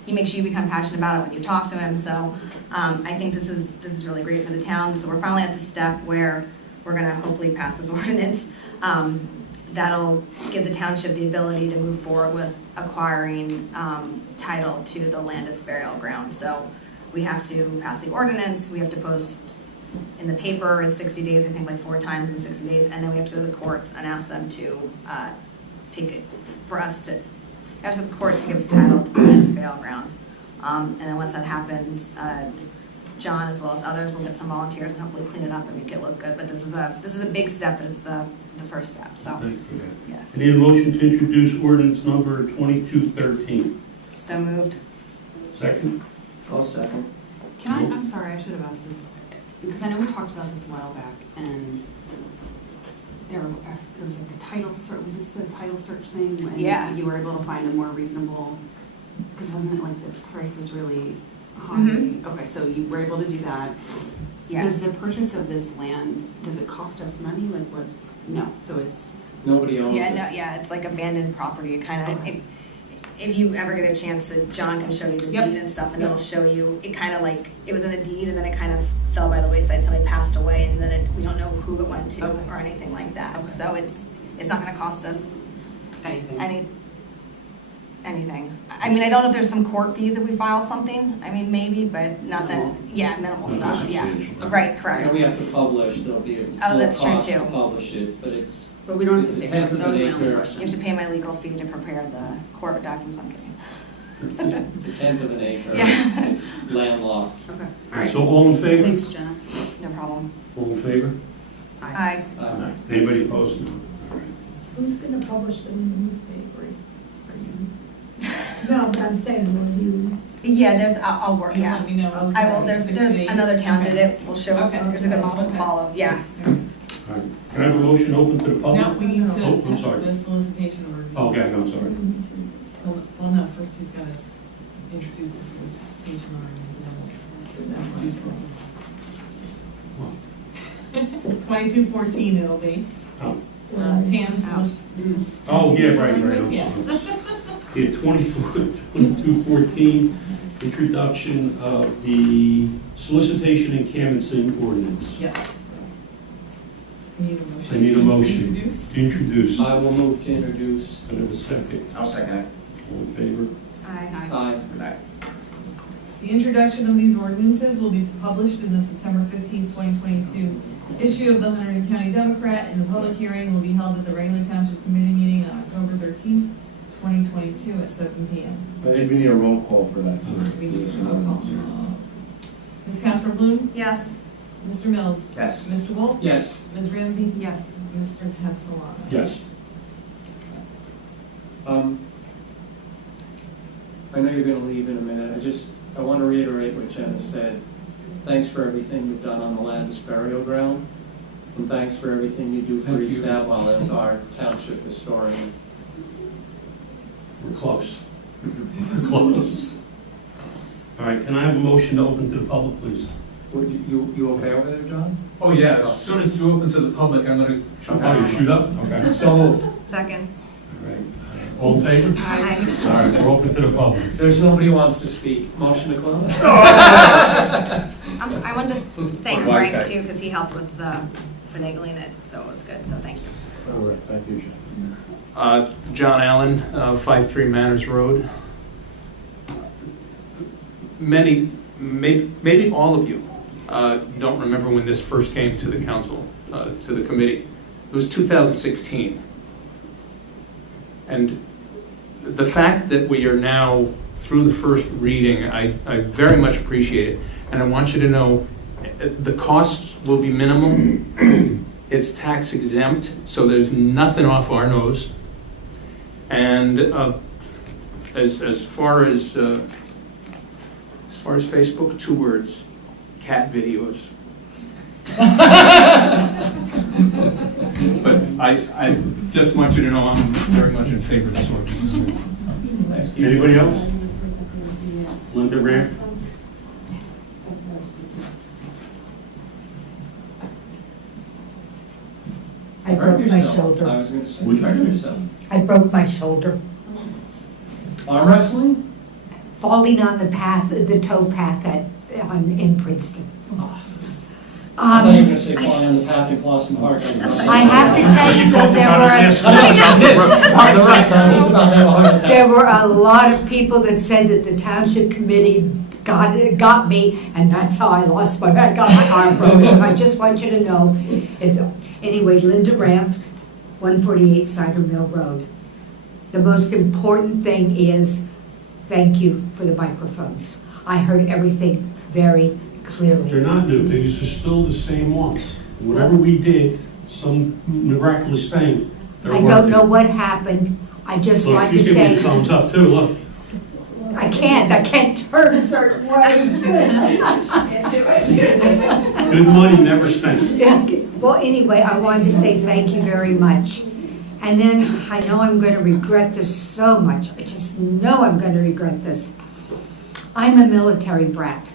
He makes you become passionate about it when you talk to him. So I think this is really great for the town. So we're finally at the step where we're going to hopefully pass this ordinance. That'll give the township the ability to move forward with acquiring title to the Landis burial ground. So we have to pass the ordinance, we have to post in the paper in 60 days, I think like 4 times in 60 days, and then we have to go to the courts and ask them to take it, for us to, ask the courts to give us title to the Landis burial ground. And then once that happens, John as well as others will get some volunteers and hopefully clean it up and make it look good. But this is a big step, but it's the first step. So Thank you for that. yeah. I need a motion to introduce ordinance number 2213. So moved. Second? I'll second. I'm sorry, I should have asked this, because I know we talked about this a while back, and there was like a title search, was this the title search thing? When Yeah. you were able to find a more reasonable, because wasn't it like the price was really high? Mhm. Okay, so you were able to do that. Yeah. Does the purchase of this land, does it cost us money? Like what? No, so it's. Nobody owns Yeah, it. no, yeah, it's like abandoned property. It kind of, if you ever get a chance to, John can show you the Yep. deed and stuff, and Yep. it'll show you, it kind of like, it was in a deed and then it kind of fell by the wayside, somebody passed away, and then we don't know who it went to Okay. or anything like that. Okay. So it's not gonna cost us Anything. anything. I mean, I don't know if there's some court fees if we file something, I mean, maybe, but nothing, yeah, minimal stuff, yeah. Right, correct. And we have to publish, there'll be a Oh, that's true, cost to too. publish it, but it's. But we don't have it's to a pay, tenth of that was an my only acre. question. You have to pay my legal fee to prepare the court documents, I'm kidding. It's a tenth of an acre. Yeah. It's landlocked. Okay, all Right, right. so all in favor? Thanks, Jenna. No problem. All in favor? Aye. Aye. Anybody opposed? No. Who's gonna publish them in the newspaper? No, but I'm saying, will you? Yeah, there's, I'll work, You'll yeah. let me know. I will, there's 6 days. another town did Okay. it, we'll show, Okay. there's a good model to Okay. follow, yeah. All right. Can I have a motion open to the public? No, we need to, Oh, I'm sorry. the solicitation ordinance. Oh, okay, I'm sorry. Well, no, first he's gotta introduce the solicitation ordinance. 2214 it'll be. Oh. Tam's. Oh, yeah, right. I'm Yeah. sorry. Yeah, 2214, introduction of the solicitation and canvassing ordinance. Yes. I need a motion. Introduce? Introduce. I will move to introduce. Can I have a second? I'll second it. All in favor? Aye. The introduction of these ordinances will be published in the September 15th, 2022 issue of the Hunterdon County Democrat, and the public hearing will be held at the regular Township Committee meeting on October 13th, 2022 at 7 p.m. I think we need a roll call for that. We need a roll call. Ms. Casper Bloom? Yes. Mr. Mills? Yes. Mr. Wolf? Yes. Ms. Ramsey? Yes. Mr. Castellano? Yes. I know you're gonna leave in a minute, I want to reiterate what Jenna said. Thanks for everything you've done on the Landis burial ground, and thanks for everything you do for Thank East you. Stadwell as our township historian. We're close. We're close. All right, can I have a motion to open to the public, please? You okay over there, John? Oh, yeah, as soon as you open to the public, I'm gonna shoot Oh, you shoot up? Okay. So, Second. All right. All in favor? Aye. All right, we're open to the public. there's nobody who wants to speak. Motion to close? I wanted to thank Wise Frank guy. too, because he helped with the finagling it, so it was good, so thank you. All right, thank you, John. John Allen, 53 Manners Road. Maybe all of you don't remember when this first came to the council, to the committee. It was 2016. And the fact that we are now through the first reading, I very much appreciate it. And I want you to know the costs will be minimal. It's tax exempt, so there's nothing off our nose. And as far as Facebook, 2 words: cat videos. But I just want you to know I'm very much in favor of this ordinance. Anybody else? Linda Rand? I broke my shoulder. I was gonna say, hurt yourself. I broke my shoulder. Arm wrestling? Falling on the path, the tow path in Princeton. I thought you were gonna say falling on the path in Clausen Park. I have to tell you though, there were a lot of people that said that the township committee got me, and that's how I got my arm broken. So I just want you to know. Anyway, Linda Ramft, 148 Cider Mill Road. The most important thing is thank you for the microphones. I heard everything very clearly. They're not new, these are still the same ones. Whatever we did, some miraculous thing, they're I working. don't know what happened. I just Look, want to she's giving me say, a thumbs up too, look. I can't turn certain ways. Good money never spent. Well, anyway, I wanted to say thank you very much. And then I know I'm going to regret this so much. I just know I'm going to regret this. I'm a military brat.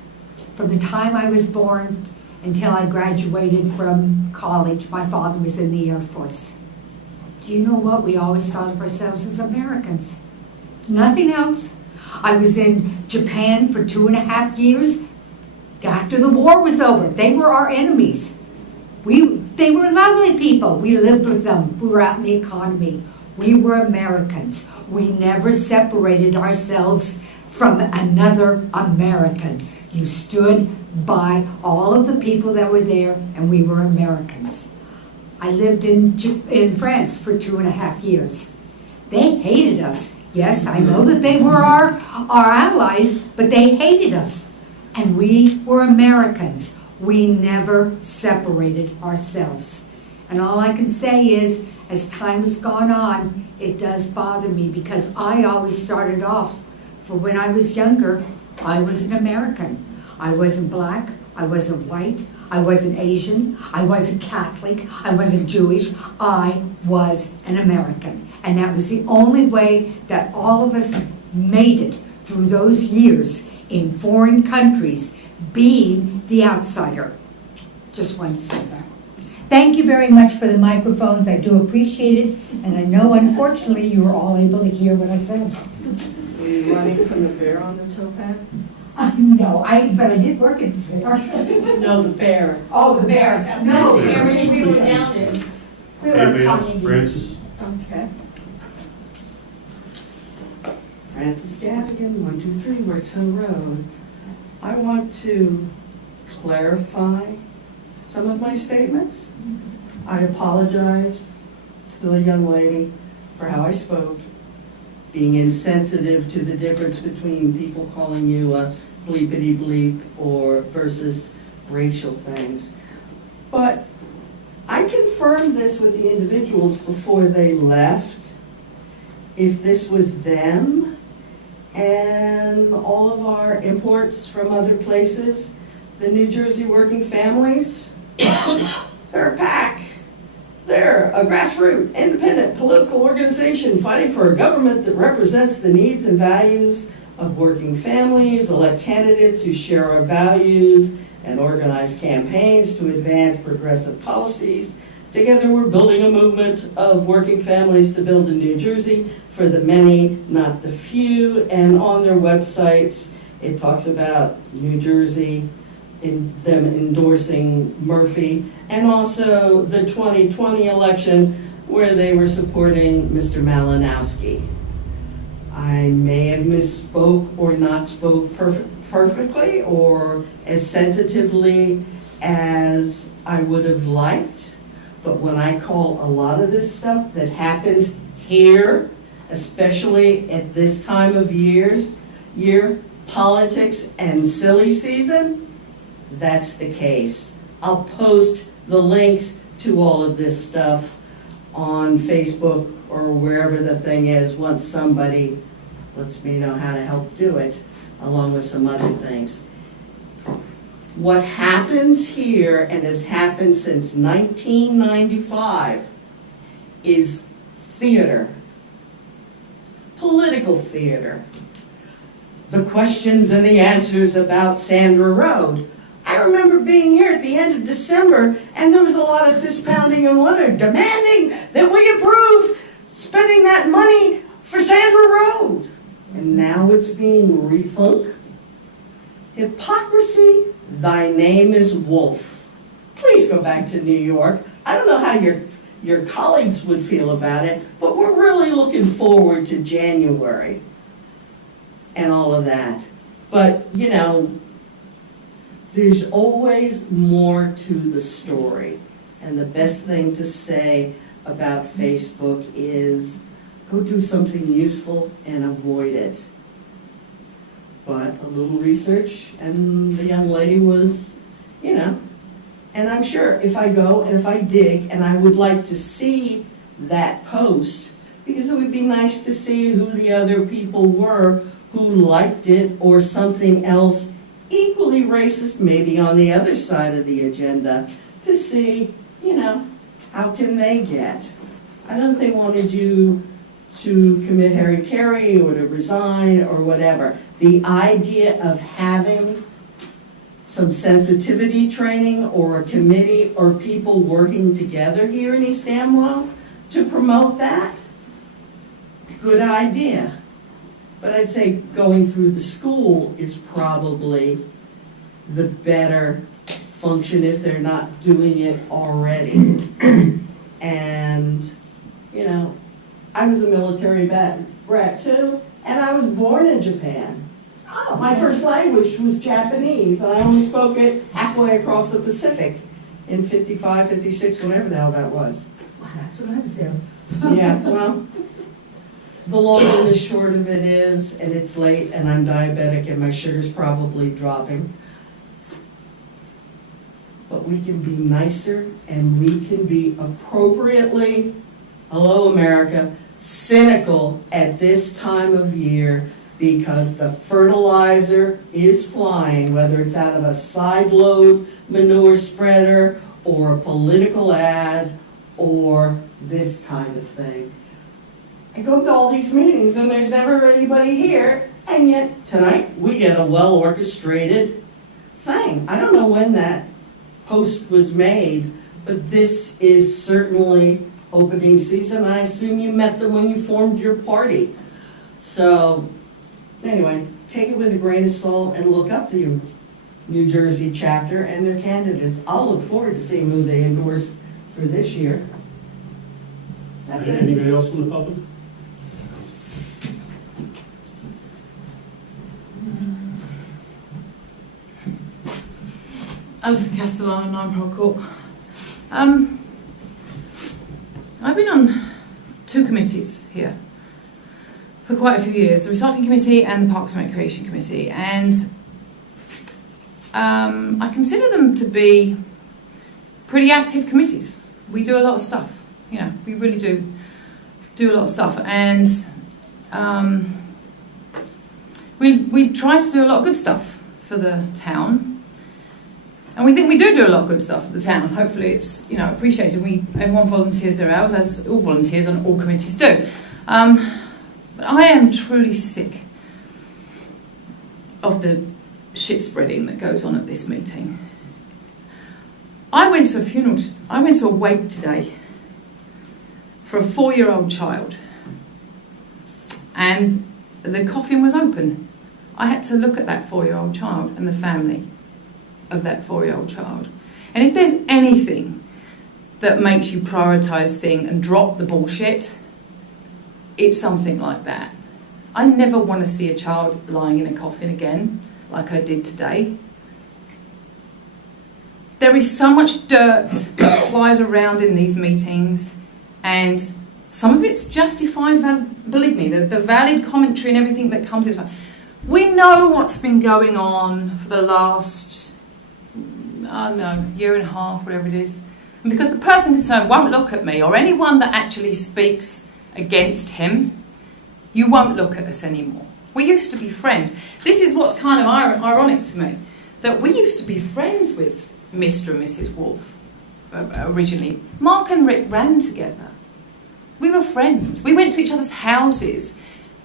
From the time I was born until I graduated from college, my father was in the Air Force. Do you know what? We always thought of ourselves as Americans. Nothing else. I was in Japan for 2.5 years. After the war was over, they were our enemies. They were lovely people. We lived with them. We were out in the economy. We were Americans. We never separated ourselves from another American. You stood by all of the people that were there, and we were Americans. I lived in France for 2.5 years. They hated us. Yes, I know that they were our allies, but they hated us. And we were Americans. We never separated ourselves. And all I can say is, as time has gone on, it does bother me because I always started off, for when I was younger, I was an American. I wasn't black, I wasn't white, I wasn't Asian, I wasn't Catholic, I wasn't Jewish, I was an American. And that was the only way that all of us made it through those years in foreign countries, being the outsider. Just wanted to say that. Thank you very much for the microphones. I do appreciate it. And I know, unfortunately, you were all able to hear what I said. Were you running from the bear on the towpath? No, but I did work at the bear. No, the bear. Oh, the bear. No, That's the area we were down in. Anybody else? Francis? Okay. Francis Gavigan, 123 Wurtsville Road. I want to clarify some of my statements. I apologize to the young lady for how I spoke, being insensitive to the difference between people calling you a bleepity bleep or versus racial things. But I confirmed this with the individuals before they left. If this was them and all of our imports from other places, the New Jersey working families, they're a PAC. They're a grassroots, independent political organization fighting for a government that represents the needs and values of working families, elect candidates who share our values, and organize campaigns to advance progressive policies. Together we're building a movement of working families to build a New Jersey for the many, not the few. And on their websites, it talks about New Jersey, in them endorsing Murphy, and also the 2020 election where they were supporting Mr. Malinowski. I may have misspoke or not spoke perfectly or as sensitively as I would have liked, but when I call a lot of this stuff that happens here, especially at this time of year, politics and silly season, that's the case. I'll post the links to all of this stuff on Facebook or wherever the thing is once somebody lets me know how to help do it, along with some other things. What happens here, and has happened since 1995, is theater, political theater. The questions and the answers about Sandra Road. I remember being here at the end of December, and there was a lot of fist pounding and wonder, demanding that we approve spending that money for Sandra Road. And now it's being rethunk. Hypocrisy, thy name is Wolf. Please go back to New York. I don't know how your colleagues would feel about it, but we're really looking forward to January and all of that. But, you know, there's always more to the story. And the best thing to say about Facebook is go do something useful and avoid it. But a little research, and the young lady was, you know, and I'm sure if I go and if I dig, and I would like to see that post, because it would be nice to see who the other people were who liked it, or something else equally racist, maybe on the other side of the agenda, to see, you know, how can they get? I don't think they wanted you to commit harry-carry or to resign or whatever. The idea of having some sensitivity training or a committee or people working together here in East Amwell to promote that, good idea. But I'd say going through the school is probably the better function if they're not doing it already. And, you know, I was a military brat too, and I was born in Japan. Oh, My first language was Japanese, and I only spoke it halfway across the Pacific in 55, 56, whenever the hell that was. Well, that's what I was there. Yeah, well, the long and the short of it is, and it's late, and I'm diabetic, and my sugar's probably dropping. But we can be nicer, and we can be appropriately, hello America, cynical at this time of year, because the fertilizer is flying, whether it's out of a side load manure spreader, or a political ad, or this kind of thing. I go to all these meetings and there's never anybody here, and yet tonight we get a well-orchestrated thing. I don't know when that post was made, but this is certainly opening season. I assume you met them when you formed your party. So anyway, take it with a grain of salt and look up to your New Jersey chapter and their candidates. I'll look forward to seeing who they endorse for this year. That's it. Anybody else from the public? Alison Castellano, 9 Pearl Court. I've been on 2 committees here for quite a few years, the Recycling Committee and the Parks and Recreation Committee, and I consider them to be pretty active committees. We do a lot of stuff, you know, we really do a lot of stuff, and we try to do a lot of good stuff for the town. And we think we do a lot of good stuff for the town. Hopefully it's, you know, appreciated. Everyone volunteers their hours, as all volunteers and all committees do. But I am truly sick of the shit spreading that goes on at this meeting. I went to a funeral, I went to a wake today for a 4-year-old child. And the coffin was open. I had to look at that 4-year-old child and the family of that 4-year-old child. And if there's anything that makes you prioritise things and drop the bullshit, it's something like that. I never want to see a child lying in a coffin again, like I did today. There is so much dirt that flies around in these meetings, and some of it's justified, believe me, the valid commentary and everything that comes with it. We know what's been going on for the last, year and a half, whatever it is. And because the person concerned won't look at me, or anyone that actually speaks against him, you won't look at us anymore. We used to be friends. This is what's kind of ironic to me, that we used to be friends with Mr. and Mrs. Wolf originally. Mark and Rick ran together. We were friends. We went to each other's houses.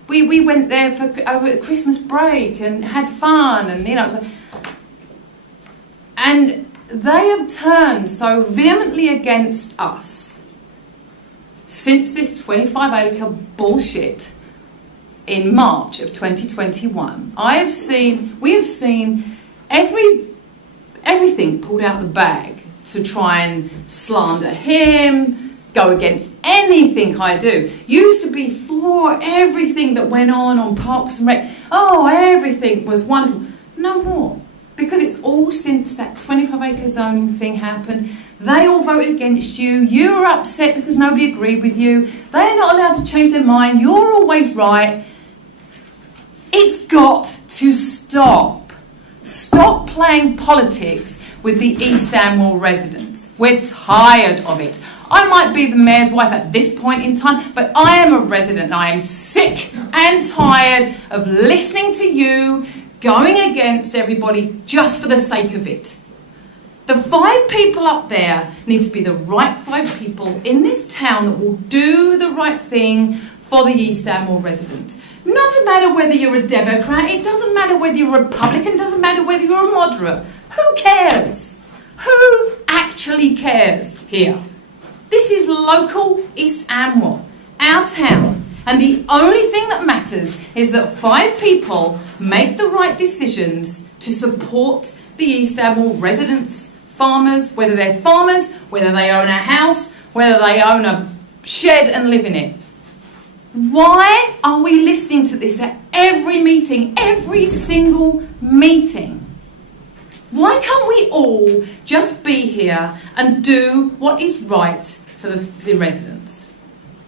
We went there over Christmas break and had fun, and you know. And they have turned so vehemently against us since this 25-acre bullshit in March of 2021. We have seen everything pulled out of the bag to try and slander him, go against anything I do. Used to be for everything that went on Parks and Rec. Oh, everything was wonderful. No more. Because it's all since that 25-acre zoning thing happened. They all voted against you. You were upset because nobody agreed with you. They're not allowed to change their mind. You're always right. It's got to stop. Stop playing politics with the East Amwell residents. We're tired of it. I might be the mayor's wife at this point in time, but I am a resident and I am sick and tired of listening to you going against everybody just for the sake of it. The 5 people up there need to be the right 5 people in this town that will do the right thing for the East Amwell residents. Doesn't matter whether you're a Democrat, it doesn't matter whether you're a Republican, it doesn't matter whether you're a moderate. Who cares? Who actually cares here? This is local East Amwell, our town. And the only thing that matters is that 5 people make the right decisions to support the East Amwell residents, farmers, whether they're farmers, whether they own a house, whether they own a shed and live in it. Why are we listening to this at every meeting, every single meeting? Why can't we all just be here and do what is right for the residents?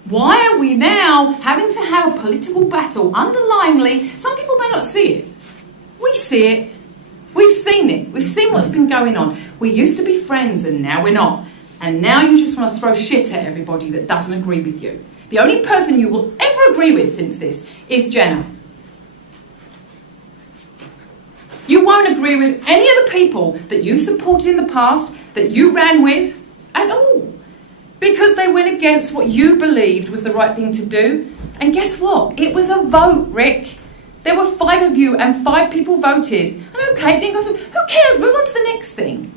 Why are we now having to have a political battle underlyingly? Some people may not see it. We see it. We've seen it. We've seen what's been going on. We used to be friends and now we're not. And now you just want to throw shit at everybody that doesn't agree with you. The only person you will ever agree with since this is Jenna. You won't agree with any of the people that you supported in the past, that you ran with, at all. Because they went against what you believed was the right thing to do. And guess what? It was a vote, Rick. There were 5 of you and 5 people voted. And okay, it didn't go through. Who cares? Move on to the next thing.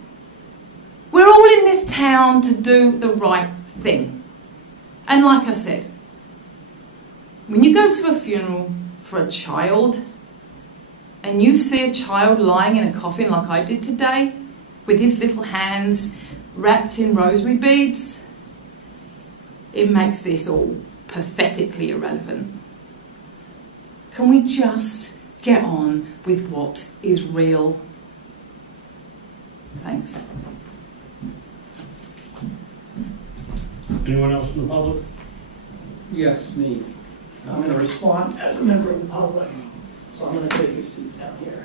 We're all in this town to do the right thing. And like I said, when you go to a funeral for a child and you see a child lying in a coffin like I did today, with his little hands wrapped in rosary beads, it makes this all pathetically irrelevant. Can we just get on with what is real? Thanks. Anyone else from the public? Yes, me. I'm going to respond as a member of the public, so I'm going to take a seat down here.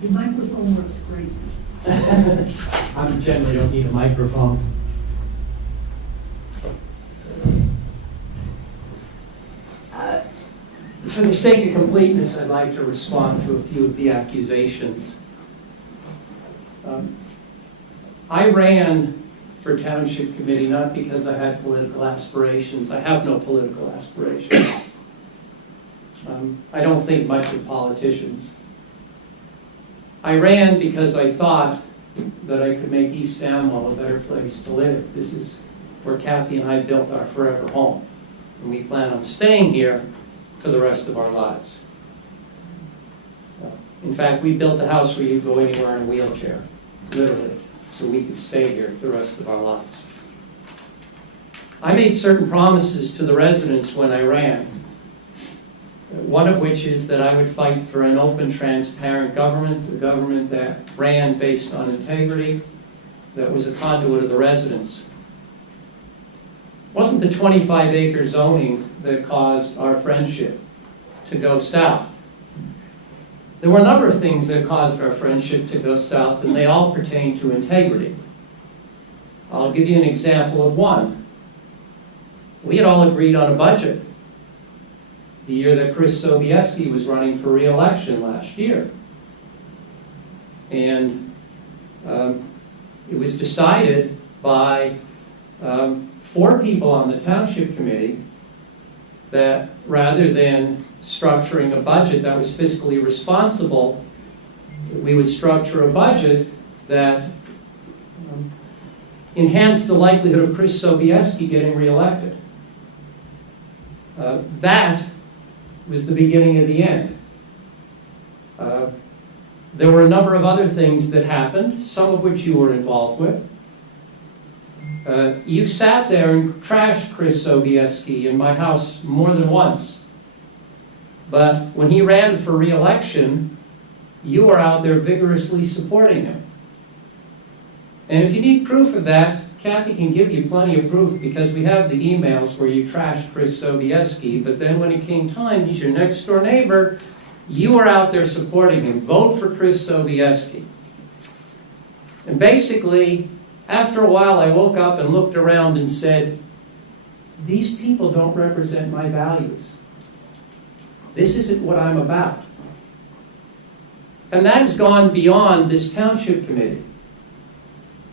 Your microphone works great. I generally don't need a microphone. For the sake of completeness, I'd like to respond to a few of the accusations. I ran for Township Committee not because I had political aspirations. I have no political aspirations. I don't think much of politicians. I ran because I thought that I could make East Amwell a better place to live. This is where Kathy and I built our forever home, and we plan on staying here for the rest of our lives. In fact, we built a house where you go anywhere in a wheelchair, literally, so we could stay here the rest of our lives. I made certain promises to the residents when I ran, one of which is that I would fight for an open, transparent government, a government that ran based on integrity, that was a conduit of the residents. It wasn't the 25-acre zoning that caused our friendship to go south. There were a number of things that caused our friendship to go south, and they all pertain to integrity. I'll give you an example of one. We had all agreed on a budget the year that Chris Sobieski was running for re-election last year. And it was decided by 4 people on the Township Committee that rather than structuring a budget that was fiscally responsible, we would structure a budget that enhanced the likelihood of Chris Sobieski getting reelected. That was the beginning of the end. There were a number of other things that happened, some of which you were involved with. You sat there and trashed Chris Sobieski in my house more than once. But when he ran for re-election, you were out there vigorously supporting him. And if you need proof of that, Kathy can give you plenty of proof, because we have the emails where you trashed Chris Sobieski, but then when it came time, he's your next door neighbor, you were out there supporting him. Vote for Chris Sobieski. And basically, after a while, I woke up and looked around and said, these people don't represent my values. This isn't what I'm about. And that has gone beyond this Township Committee.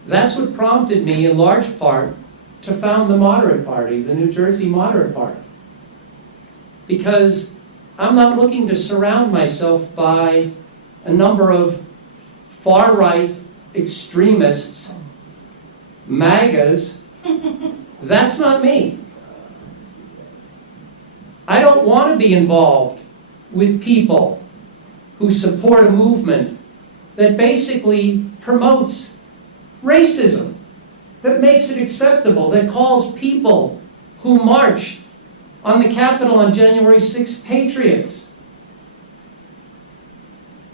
That's what prompted me, in large part, to found the Moderate Party, the New Jersey Moderate Party. Because I'm not looking to surround myself by a number of far-right extremists, MAGAs. That's not me. I don't want to be involved with people who support a movement that basically promotes racism, that makes it acceptable, that calls people who march On the Capitol on January 6th, patriots.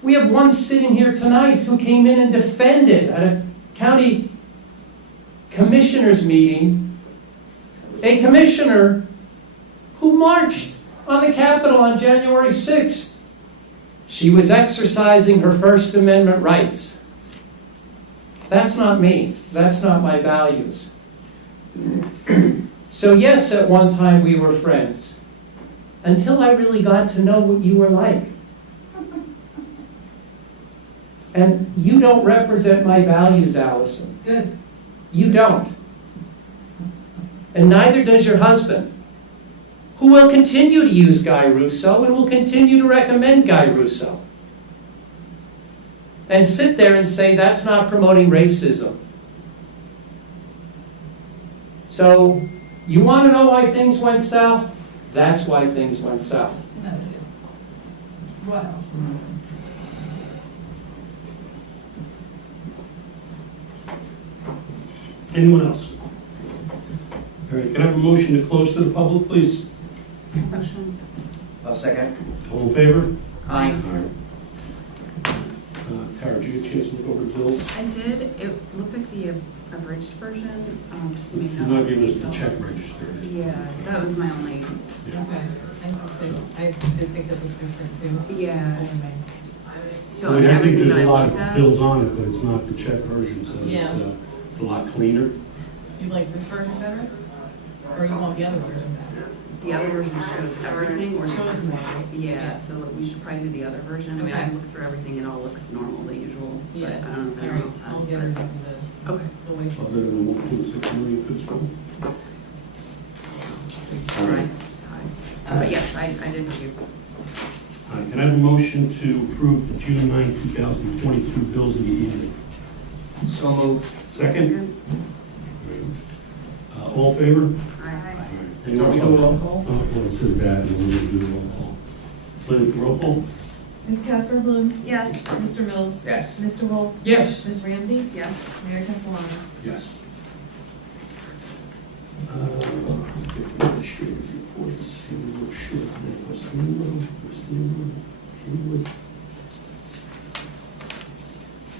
We have one sitting here tonight who came in and defended at a county commissioners meeting, a commissioner who marched on the Capitol on January 6th. She was exercising her First Amendment rights. That's not me. That's not my values. So yes, at one time we were friends, until I really got to know what you were like. And you don't represent my values, Allison. Good. You don't. And neither does your husband, who will continue to use Guy Russo and will continue to recommend Guy Russo. And sit there and say that's not promoting racism. So, you want to know why things went south? That's why things went south. Wow. Anyone else? All right, can I have a motion to close to the public, please? Motion. I'll second. All in favor? Aye. Tara, did you get a chance to look over the bills? I did, it looked like the abridged version, just to make You're it not giving us the detail. check register. is it? Yeah, that was my only, Yeah. Okay. I did think that was different too. Yeah. so I think everything there's that a I lot looked of at. bills on it, but it's not the check version, so Yeah. it's a lot cleaner. You like this version better? Or you want the other version better? The other version shows everything, or Shows just, more, right? yeah, so we should probably do the other version. I mean, I looked through everything, it all looks normal, the usual, but I Yeah. don't know if anyone else I'll has. get but- rid of the Okay. way. Other than 1.6 million for the school. All right. But yes, I did review. All right, can I have a motion to approve the June 9, 2022 bills in the evening? So moved. Second? All in favor? Aye. Don't we do a roll call? Oh, well, it says that, and we're going to do the roll call. Lynn, roll call? Ms. Casper Bloom? Yes. Mr. Mills? Yes. Mr. Wolf? Yes. Ms. Ramsey? Yes. Mayor Castellano? Yes. Administrative reports.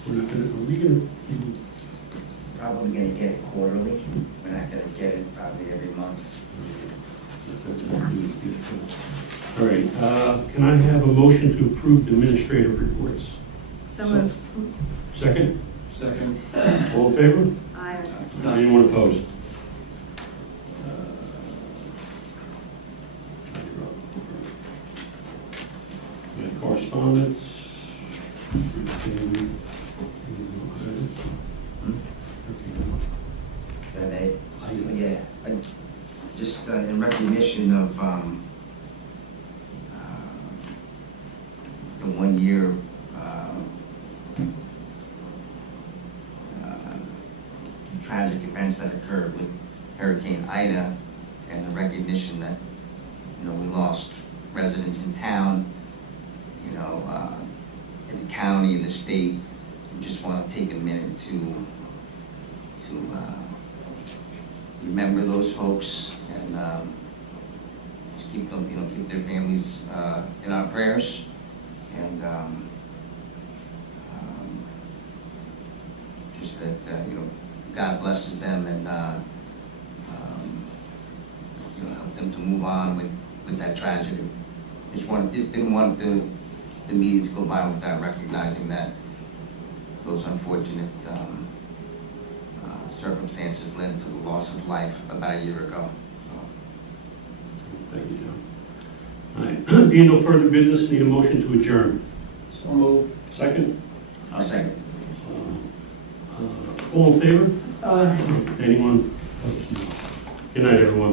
Are we gonna, Probably gonna get it quarterly. We're not gonna get it probably every month. all right, can I have a motion to approve the administrative reports? So moved. Second? Second. All in favor? Aye. Anyone opposed? Correspondence. Yeah, just in recognition of the 1 year tragic events that occurred with Hurricane Ida, and the recognition that, we lost residents in town, in the county, in the state. We just want to take a minute to remember those folks and just keep them, keep their families in our prayers, and just that God blesses them and help them to move on with that tragedy. Just didn't want the media to go by without recognizing that those unfortunate circumstances led to the loss of life about a year ago. Thank you, John. All right, being no further business, need a motion to adjourn. So moved. Second? I'll second. All in favor? Aye. Anyone opposed? No. Good night, everyone.